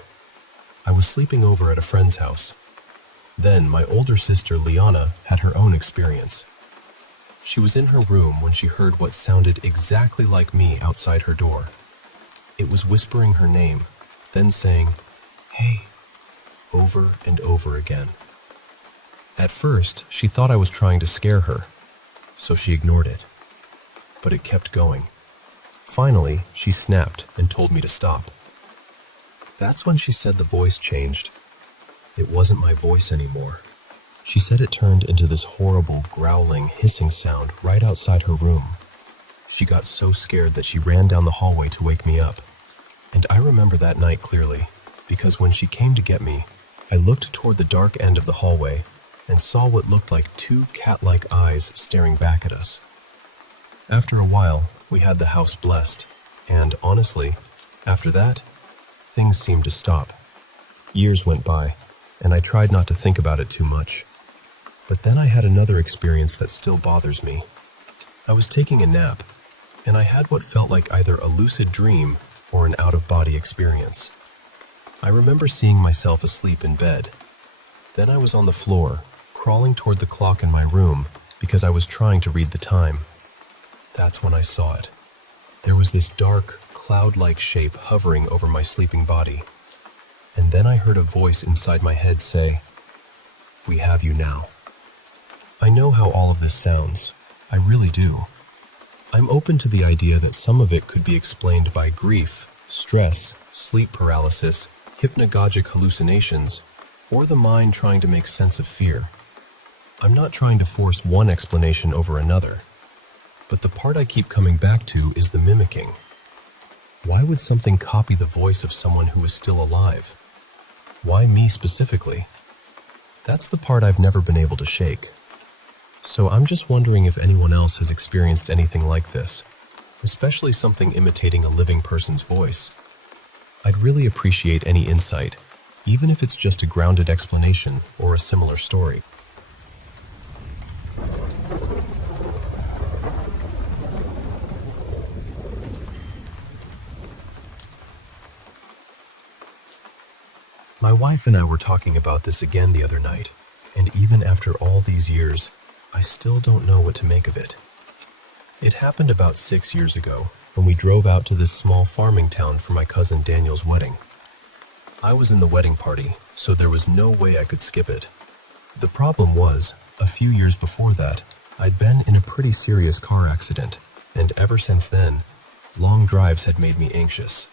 I was sleeping over at a friend's house. Then my older sister, Liana, had her own experience. She was in her room when she heard what sounded exactly like me outside her door. It was whispering her name, then saying, "Hey," over and over again. At first, she thought I was trying to scare her, so she ignored it. But it kept going. Finally, she snapped and told me to stop. That's when she said the voice changed. It wasn't my voice anymore. She said it turned into this horrible, growling, hissing sound right outside her room. She got so scared that she ran down the hallway to wake me up. And I remember that night clearly, because when she came to get me, I looked toward the dark end of the hallway and saw what looked like two cat-like eyes staring back at us. After a while, we had the house blessed, and honestly, after that, things seemed to stop. Years went by, and I tried not to think about it too much. But then I had another experience that still bothers me. I was taking a nap, and I had what felt like either a lucid dream or an out-of-body experience. I remember seeing myself asleep in bed. Then I was on the floor, crawling toward the clock in my room because I was trying to read the time. That's when I saw it. There was this dark, cloud-like shape hovering over my sleeping body. And then I heard a voice inside my head say, "We have you now." I know how all of this sounds. I really do. I'm open to the idea that some of it could be explained by grief, stress, sleep paralysis, hypnagogic hallucinations, or the mind trying to make sense of fear. I'm not trying to force one explanation over another, but the part I keep coming back to is the mimicking. Why would something copy the voice of someone who is still alive? Why me specifically? That's the part I've never been able to shake. So I'm just wondering if anyone else has experienced anything like this, especially something imitating a living person's voice. I'd really appreciate any insight, even if it's just a grounded explanation or a similar story. My wife and I were talking about this again the other night, and even after all these years, I still don't know what to make of it. It happened about 6 years ago when we drove out to this small farming town for my cousin Daniel's wedding. I was in the wedding party, so there was no way I could skip it. The problem was, a few years before that, I'd been in a pretty serious car accident, and ever since then, long drives had made me anxious.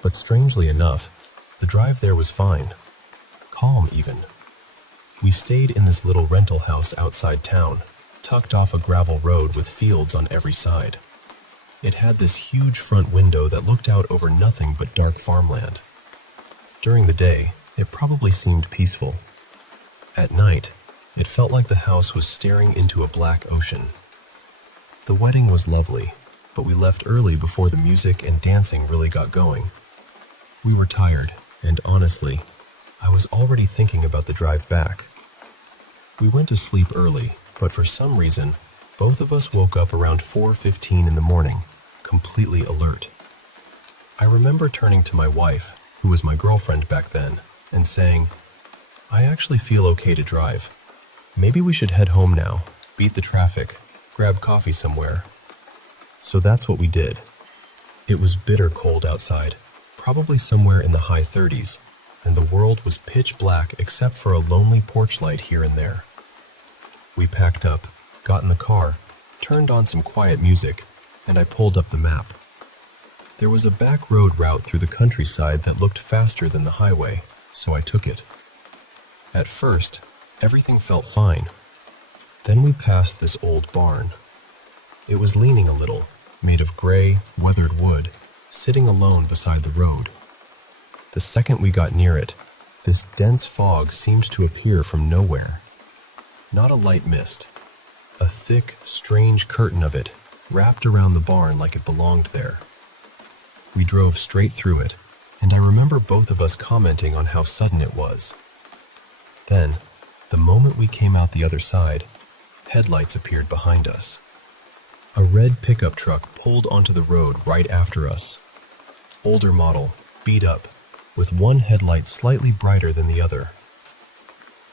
But strangely enough, the drive there was fine, calm even. We stayed in this little rental house outside town, tucked off a gravel road with fields on every side. It had this huge front window that looked out over nothing but dark farmland. During the day, it probably seemed peaceful. At night, it felt like the house was staring into a black ocean. The wedding was lovely, but we left early before the music and dancing really got going. We were tired, and honestly, I was already thinking about the drive back. We went to sleep early, but for some reason, both of us woke up around 4:15 in the morning, completely alert. I remember turning to my wife, who was my girlfriend back then, and saying, "I actually feel okay to drive. Maybe we should head home now, beat the traffic, grab coffee somewhere." So that's what we did. It was bitter cold outside, probably somewhere in the high 30s, and the world was pitch black except for a lonely porch light here and there. We packed up, got in the car, turned on some quiet music, and I pulled up the map. There was a back road route through the countryside that looked faster than the highway, so I took it. At first, everything felt fine. Then we passed this old barn. It was leaning a little, made of gray, weathered wood, sitting alone beside the road. The second we got near it, this dense fog seemed to appear from nowhere. Not a light mist. A thick, strange curtain of it wrapped around the barn like it belonged there. We drove straight through it, and I remember both of us commenting on how sudden it was. Then, the moment we came out the other side, headlights appeared behind us. A red pickup truck pulled onto the road right after us. Older model, beat up, with one headlight slightly brighter than the other.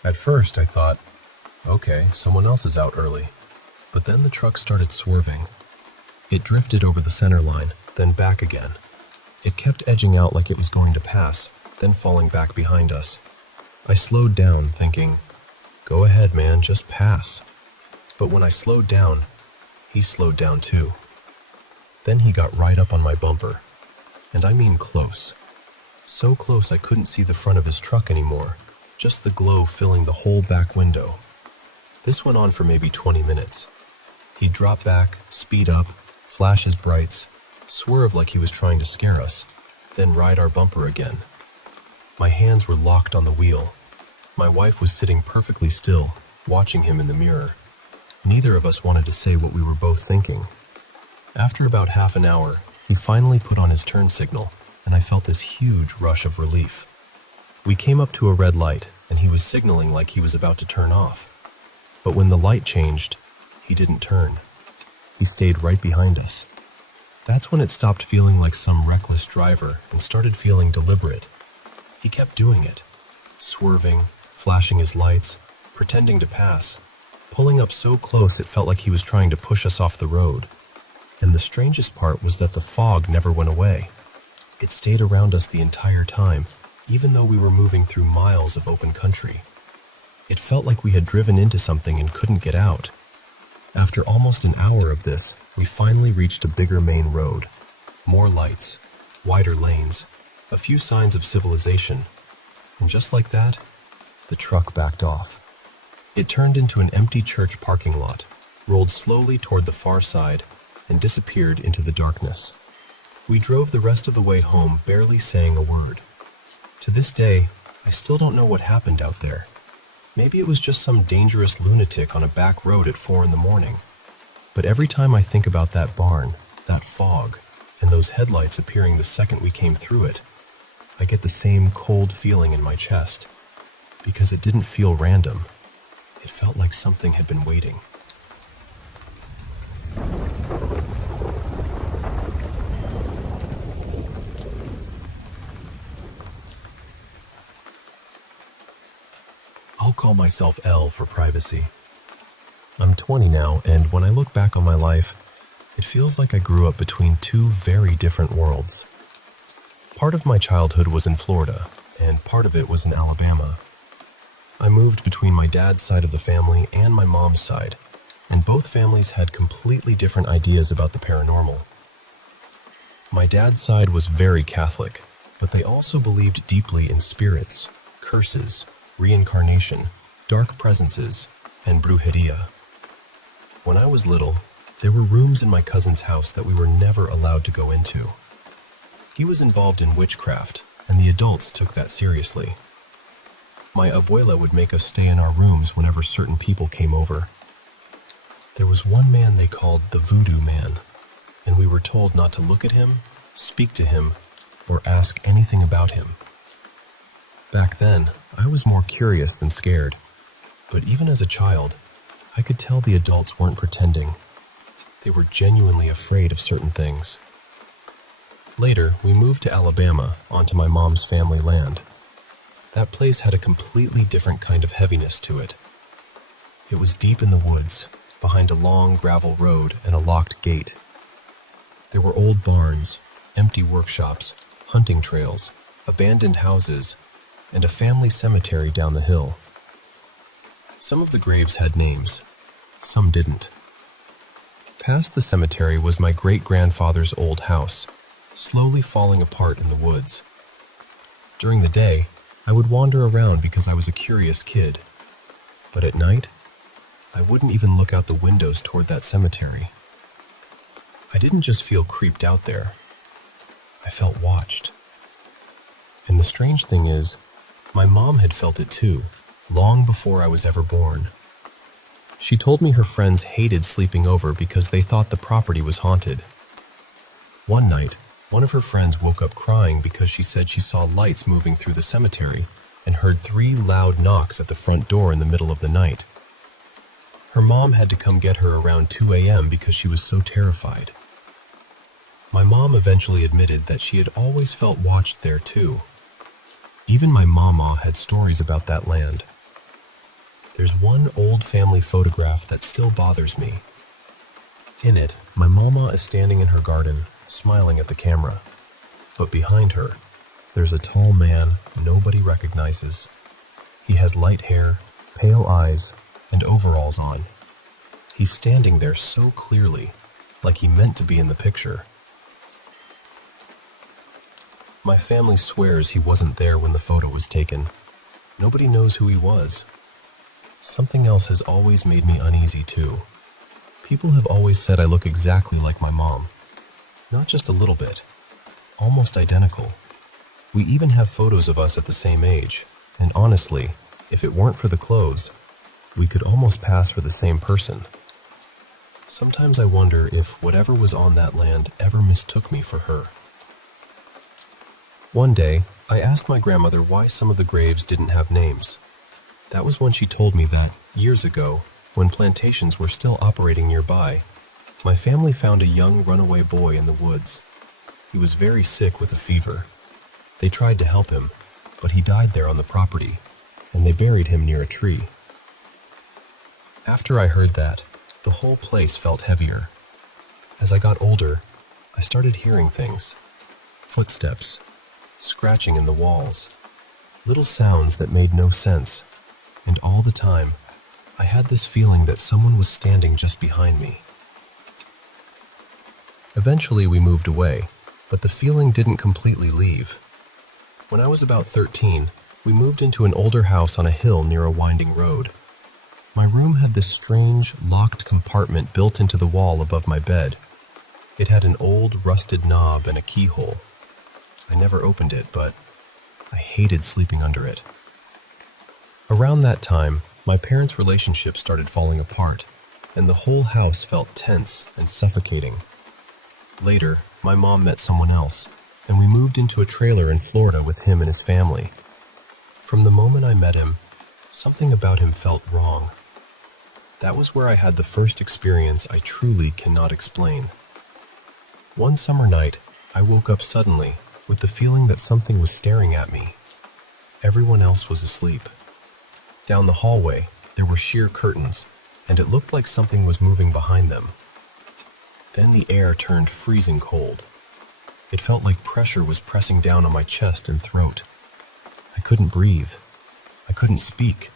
At first I thought, okay, someone else is out early. But then the truck started swerving. It drifted over the center line, then back again. It kept edging out like it was going to pass, then falling back behind us. I slowed down, thinking, go ahead, man, just pass. But when I slowed down, he slowed down too. Then he got right up on my bumper. And I mean close. So close I couldn't see the front of his truck anymore, just the glow filling the whole back window. This went on for maybe 20 minutes. He'd drop back, speed up, flash his brights, swerve like he was trying to scare us, then ride our bumper again. My hands were locked on the wheel. My wife was sitting perfectly still, watching him in the mirror. Neither of us wanted to say what we were both thinking. After about half an hour, he finally put on his turn signal, and I felt this huge rush of relief. We came up to a red light, and he was signaling like he was about to turn off. But when the light changed, he didn't turn. He stayed right behind us. That's when it stopped feeling like some reckless driver and started feeling deliberate. He kept doing it, swerving, flashing his lights, pretending to pass, pulling up so close it felt like he was trying to push us off the road. And the strangest part was that the fog never went away. It stayed around us the entire time, even though we were moving through miles of open country. It felt like we had driven into something and couldn't get out. After almost an hour of this, we finally reached a bigger main road. More lights, wider lanes, a few signs of civilization. And just like that, the truck backed off. It turned into an empty church parking lot, rolled slowly toward the far side, and disappeared into the darkness. We drove the rest of the way home barely saying a word. To this day, I still don't know what happened out there. Maybe it was just some dangerous lunatic on a back road at 4 in the morning. But every time I think about that barn, that fog, and those headlights appearing the second we came through it, I get the same cold feeling in my chest. Because it didn't feel random. It felt like something had been waiting. I'll call myself L for privacy. I'm 20 now, and when I look back on my life, it feels like I grew up between two very different worlds. Part of my childhood was in Florida, and part of it was in Alabama. I moved between my dad's side of the family and my mom's side, and both families had completely different ideas about the paranormal. My dad's side was very Catholic, but they also believed deeply in spirits, curses, reincarnation, dark presences, and brujeria. When I was little, there were rooms in my cousin's house that we were never allowed to go into. He was involved in witchcraft, and the adults took that seriously. My abuela would make us stay in our rooms whenever certain people came over. There was one man they called the Voodoo Man, and we were told not to look at him, speak to him, or ask anything about him. Back then, I was more curious than scared, but even as a child, I could tell the adults weren't pretending. They were genuinely afraid of certain things. Later, we moved to Alabama, onto my mom's family land. That place had a completely different kind of heaviness to it. It was deep in the woods, behind a long gravel road and a locked gate. There were old barns, empty workshops, hunting trails, abandoned houses, and a family cemetery down the hill. Some of the graves had names, some didn't. Past the cemetery was my great-grandfather's old house, slowly falling apart in the woods. During the day, I would wander around because I was a curious kid. But at night, I wouldn't even look out the windows toward that cemetery. I didn't just feel creeped out there. I felt watched. And the strange thing is, my mom had felt it too, long before I was ever born. She told me her friends hated sleeping over because they thought the property was haunted. One night, One of her friends woke up crying because she said she saw lights moving through the cemetery and heard 3 loud knocks at the front door in the middle of the night. Her mom had to come get her around 2 a.m. because she was so terrified. My mom eventually admitted that she had always felt watched there too. Even my mama had stories about that land. There's one old family photograph that still bothers me. In it, my mama is standing in her garden, smiling at the camera. But behind her, there's a tall man nobody recognizes. He has light hair, pale eyes, and overalls on. He's standing there so clearly, like he meant to be in the picture. My family swears he wasn't there when the photo was taken. Nobody knows who he was. Something else has always made me uneasy too. People have always said I look exactly like my mom. Not just a little bit. Almost identical. We even have photos of us at the same age, and honestly, if it weren't for the clothes, we could almost pass for the same person. Sometimes I wonder if whatever was on that land ever mistook me for her. One day, I asked my grandmother why some of the graves didn't have names. That was when she told me that, years ago, when plantations were still operating nearby, my family found a young runaway boy in the woods. He was very sick with a fever. They tried to help him, but he died there on the property, and they buried him near a tree. After I heard that, the whole place felt heavier. As I got older, I started hearing things. Footsteps, scratching in the walls, little sounds that made no sense, and all the time, I had this feeling that someone was standing just behind me. Eventually we moved away, but the feeling didn't completely leave. When I was about 13, we moved into an older house on a hill near a winding road. My room had this strange, locked compartment built into the wall above my bed. It had an old, rusted knob and a keyhole. I never opened it, but I hated sleeping under it. Around that time, my parents' relationship started falling apart, and the whole house felt tense and suffocating. Later, my mom met someone else, and we moved into a trailer in Florida with him and his family. From the moment I met him, something about him felt wrong. That was where I had the first experience I truly cannot explain. One summer night, I woke up suddenly with the feeling that something was staring at me. Everyone else was asleep. Down the hallway, there were sheer curtains, and it looked like something was moving behind them. Then the air turned freezing cold. It felt like pressure was pressing down on my chest and throat. I couldn't breathe. I couldn't speak.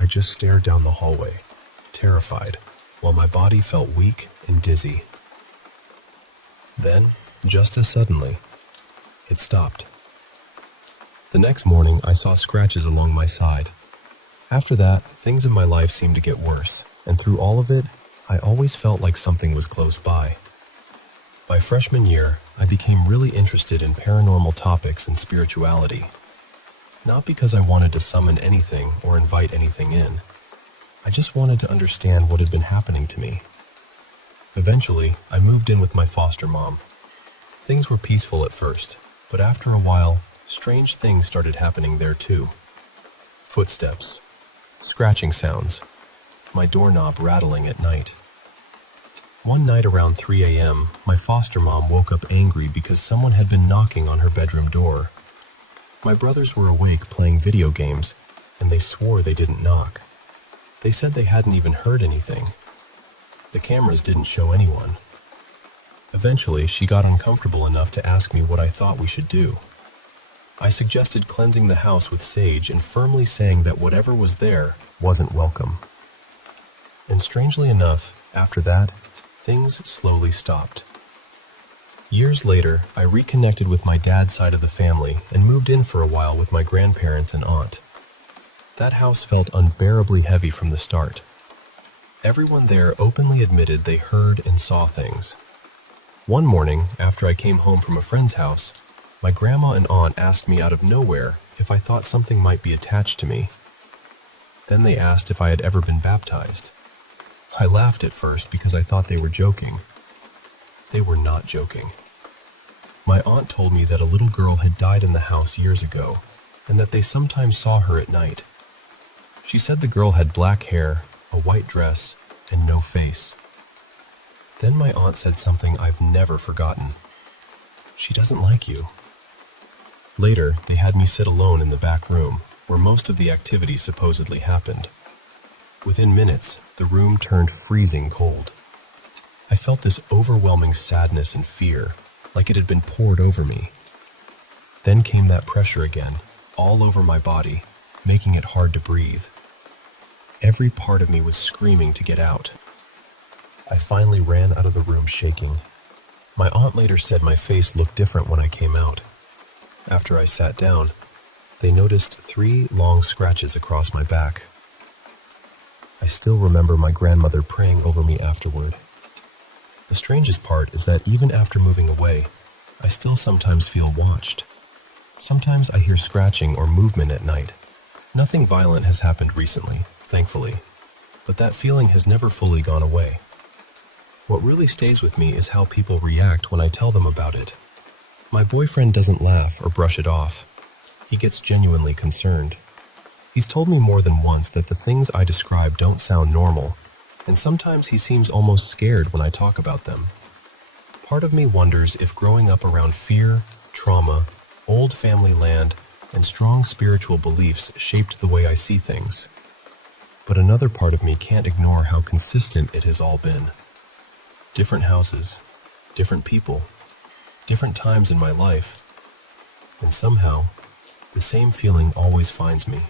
I just stared down the hallway, terrified, while my body felt weak and dizzy. Then, just as suddenly, it stopped. The next morning, I saw scratches along my side. After that, things in my life seemed to get worse, and through all of it, I always felt like something was close by. By freshman year, I became really interested in paranormal topics and spirituality. Not because I wanted to summon anything or invite anything in. I just wanted to understand what had been happening to me. Eventually, I moved in with my foster mom. Things were peaceful at first, but after a while, strange things started happening there too. Footsteps, scratching sounds, my doorknob rattling at night. One night around 3 a.m., my foster mom woke up angry because someone had been knocking on her bedroom door. My brothers were awake playing video games, and they swore they didn't knock. They said they hadn't even heard anything. The cameras didn't show anyone. Eventually, she got uncomfortable enough to ask me what I thought we should do. I suggested cleansing the house with sage and firmly saying that whatever was there wasn't welcome. And strangely enough, after that, things slowly stopped. Years later, I reconnected with my dad's side of the family and moved in for a while with my grandparents and aunt. That house felt unbearably heavy from the start. Everyone there openly admitted they heard and saw things. One morning, after I came home from a friend's house, my grandma and aunt asked me out of nowhere if I thought something might be attached to me. Then they asked if I had ever been baptized. I laughed at first because I thought they were joking. They were not joking. My aunt told me that a little girl had died in the house years ago, and that they sometimes saw her at night. She said the girl had black hair, a white dress, and no face. Then my aunt said something I've never forgotten. "She doesn't like you." Later, they had me sit alone in the back room, where most of the activity supposedly happened. Within minutes, the room turned freezing cold. I felt this overwhelming sadness and fear, like it had been poured over me. Then came that pressure again, all over my body, making it hard to breathe. Every part of me was screaming to get out. I finally ran out of the room shaking. My aunt later said my face looked different when I came out. After I sat down, they noticed 3 long scratches across my back. I still remember my grandmother praying over me afterward. The strangest part is that even after moving away, I still sometimes feel watched. Sometimes I hear scratching or movement at night. Nothing violent has happened recently, thankfully, but that feeling has never fully gone away. What really stays with me is how people react when I tell them about it. My boyfriend doesn't laugh or brush it off. He gets genuinely concerned. He's told me more than once that the things I describe don't sound normal, and sometimes he seems almost scared when I talk about them. Part of me wonders if growing up around fear, trauma, old family land, and strong spiritual beliefs shaped the way I see things. But another part of me can't ignore how consistent it has all been. Different houses, different people, different times in my life, and somehow, the same feeling always finds me.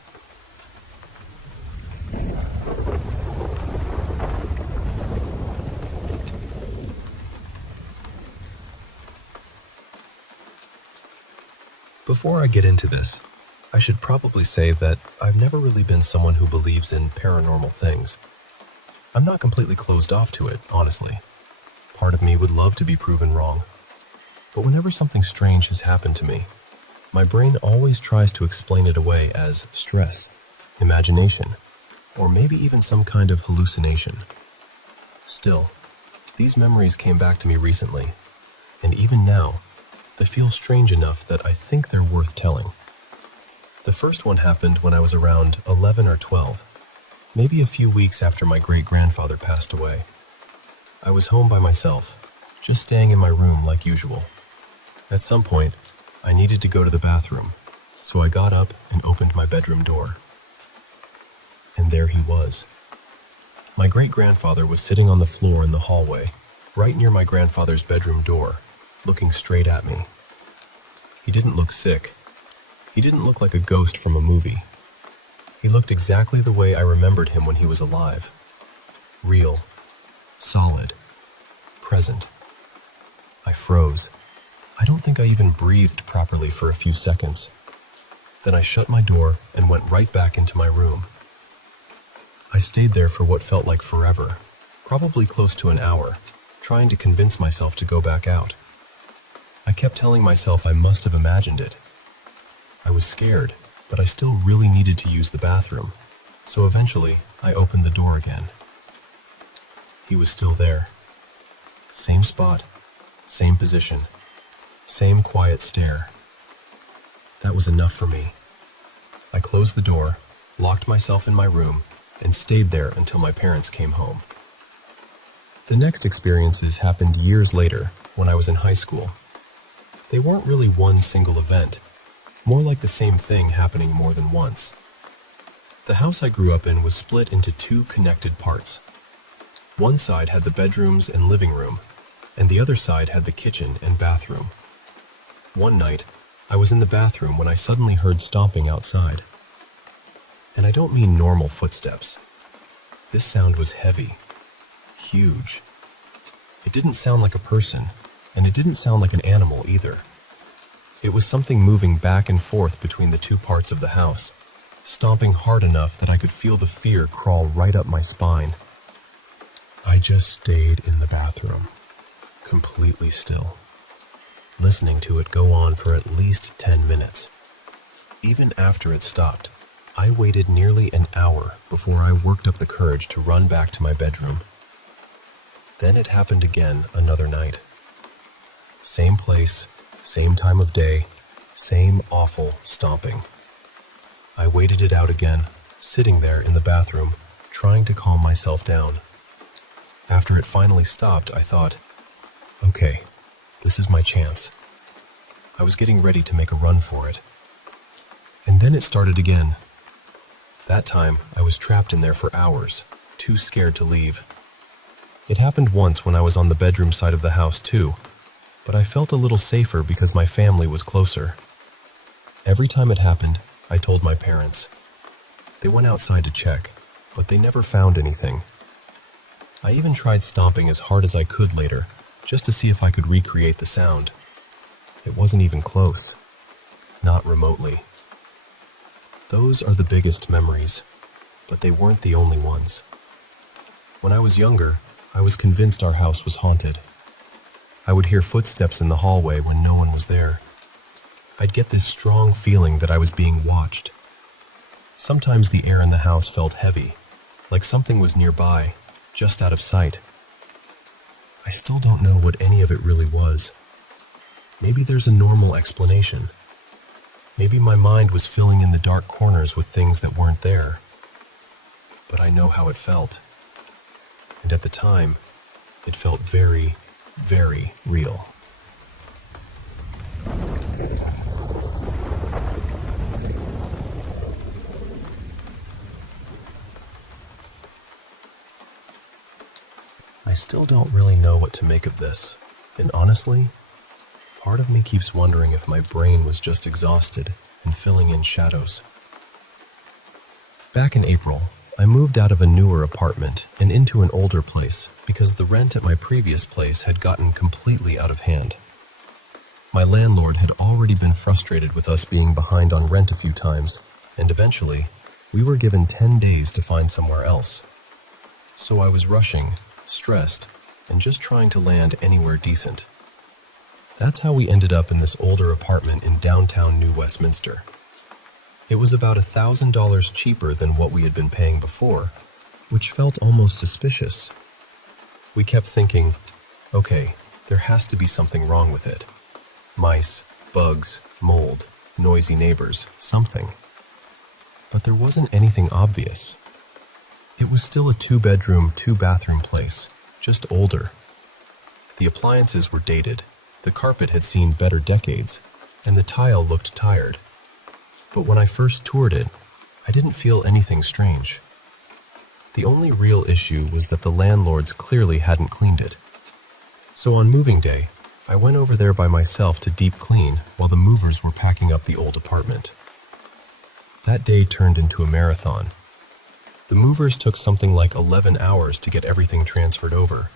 Before I get into this, I should probably say that I've never really been someone who believes in paranormal things. I'm not completely closed off to it, honestly. Part of me would love to be proven wrong. But whenever something strange has happened to me, my brain always tries to explain it away as stress, imagination, or maybe even some kind of hallucination. Still, these memories came back to me recently, and even now, they feel strange enough that I think they're worth telling. The first one happened when I was around 11 or 12, maybe a few weeks after my great-grandfather passed away. I was home by myself, just staying in my room like usual. At some point, I needed to go to the bathroom, so I got up and opened my bedroom door. And there he was. My great-grandfather was sitting on the floor in the hallway, right near my grandfather's bedroom door, looking straight at me. He didn't look sick. He didn't look like a ghost from a movie. He looked exactly the way I remembered him when he was alive. Real, solid, present. I froze. I don't think I even breathed properly for a few seconds. Then I shut my door and went right back into my room. I stayed there for what felt like forever, probably close to an hour, trying to convince myself to go back out. I kept telling myself I must have imagined it. I was scared, but I still really needed to use the bathroom, so eventually I opened the door again. He was still there. Same spot, same position, same quiet stare. That was enough for me. I closed the door, locked myself in my room, and stayed there until my parents came home. The next experiences happened years later, when I was in high school. They weren't really one single event, more like the same thing happening more than once. The house I grew up in was split into 2 connected parts. One side had the bedrooms and living room, and the other side had the kitchen and bathroom. One night, I was in the bathroom when I suddenly heard stomping outside. And I don't mean normal footsteps. This sound was heavy, huge. It didn't sound like a person, and it didn't sound like an animal either. It was something moving back and forth between the 2 parts of the house, stomping hard enough that I could feel the fear crawl right up my spine. I just stayed in the bathroom, completely still, listening to it go on for at least 10 minutes. Even after it stopped, I waited nearly an hour before I worked up the courage to run back to my bedroom. Then it happened again another night. Same place, Same time of day, same awful stomping. I waited it out again, sitting there in the bathroom, trying to calm myself down. After it finally stopped, I thought, okay, this is my chance. I was getting ready to make a run for it. And then it started again. That time, I was trapped in there for hours, too scared to leave. It happened once when I was on the bedroom side of the house too, but I felt a little safer because my family was closer. Every time it happened, I told my parents. They went outside to check, but they never found anything. I even tried stomping as hard as I could later, just to see if I could recreate the sound. It wasn't even close. Not remotely. Those are the biggest memories, but they weren't the only ones. When I was younger, I was convinced our house was haunted. I would hear footsteps in the hallway when no one was there. I'd get this strong feeling that I was being watched. Sometimes the air in the house felt heavy, like something was nearby, just out of sight. I still don't know what any of it really was. Maybe there's a normal explanation. Maybe my mind was filling in the dark corners with things that weren't there. But I know how it felt. And at the time, it felt very, very real. I still don't really know what to make of this, and honestly, part of me keeps wondering if my brain was just exhausted and filling in shadows. Back in April, I moved out of a newer apartment and into an older place because the rent at my previous place had gotten completely out of hand. My landlord had already been frustrated with us being behind on rent a few times, and eventually, we were given 10 days to find somewhere else. So I was rushing, stressed, and just trying to land anywhere decent. That's how we ended up in this older apartment in downtown New Westminster. It was about $1,000 cheaper than what we had been paying before, which felt almost suspicious. We kept thinking, okay, there has to be something wrong with it. Mice, bugs, mold, noisy neighbors, something. But there wasn't anything obvious. It was still a 2-bedroom, 2-bathroom place, just older. The appliances were dated, the carpet had seen better decades, and the tile looked tired. But when I first toured it, I didn't feel anything strange. The only real issue was that the landlords clearly hadn't cleaned it. So on moving day, I went over there by myself to deep clean while the movers were packing up the old apartment. That day turned into a marathon. The movers took something like 11 hours to get everything transferred over,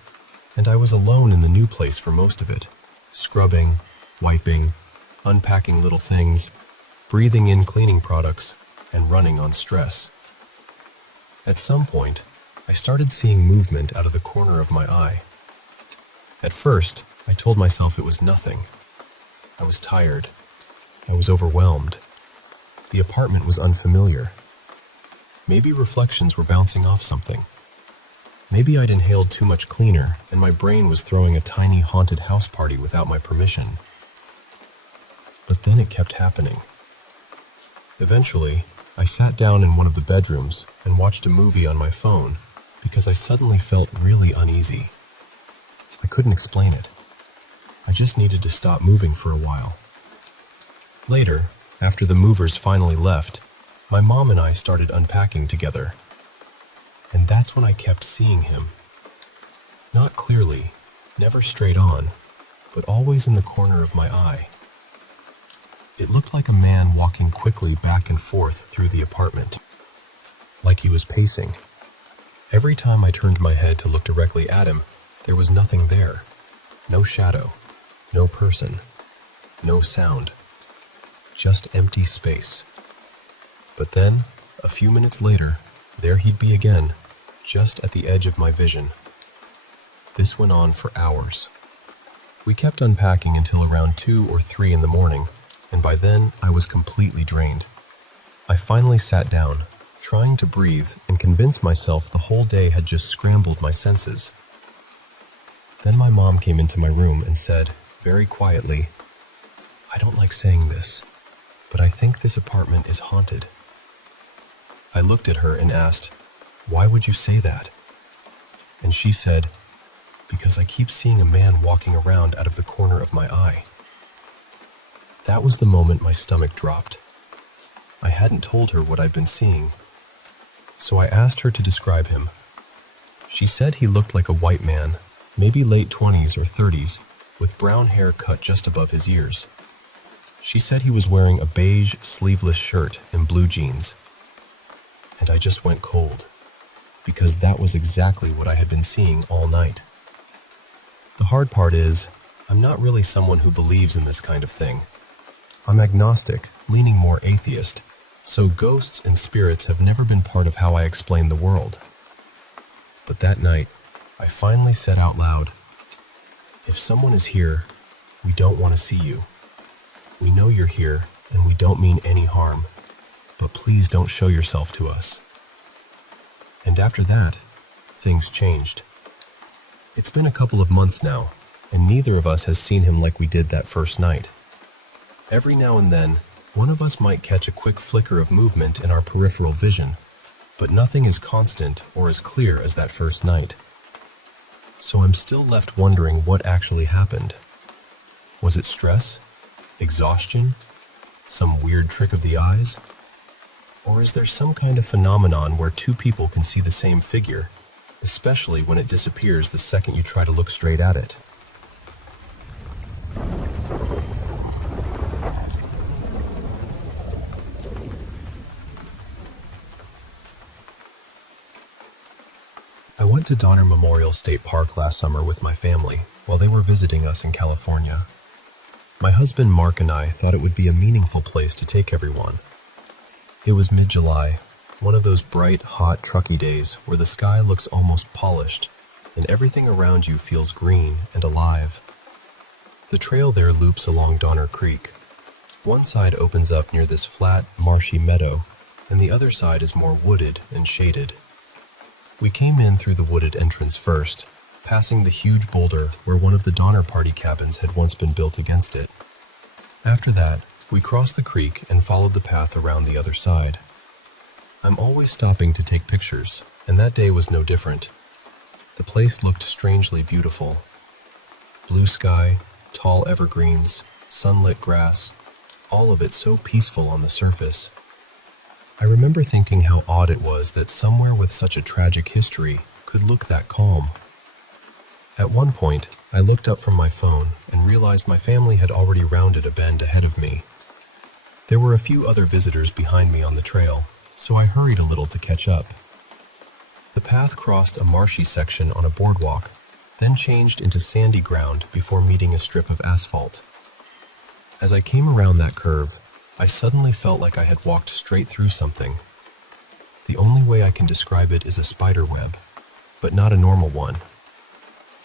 and I was alone in the new place for most of it, scrubbing, wiping, unpacking little things, breathing in cleaning products, and running on stress. At some point, I started seeing movement out of the corner of my eye. At first, I told myself it was nothing. I was tired. I was overwhelmed. The apartment was unfamiliar. Maybe reflections were bouncing off something. Maybe I'd inhaled too much cleaner and my brain was throwing a tiny haunted house party without my permission. But then it kept happening. Eventually, I sat down in one of the bedrooms and watched a movie on my phone because I suddenly felt really uneasy. I couldn't explain it. I just needed to stop moving for a while. Later, after the movers finally left, my mom and I started unpacking together. And that's when I kept seeing him. Not clearly, never straight on, but always in the corner of my eye. It looked like a man walking quickly back and forth through the apartment, like he was pacing. Every time I turned my head to look directly at him, there was nothing there. No shadow, no person, no sound. Just empty space. But then, a few minutes later, there he'd be again, just at the edge of my vision. This went on for hours. We kept unpacking until around 2 or 3 in the morning, and by then I was completely drained. I finally sat down, trying to breathe and convince myself the whole day had just scrambled my senses. Then my mom came into my room and said, very quietly, I don't like saying this, but I think this apartment is haunted. I looked at her and asked, "Why would you say that?" And she said, "Because I keep seeing a man walking around out of the corner of my eye." That was the moment my stomach dropped. I hadn't told her what I'd been seeing, so I asked her to describe him. She said he looked like a white man, maybe late 20s or 30s, with brown hair cut just above his ears. She said he was wearing a beige, sleeveless shirt and blue jeans. And I just went cold, because that was exactly what I had been seeing all night. The hard part is, I'm not really someone who believes in this kind of thing. I'm agnostic, leaning more atheist, so ghosts and spirits have never been part of how I explain the world. But that night, I finally said out loud, "If someone is here, we don't want to see you. We know you're here, and we don't mean any harm, but please don't show yourself to us." And after that, things changed. It's been a couple of months now, and neither of us has seen him like we did that first night. Every now and then, one of us might catch a quick flicker of movement in our peripheral vision, but nothing is constant or as clear as that first night. So I'm still left wondering what actually happened. Was it stress? Exhaustion? Some weird trick of the eyes? Or is there some kind of phenomenon where two people can see the same figure, especially when it disappears the second you try to look straight at it? I went to Donner Memorial State Park last summer with my family while they were visiting us in California. My husband Mark and I thought it would be a meaningful place to take everyone. It was mid-July, one of those bright, hot, trucky days where the sky looks almost polished and everything around you feels green and alive. The trail there loops along Donner Creek. One side opens up near this flat, marshy meadow, and the other side is more wooded and shaded. We came in through the wooded entrance first, passing the huge boulder where one of the Donner Party cabins had once been built against it. After that, we crossed the creek and followed the path around the other side. I'm always stopping to take pictures, and that day was no different. The place looked strangely beautiful. Blue sky, tall evergreens, sunlit grass, all of it so peaceful on the surface. I remember thinking how odd it was that somewhere with such a tragic history could look that calm. At one point, I looked up from my phone and realized my family had already rounded a bend ahead of me. There were a few other visitors behind me on the trail, so I hurried a little to catch up. The path crossed a marshy section on a boardwalk, then changed into sandy ground before meeting a strip of asphalt. As I came around that curve, I suddenly felt like I had walked straight through something. The only way I can describe it is a spider web, but not a normal one.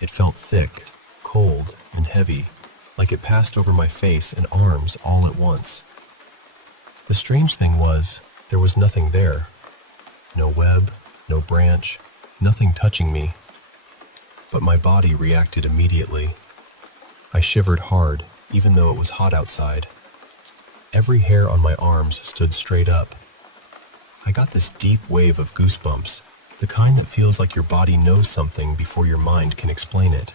It felt thick, cold, and heavy, like it passed over my face and arms all at once. The strange thing was, there was nothing there. No web, no branch, nothing touching me. But my body reacted immediately. I shivered hard, even though it was hot outside. Every hair on my arms stood straight up. I got this deep wave of goosebumps, the kind that feels like your body knows something before your mind can explain it.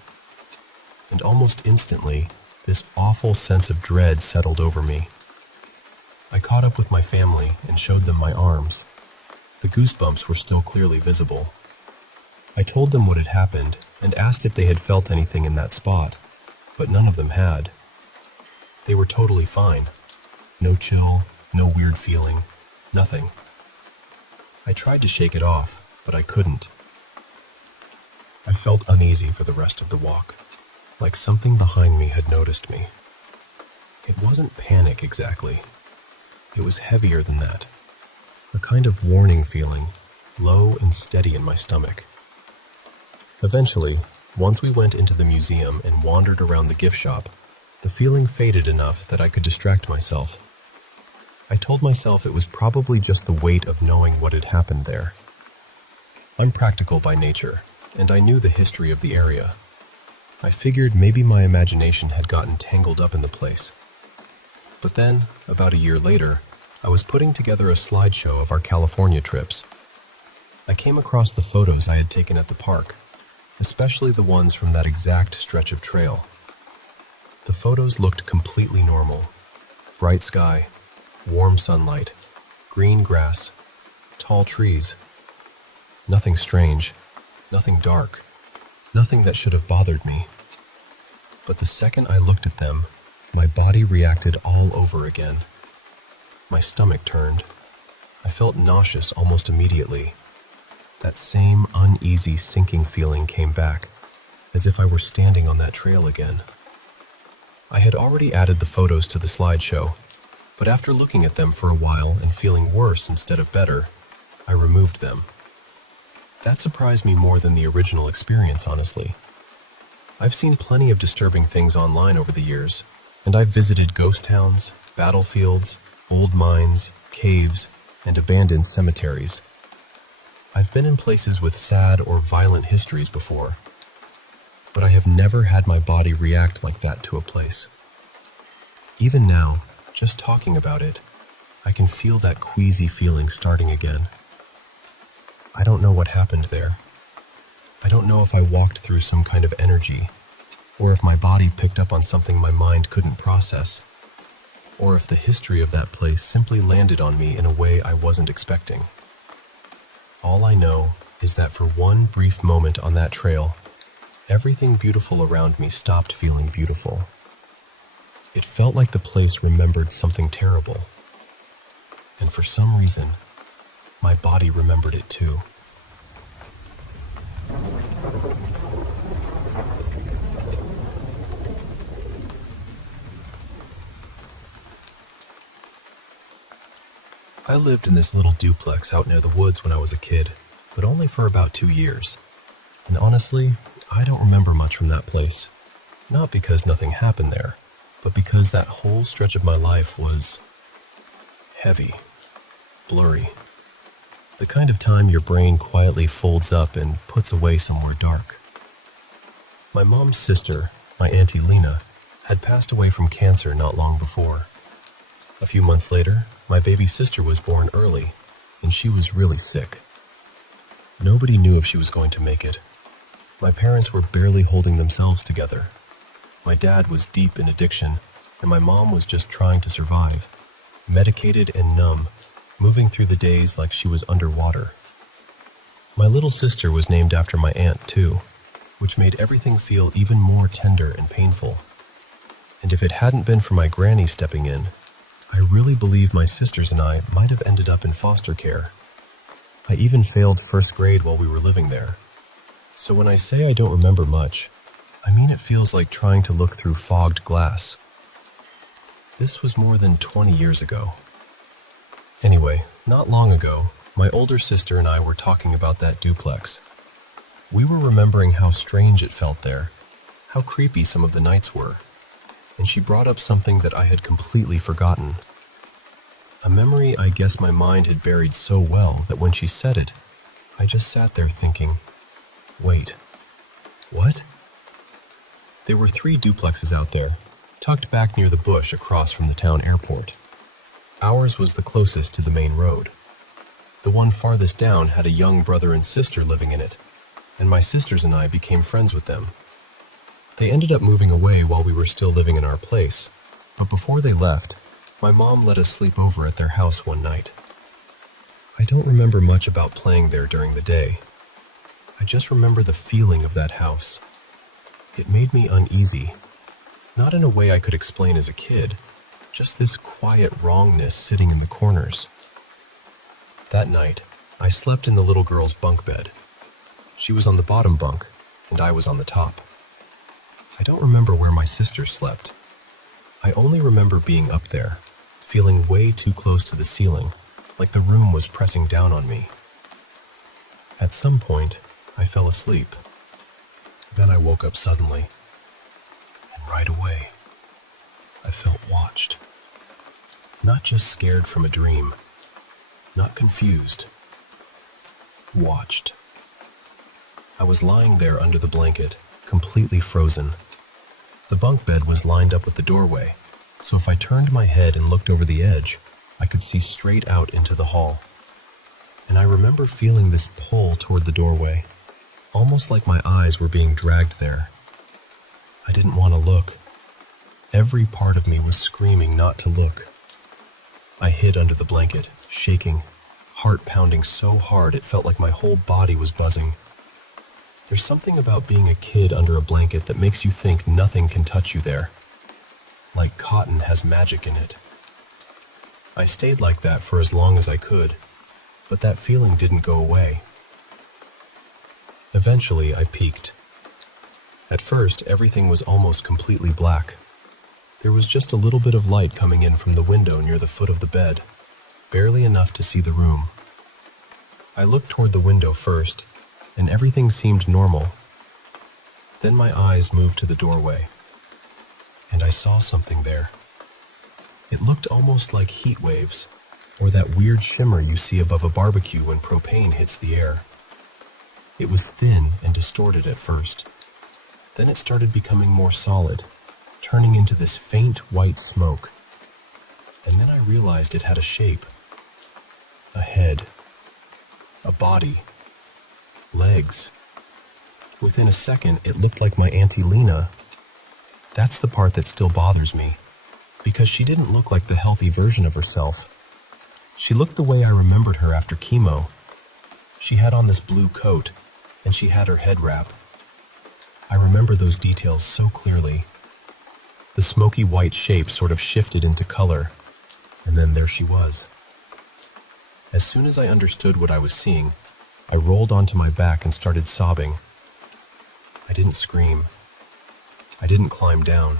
And almost instantly, this awful sense of dread settled over me. I caught up with my family and showed them my arms. The goosebumps were still clearly visible. I told them what had happened and asked if they had felt anything in that spot, but none of them had. They were totally fine. No chill, no weird feeling, nothing. I tried to shake it off, but I couldn't. I felt uneasy for the rest of the walk, like something behind me had noticed me. It wasn't panic exactly. It was heavier than that. A kind of warning feeling, low and steady in my stomach. Eventually, once we went into the museum and wandered around the gift shop, the feeling faded enough that I could distract myself. I told myself it was probably just the weight of knowing what had happened there. I'm practical by nature, and I knew the history of the area. I figured maybe my imagination had gotten tangled up in the place. But then, about a year later, I was putting together a slideshow of our California trips. I came across the photos I had taken at the park, especially the ones from that exact stretch of trail. The photos looked completely normal. Bright sky, warm sunlight, green grass, tall trees. Nothing strange, nothing dark, nothing that should have bothered me. But the second I looked at them, my body reacted all over again. My stomach turned. I felt nauseous almost immediately. That same uneasy, sinking feeling came back, as if I were standing on that trail again. I had already added the photos to the slideshow, but after looking at them for a while and feeling worse instead of better, I removed them. That surprised me more than the original experience, honestly. I've seen plenty of disturbing things online over the years, and I've visited ghost towns, battlefields, old mines, caves, and abandoned cemeteries. I've been in places with sad or violent histories before, but I have never had my body react like that to a place. Even now, just talking about it, I can feel that queasy feeling starting again. I don't know what happened there. I don't know if I walked through some kind of energy, or if my body picked up on something my mind couldn't process, or if the history of that place simply landed on me in a way I wasn't expecting. All I know is that for one brief moment on that trail, everything beautiful around me stopped feeling beautiful. It felt like the place remembered something terrible, and for some reason, my body remembered it too. I lived in this little duplex out near the woods when I was a kid, but only for about 2 years. And honestly, I don't remember much from that place. Not because nothing happened there, but because that whole stretch of my life was heavy, blurry. The kind of time your brain quietly folds up and puts away somewhere dark. My mom's sister, my Auntie Lena, had passed away from cancer not long before. A few months later, my baby sister was born early, and she was really sick. Nobody knew if she was going to make it. My parents were barely holding themselves together. My dad was deep in addiction, and my mom was just trying to survive, medicated and numb, moving through the days like she was underwater. My little sister was named after my aunt, too, which made everything feel even more tender and painful. And if it hadn't been for my granny stepping in, I really believe my sisters and I might have ended up in foster care. I even failed first grade while we were living there. So when I say I don't remember much, I mean it feels like trying to look through fogged glass. This was more than 20 years ago. Anyway, not long ago, my older sister and I were talking about that duplex. We were remembering how strange it felt there, how creepy some of the nights were, and she brought up something that I had completely forgotten. A memory I guess my mind had buried so well that when she said it, I just sat there thinking, wait, what? There were 3 duplexes out there, tucked back near the bush across from the town airport. Ours was the closest to the main road. The one farthest down had a young brother and sister living in it, and my sisters and I became friends with them. They ended up moving away while we were still living in our place, but before they left, my mom let us sleep over at their house one night. I don't remember much about playing there during the day. I just remember the feeling of that house. It made me uneasy, not in a way I could explain as a kid, just this quiet wrongness sitting in the corners. That night, I slept in the little girl's bunk bed. She was on the bottom bunk, and I was on the top. I don't remember where my sister slept. I only remember being up there, feeling way too close to the ceiling, like the room was pressing down on me. At some point, I fell asleep. Then I woke up suddenly, and right away, I felt watched. Not just scared from a dream, not confused, watched. I was lying there under the blanket, completely frozen. The bunk bed was lined up with the doorway, so if I turned my head and looked over the edge, I could see straight out into the hall. And I remember feeling this pull toward the doorway, almost like my eyes were being dragged there. I didn't want to look. Every part of me was screaming not to look. I hid under the blanket, shaking, heart pounding so hard it felt like my whole body was buzzing. There's something about being a kid under a blanket that makes you think nothing can touch you there. Like cotton has magic in it. I stayed like that for as long as I could, but that feeling didn't go away. Eventually, I peeked. At first, everything was almost completely black. There was just a little bit of light coming in from the window near the foot of the bed, barely enough to see the room. I looked toward the window first, and everything seemed normal. Then my eyes moved to the doorway, and I saw something there. It looked almost like heat waves, or that weird shimmer you see above a barbecue when propane hits the air. It was thin and distorted at first. Then it started becoming more solid, turning into this faint white smoke. And then I realized it had a shape. A head. A body. Legs. Within a second, it looked like my Auntie Lena. That's the part that still bothers me, because she didn't look like the healthy version of herself. She looked the way I remembered her after chemo. She had on this blue coat, and she had her head wrap. I remember those details so clearly. The smoky white shape sort of shifted into color, and then there she was. As soon as I understood what I was seeing, I rolled onto my back and started sobbing. I didn't scream. I didn't climb down.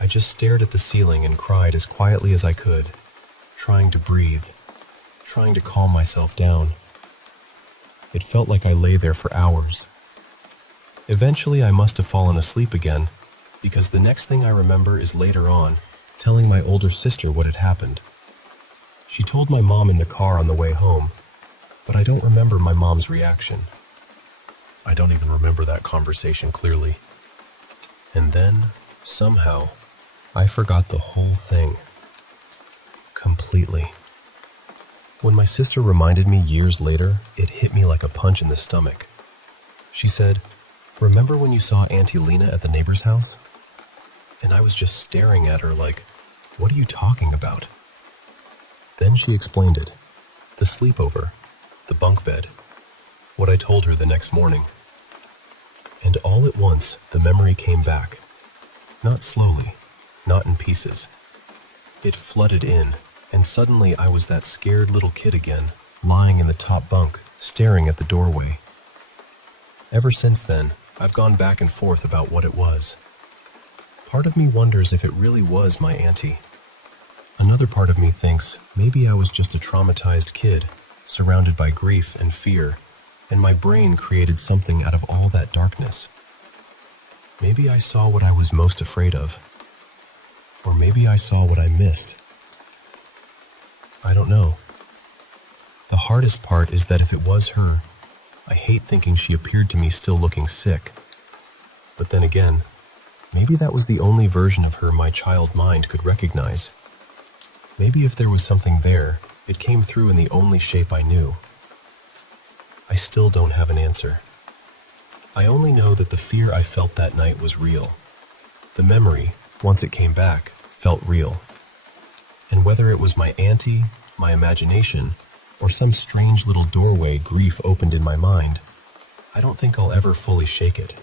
I just stared at the ceiling and cried as quietly as I could, trying to breathe, trying to calm myself down. It felt like I lay there for hours. Eventually, I must have fallen asleep again, because the next thing I remember is later on, telling my older sister what had happened. She told my mom in the car on the way home, but I don't remember my mom's reaction. I don't even remember that conversation clearly. And then, somehow, I forgot the whole thing. Completely. When my sister reminded me years later, it hit me like a punch in the stomach. She said, "Remember when you saw Auntie Lena at the neighbor's house?" And I was just staring at her like, "What are you talking about?" Then she explained it. The sleepover, the bunk bed, what I told her the next morning. And all at once, the memory came back. Not slowly, not in pieces. It flooded in, and suddenly I was that scared little kid again, lying in the top bunk, staring at the doorway. Ever since then, I've gone back and forth about what it was. Part of me wonders if it really was my auntie. Another part of me thinks maybe I was just a traumatized kid, surrounded by grief and fear, and my brain created something out of all that darkness. Maybe I saw what I was most afraid of. Or maybe I saw what I missed. I don't know. The hardest part is that if it was her, I hate thinking she appeared to me still looking sick. But then again, maybe that was the only version of her my child mind could recognize. Maybe if there was something there, it came through in the only shape I knew. I still don't have an answer. I only know that the fear I felt that night was real. The memory, once it came back, felt real. And whether it was my auntie, my imagination, or some strange little doorway grief opened in my mind, I don't think I'll ever fully shake it.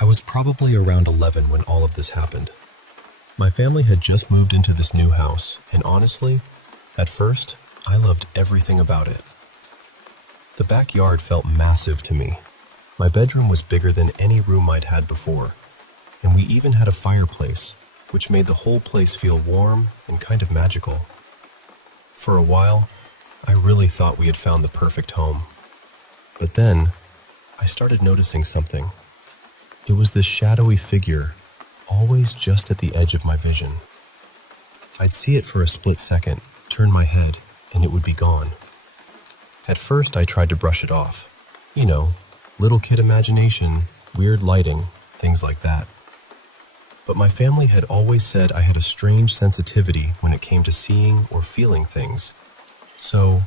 I was probably around 11 when all of this happened. My family had just moved into this new house, and honestly, at first, I loved everything about it. The backyard felt massive to me. My bedroom was bigger than any room I'd had before, and we even had a fireplace, which made the whole place feel warm and kind of magical. For a while, I really thought we had found the perfect home. But then, I started noticing something. It was this shadowy figure, always just at the edge of my vision. I'd see it for a split second, turn my head, and it would be gone. At first, I tried to brush it off. You know, little kid imagination, weird lighting, things like that. But my family had always said I had a strange sensitivity when it came to seeing or feeling things. So,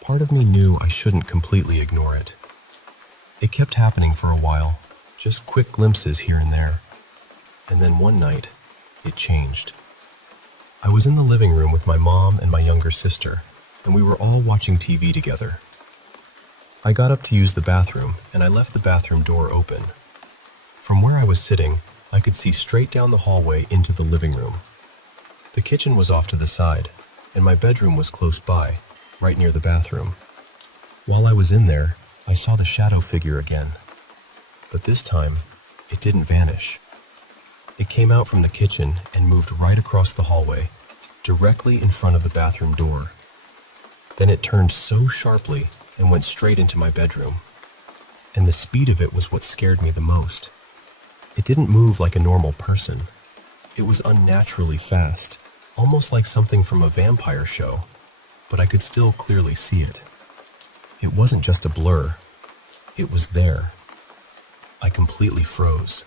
part of me knew I shouldn't completely ignore it. It kept happening for a while, just quick glimpses here and there. And then one night, it changed. I was in the living room with my mom and my younger sister, and we were all watching TV together. I got up to use the bathroom, and I left the bathroom door open. From where I was sitting, I could see straight down the hallway into the living room. The kitchen was off to the side, and my bedroom was close by, right near the bathroom. While I was in there, I saw the shadow figure again. But this time, it didn't vanish. It came out from the kitchen and moved right across the hallway, directly in front of the bathroom door. Then it turned so sharply and went straight into my bedroom. And the speed of it was what scared me the most. It didn't move like a normal person. It was unnaturally fast, almost like something from a vampire show, but I could still clearly see it. It wasn't just a blur. It was there. I completely froze.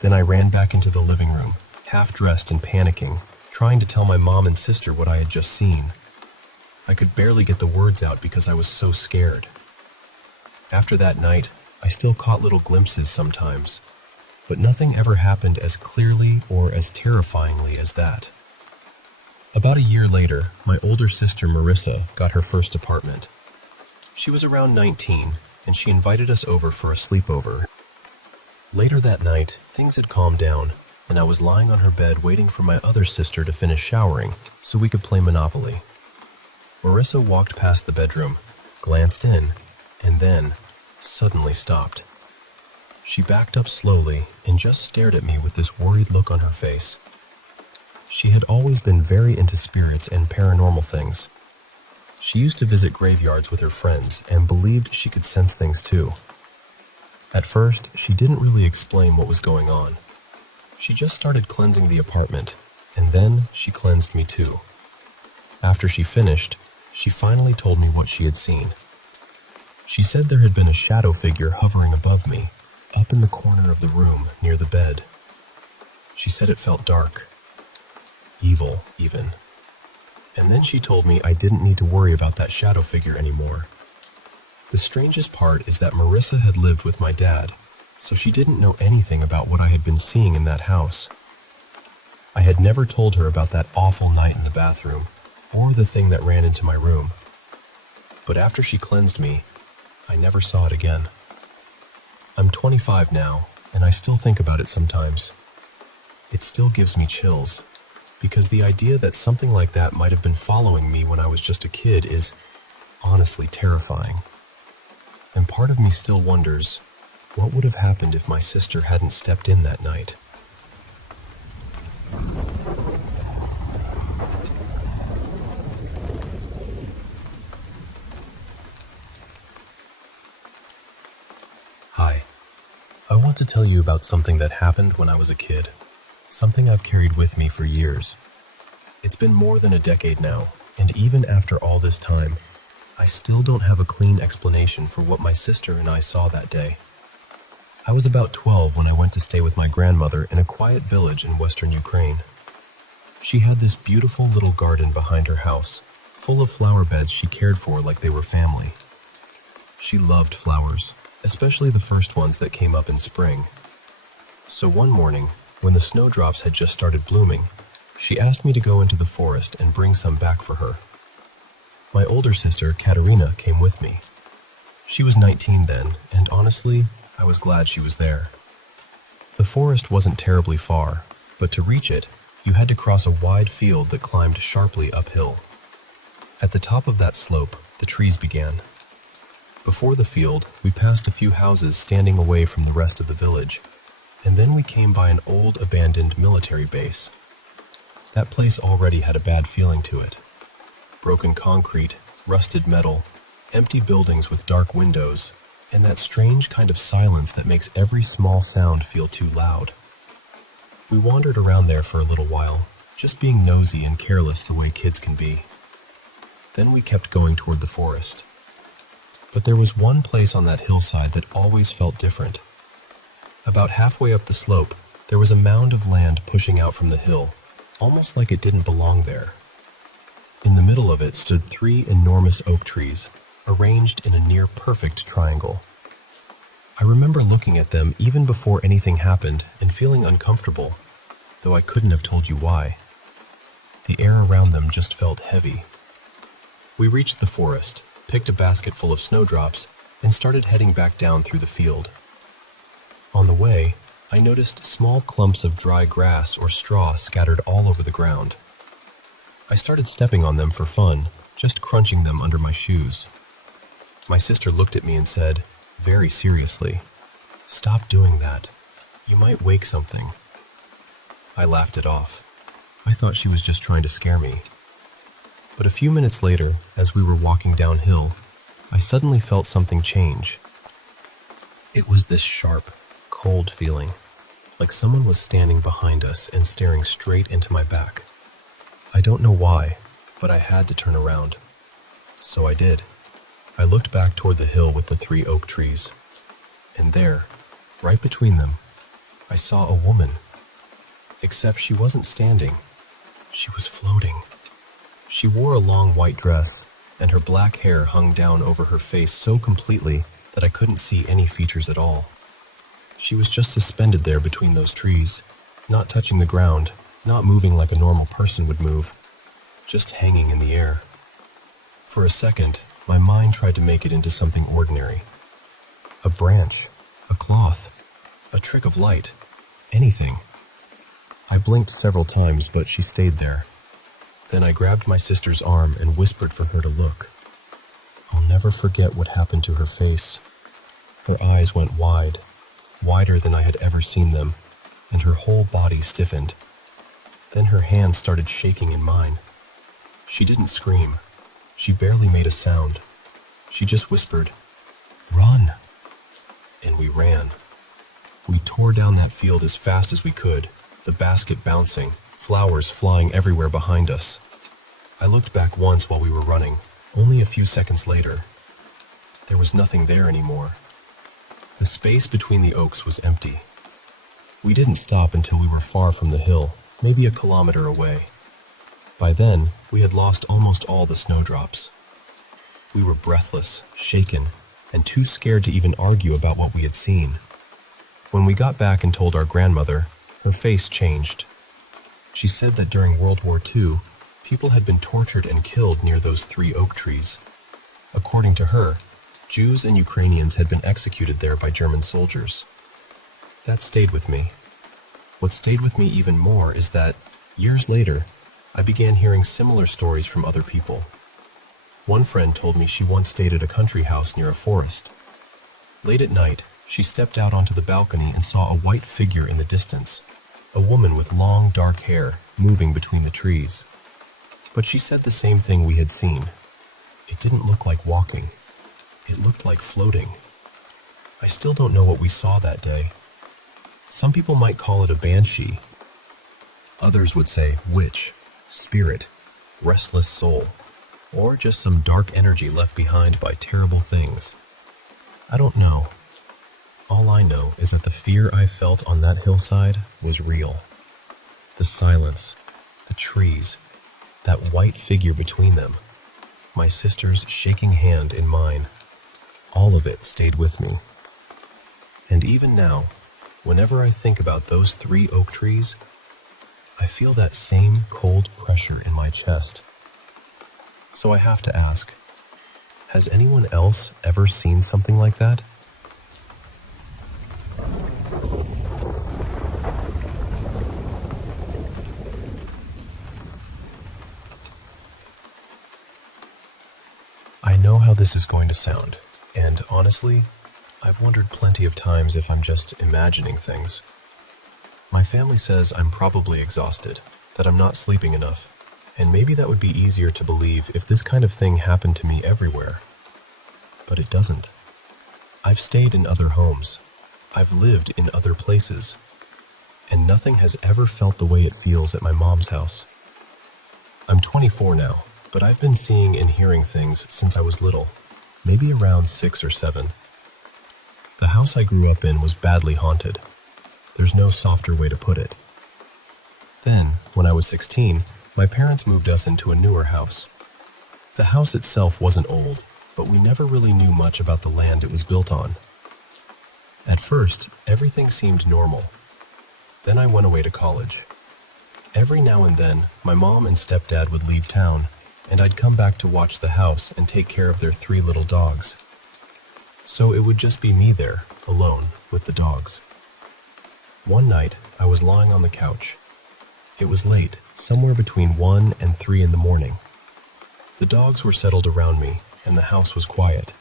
Then I ran back into the living room, half-dressed and panicking, trying to tell my mom and sister what I had just seen. I could barely get the words out because I was so scared. After that night, I still caught little glimpses sometimes, but nothing ever happened as clearly or as terrifyingly as that. About a year later, my older sister Marissa got her first apartment. She was around 19, and she invited us over for a sleepover. Later that night, things had calmed down, and I was lying on her bed waiting for my other sister to finish showering so we could play Monopoly. Marissa walked past the bedroom, glanced in, and then suddenly stopped. She backed up slowly and just stared at me with this worried look on her face. She had always been very into spirits and paranormal things. She used to visit graveyards with her friends and believed she could sense things too. At first, she didn't really explain what was going on. She just started cleansing the apartment, and then she cleansed me too. After she finished, she finally told me what she had seen. She said there had been a shadow figure hovering above me, up in the corner of the room near the bed. She said it felt dark, evil even. And then she told me I didn't need to worry about that shadow figure anymore. The strangest part is that Marissa had lived with my dad, so she didn't know anything about what I had been seeing in that house. I had never told her about that awful night in the bathroom, or the thing that ran into my room. But after she cleansed me, I never saw it again. I'm 25 now, and I still think about it sometimes. It still gives me chills, because the idea that something like that might have been following me when I was just a kid is honestly terrifying. And part of me still wonders, what would have happened if my sister hadn't stepped in that night? Hi. I want to tell you about something that happened when I was a kid. Something I've carried with me for years. It's been more than a decade now, and even after all this time, I still don't have a clean explanation for what my sister and I saw that day. I was about 12 when I went to stay with my grandmother in a quiet village in western Ukraine. She had this beautiful little garden behind her house, full of flower beds she cared for like they were family. She loved flowers, especially the first ones that came up in spring. So one morning, when the snowdrops had just started blooming, she asked me to go into the forest and bring some back for her. My older sister, Katerina, came with me. She was 19 then, and honestly, I was glad she was there. The forest wasn't terribly far, but to reach it, you had to cross a wide field that climbed sharply uphill. At the top of that slope, the trees began. Before the field, we passed a few houses standing away from the rest of the village, and then we came by an old abandoned military base. That place already had a bad feeling to it. Broken concrete, rusted metal, empty buildings with dark windows, and that strange kind of silence that makes every small sound feel too loud. We wandered around there for a little while, just being nosy and careless the way kids can be. Then we kept going toward the forest. But there was one place on that hillside that always felt different. About halfway up the slope, there was a mound of land pushing out from the hill, almost like it didn't belong there. In the middle of it stood 3 enormous oak trees, arranged in a near-perfect triangle. I remember looking at them even before anything happened and feeling uncomfortable, though I couldn't have told you why. The air around them just felt heavy. We reached the forest, picked a basket full of snowdrops, and started heading back down through the field. On the way, I noticed small clumps of dry grass or straw scattered all over the ground. I started stepping on them for fun, just crunching them under my shoes. My sister looked at me and said, very seriously, "Stop doing that. You might wake something." I laughed it off. I thought she was just trying to scare me. But a few minutes later, as we were walking downhill, I suddenly felt something change. It was this sharp, cold feeling, like someone was standing behind us and staring straight into my back. I don't know why, but I had to turn around. So I did. I looked back toward the hill with the 3 oak trees, and there, right between them, I saw a woman. Except she wasn't standing. She was floating. She wore a long white dress, and her black hair hung down over her face so completely that I couldn't see any features at all. She was just suspended there between those trees, not touching the ground, not moving like a normal person would move, just hanging in the air. For a second, my mind tried to make it into something ordinary. A branch, a cloth, a trick of light, anything. I blinked several times, but she stayed there. Then I grabbed my sister's arm and whispered for her to look. I'll never forget what happened to her face. Her eyes went wide, wider than I had ever seen them, and her whole body stiffened. Then her hand started shaking in mine. She didn't scream. She barely made a sound. She just whispered, "Run!" And we ran. We tore down that field as fast as we could, the basket bouncing, flowers flying everywhere behind us. I looked back once while we were running, only a few seconds later. There was nothing there anymore. The space between the oaks was empty. We didn't stop until we were far from the hill, maybe a kilometer away. By then, we had lost almost all the snowdrops. We were breathless, shaken, and too scared to even argue about what we had seen. When we got back and told our grandmother, her face changed. She said that during World War II, people had been tortured and killed near those 3 oak trees. According to her, Jews and Ukrainians had been executed there by German soldiers. That stayed with me. What stayed with me even more is that, years later, I began hearing similar stories from other people. One friend told me she once stayed at a country house near a forest. Late at night, she stepped out onto the balcony and saw a white figure in the distance, a woman with long, dark hair moving between the trees. But she said the same thing we had seen. It didn't look like walking. It looked like floating. I still don't know what we saw that day. Some people might call it a banshee. Others would say witch, spirit, restless soul, or just some dark energy left behind by terrible things. I don't know. All I know is that the fear I felt on that hillside was real. The silence, the trees, that white figure between them, my sister's shaking hand in mine, all of it stayed with me. And even now, whenever I think about those 3 oak trees, I feel that same cold pressure in my chest. So I have to ask, has anyone else ever seen something like that? I know how this is going to sound, and honestly, I've wondered plenty of times if I'm just imagining things. My family says I'm probably exhausted, that I'm not sleeping enough, and maybe that would be easier to believe if this kind of thing happened to me everywhere. But it doesn't. I've stayed in other homes. I've lived in other places. And nothing has ever felt the way it feels at my mom's house. I'm 24 now, but I've been seeing and hearing things since I was little, maybe around 6 or 7. The house I grew up in was badly haunted. There's no softer way to put it. Then, when I was 16, my parents moved us into a newer house. The house itself wasn't old, but we never really knew much about the land it was built on. At first, everything seemed normal. Then I went away to college. Every now and then, my mom and stepdad would leave town, and I'd come back to watch the house and take care of their 3 little dogs. So it would just be me there, alone, with the dogs. One night, I was lying on the couch. It was late, somewhere between 1 and 3 in the morning. The dogs were settled around me, and the house was quiet.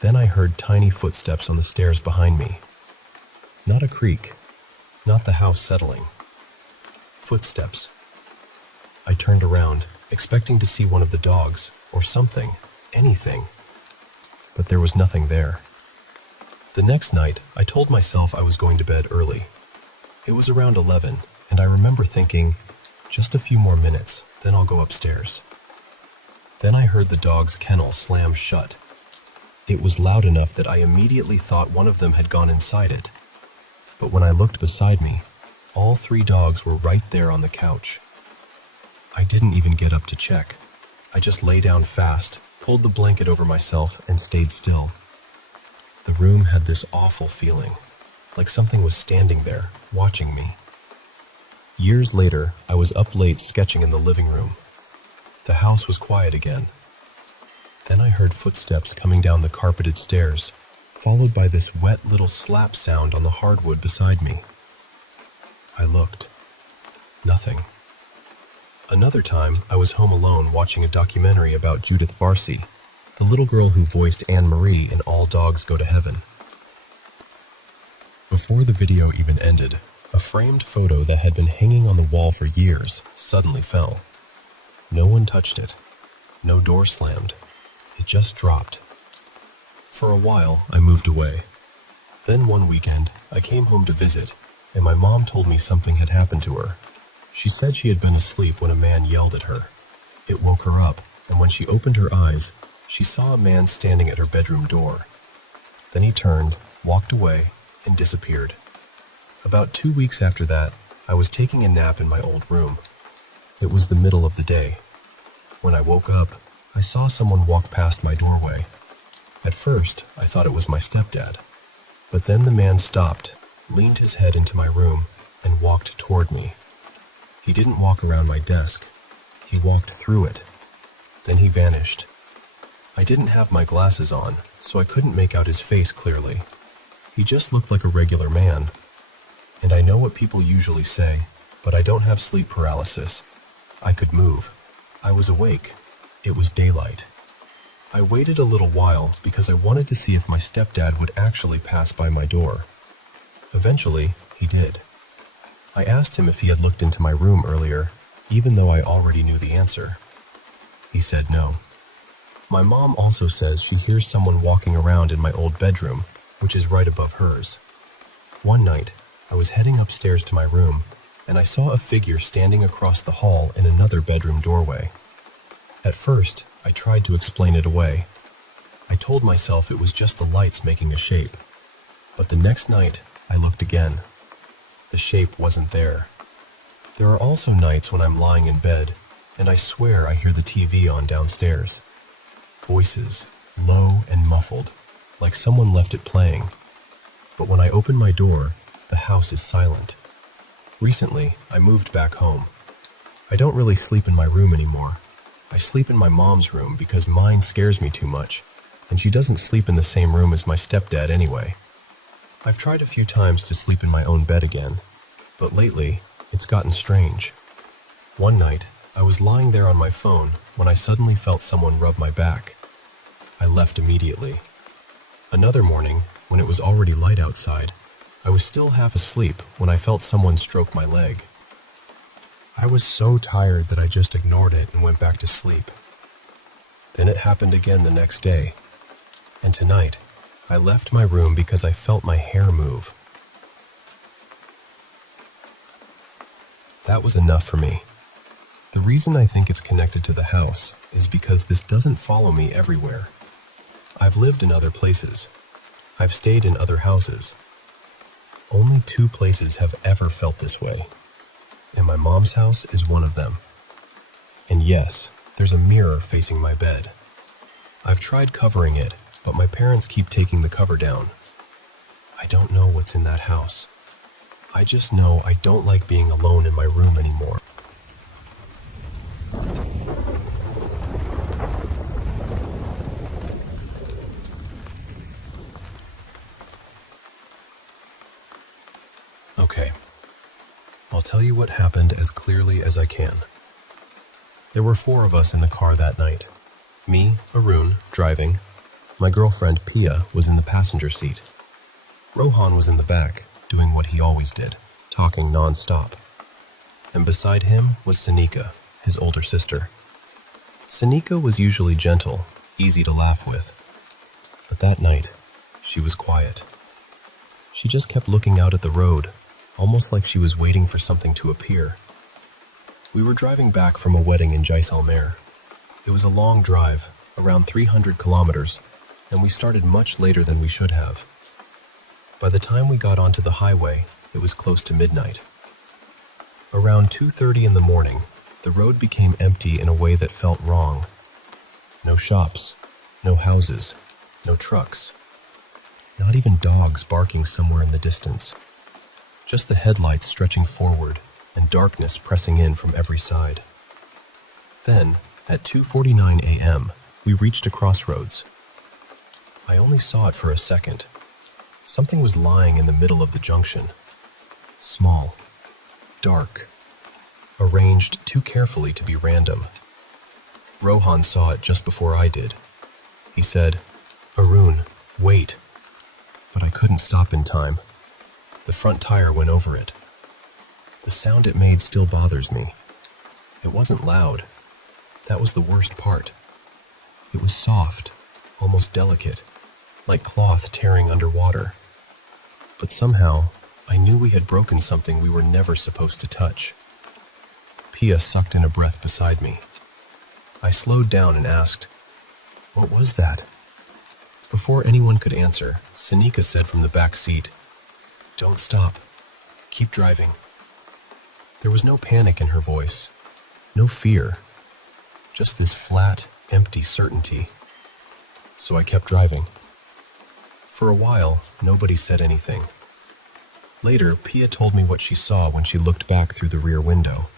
Then I heard tiny footsteps on the stairs behind me. Not a creak, not the house settling. Footsteps. I turned around, expecting to see one of the dogs, or something, anything. But there was nothing there. The next night, I told myself I was going to bed early. It was around 11, and I remember thinking, just a few more minutes, then I'll go upstairs. Then I heard the dog's kennel slam shut. It was loud enough that I immediately thought one of them had gone inside it. But when I looked beside me, all 3 dogs were right there on the couch. I didn't even get up to check. I just lay down fast, pulled the blanket over myself, and stayed still. The room had this awful feeling, like something was standing there, watching me. Years later, I was up late sketching in the living room. The house was quiet again. Then I heard footsteps coming down the carpeted stairs, followed by this wet little slap sound on the hardwood beside me. I looked. Nothing. Another time, I was home alone watching a documentary about Judith Barcy, the little girl who voiced Anne-Marie in All Dogs Go to Heaven. Before the video even ended, a framed photo that had been hanging on the wall for years suddenly fell. No one touched it. No door slammed. It just dropped. For a while, I moved away. Then one weekend, I came home to visit, and my mom told me something had happened to her. She said she had been asleep when a man yelled at her. It woke her up, and when she opened her eyes, she saw a man standing at her bedroom door. Then he turned, walked away, and disappeared. About 2 weeks after that, I was taking a nap in my old room. It was the middle of the day. When I woke up, I saw someone walk past my doorway. At first, I thought it was my stepdad. But then the man stopped, leaned his head into my room, and walked toward me. He didn't walk around my desk. He walked through it. Then he vanished. I didn't have my glasses on, so I couldn't make out his face clearly. He just looked like a regular man. And I know what people usually say, but I don't have sleep paralysis. I could move. I was awake. It was daylight. I waited a little while because I wanted to see if my stepdad would actually pass by my door. Eventually, he did. I asked him if he had looked into my room earlier, even though I already knew the answer. He said no. My mom also says she hears someone walking around in my old bedroom, which is right above hers. One night, I was heading upstairs to my room, and I saw a figure standing across the hall in another bedroom doorway. At first, I tried to explain it away. I told myself it was just the lights making a shape. But the next night, I looked again. The shape wasn't there. There are also nights when I'm lying in bed, and I swear I hear the TV on downstairs. Voices, low and muffled, like someone left it playing. But when I open my door, the house is silent. Recently, I moved back home. I don't really sleep in my room anymore. I sleep in my mom's room because mine scares me too much, and she doesn't sleep in the same room as my stepdad anyway. I've tried a few times to sleep in my own bed again, but lately, it's gotten strange. One night, I was lying there on my phone when I suddenly felt someone rub my back. I left immediately. Another morning, when it was already light outside, I was still half asleep when I felt someone stroke my leg. I was so tired that I just ignored it and went back to sleep. Then it happened again the next day. And tonight, I left my room because I felt my hair move. That was enough for me. The reason I think it's connected to the house is because this doesn't follow me everywhere. I've lived in other places. I've stayed in other houses. Only 2 places have ever felt this way, and my mom's house is one of them. And yes, there's a mirror facing my bed. I've tried covering it, but my parents keep taking the cover down. I don't know what's in that house. I just know I don't like being alone in my room anymore. Okay, I'll tell you what happened as clearly as I can. There were 4 of us in the car that night. Me, Arun, driving. My girlfriend, Pia, was in the passenger seat. Rohan was in the back, doing what he always did, talking non-stop. And beside him was Sanika, his older sister. Sanika was usually gentle, easy to laugh with. But that night, she was quiet. She just kept looking out at the road, almost like she was waiting for something to appear. We were driving back from a wedding in Jaisalmer. It was a long drive, around 300 kilometers, and we started much later than we should have. By the time we got onto the highway, it was close to midnight. Around 2:30 in the morning, the road became empty in a way that felt wrong. No shops, no houses, no trucks. Not even dogs barking somewhere in the distance. Just the headlights stretching forward and darkness pressing in from every side. Then, at 2:49 a.m., we reached a crossroads. I only saw it for a second. Something was lying in the middle of the junction. Small, dark, arranged too carefully to be random. Rohan saw it just before I did. He said, "Arun, wait." But I couldn't stop in time. The front tire went over it. The sound it made still bothers me. It wasn't loud. That was the worst part. It was soft, almost delicate, like cloth tearing underwater. But somehow, I knew we had broken something we were never supposed to touch. Pia sucked in a breath beside me. I slowed down and asked, "What was that?" Before anyone could answer, Sanika said from the back seat, "Don't stop. Keep driving." There was no panic in her voice, no fear, just this flat, empty certainty. So I kept driving. For a while, nobody said anything. Later, Pia told me what she saw when she looked back through the rear window.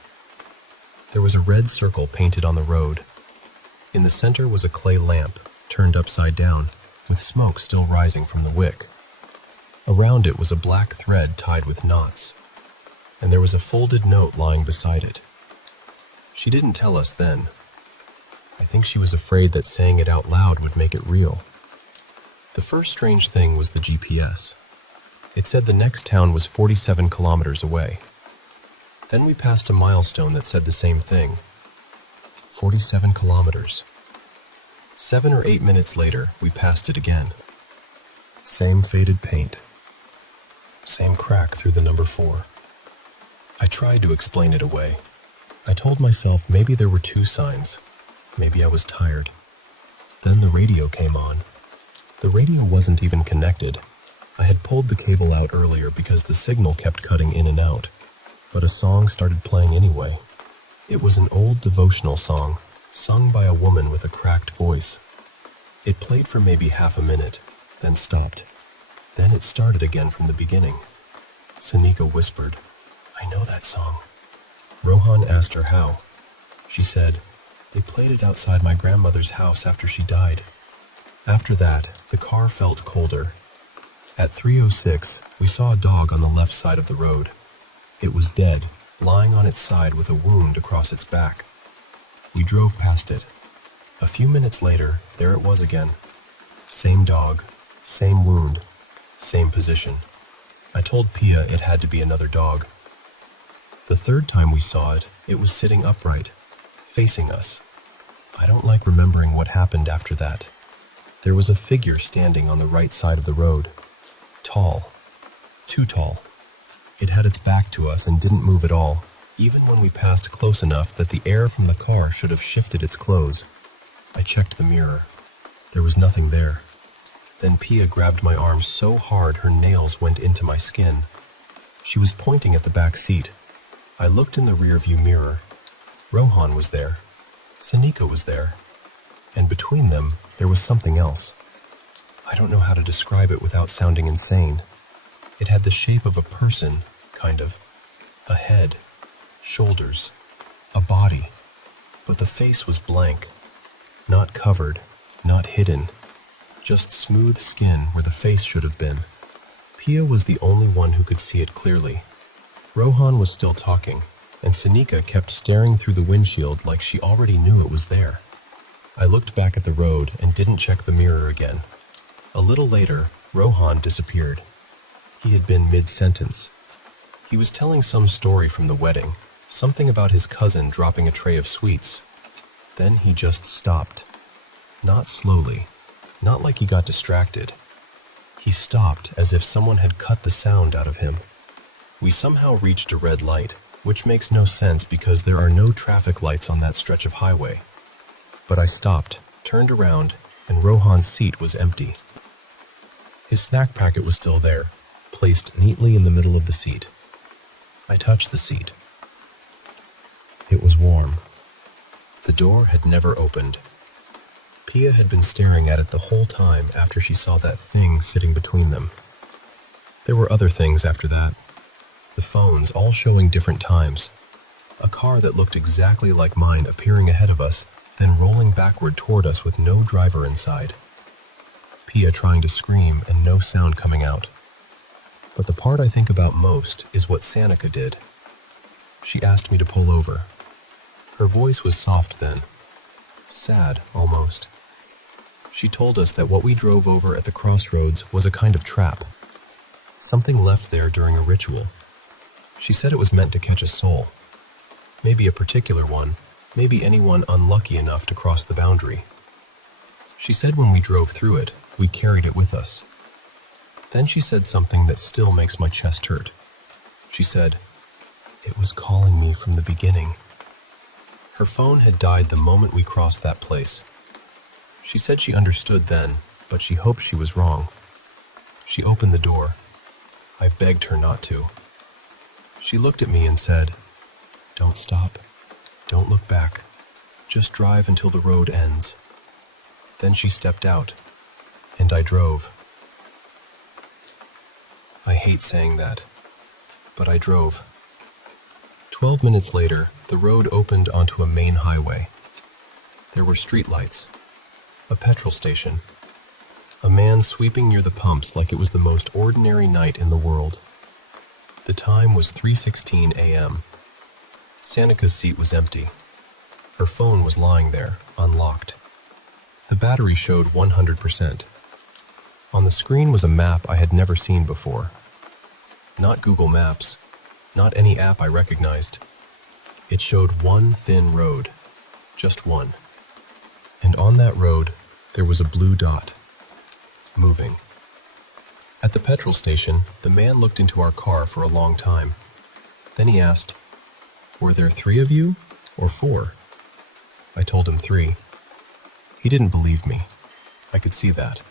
There was a red circle painted on the road. In the center was a clay lamp, turned upside down, with smoke still rising from the wick. Around it was a black thread tied with knots, and there was a folded note lying beside it. She didn't tell us then. I think she was afraid that saying it out loud would make it real. The first strange thing was the GPS. It said the next town was 47 kilometers away. Then we passed a milestone that said the same thing. 47 kilometers. 7 or 8 minutes later, we passed it again. Same faded paint. Same crack through the number 4. I tried to explain it away. I told myself maybe there were 2 signs. Maybe I was tired. Then the radio came on. The radio wasn't even connected. I had pulled the cable out earlier because the signal kept cutting in and out. But a song started playing anyway. It was an old devotional song, sung by a woman with a cracked voice. It played for maybe half a minute, then stopped. Then it started again from the beginning. Sanika whispered, "I know that song." Rohan asked her how. She said, "They played it outside my grandmother's house after she died." After that, the car felt colder. At 3:06, we saw a dog on the left side of the road. It was dead, lying on its side with a wound across its back. We drove past it. A few minutes later, there it was again. Same dog, same wound, same position. I told Pia it had to be another dog. The third time we saw it, it was sitting upright, facing us. I don't like remembering what happened after that. There was a figure standing on the right side of the road. Tall. Too tall. It had its back to us and didn't move at all, even when we passed close enough that the air from the car should have shifted its clothes. I checked the mirror. There was nothing there. Then Pia grabbed my arm so hard her nails went into my skin. She was pointing at the back seat. I looked in the rearview mirror. Rohan was there. Sanika was there. And between them, there was something else. I don't know how to describe it without sounding insane. It had the shape of a person, kind of. A head, shoulders, a body. But the face was blank. Not covered, not hidden. Just smooth skin where the face should have been. Pia was the only one who could see it clearly. Rohan was still talking, and Sanika kept staring through the windshield like she already knew it was there. I looked back at the road and didn't check the mirror again. A little later, Rohan disappeared. He had been mid-sentence. He was telling some story from the wedding, something about his cousin dropping a tray of sweets. Then he just stopped. Not slowly, not like he got distracted. He stopped as if someone had cut the sound out of him. We somehow reached a red light, which makes no sense because there are no traffic lights on that stretch of highway. But I stopped, turned around, and Rohan's seat was empty. His snack packet was still there, placed neatly in the middle of the seat. I touched the seat. It was warm. The door had never opened. Pia had been staring at it the whole time after she saw that thing sitting between them. There were other things after that. The phones all showing different times. A car that looked exactly like mine appearing ahead of us, then rolling backward toward us with no driver inside. Pia trying to scream and no sound coming out. But the part I think about most is what Sanika did. She asked me to pull over. Her voice was soft then. Sad, almost. She told us that what we drove over at the crossroads was a kind of trap. Something left there during a ritual. She said it was meant to catch a soul. Maybe a particular one, maybe anyone unlucky enough to cross the boundary. She said when we drove through it, we carried it with us. Then she said something that still makes my chest hurt. She said, "It was calling me from the beginning." Her phone had died the moment we crossed that place. She said she understood then, but she hoped she was wrong. She opened the door. I begged her not to. She looked at me and said, "Don't stop. Don't look back. Just drive until the road ends." Then she stepped out, and I drove. I hate saying that, but I drove. 12 minutes later, the road opened onto a main highway. There were streetlights, a petrol station, a man sweeping near the pumps like it was the most ordinary night in the world. The time was 3:16 a.m. Sanika's seat was empty. Her phone was lying there, unlocked. The battery showed 100%. On the screen was a map I had never seen before. Not Google Maps, not any app I recognized. It showed one thin road, just one. And on that road, there was a blue dot, moving. At the petrol station, the man looked into our car for a long time. Then he asked, "Were there 3 of you, or 4? I told him 3. He didn't believe me. I could see that.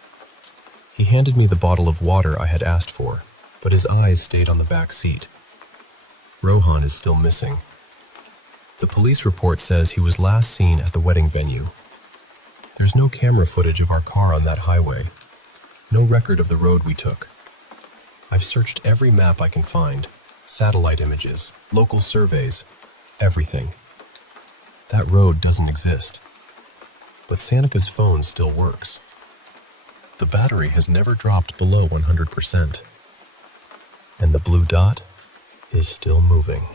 He handed me the bottle of water I had asked for, but his eyes stayed on the back seat. Rohan is still missing. The police report says he was last seen at the wedding venue. There's no camera footage of our car on that highway. No record of the road we took. I've searched every map I can find, satellite images, local surveys, everything. That road doesn't exist. But Sanika's phone still works. The battery has never dropped below 100%. And the blue dot is still moving.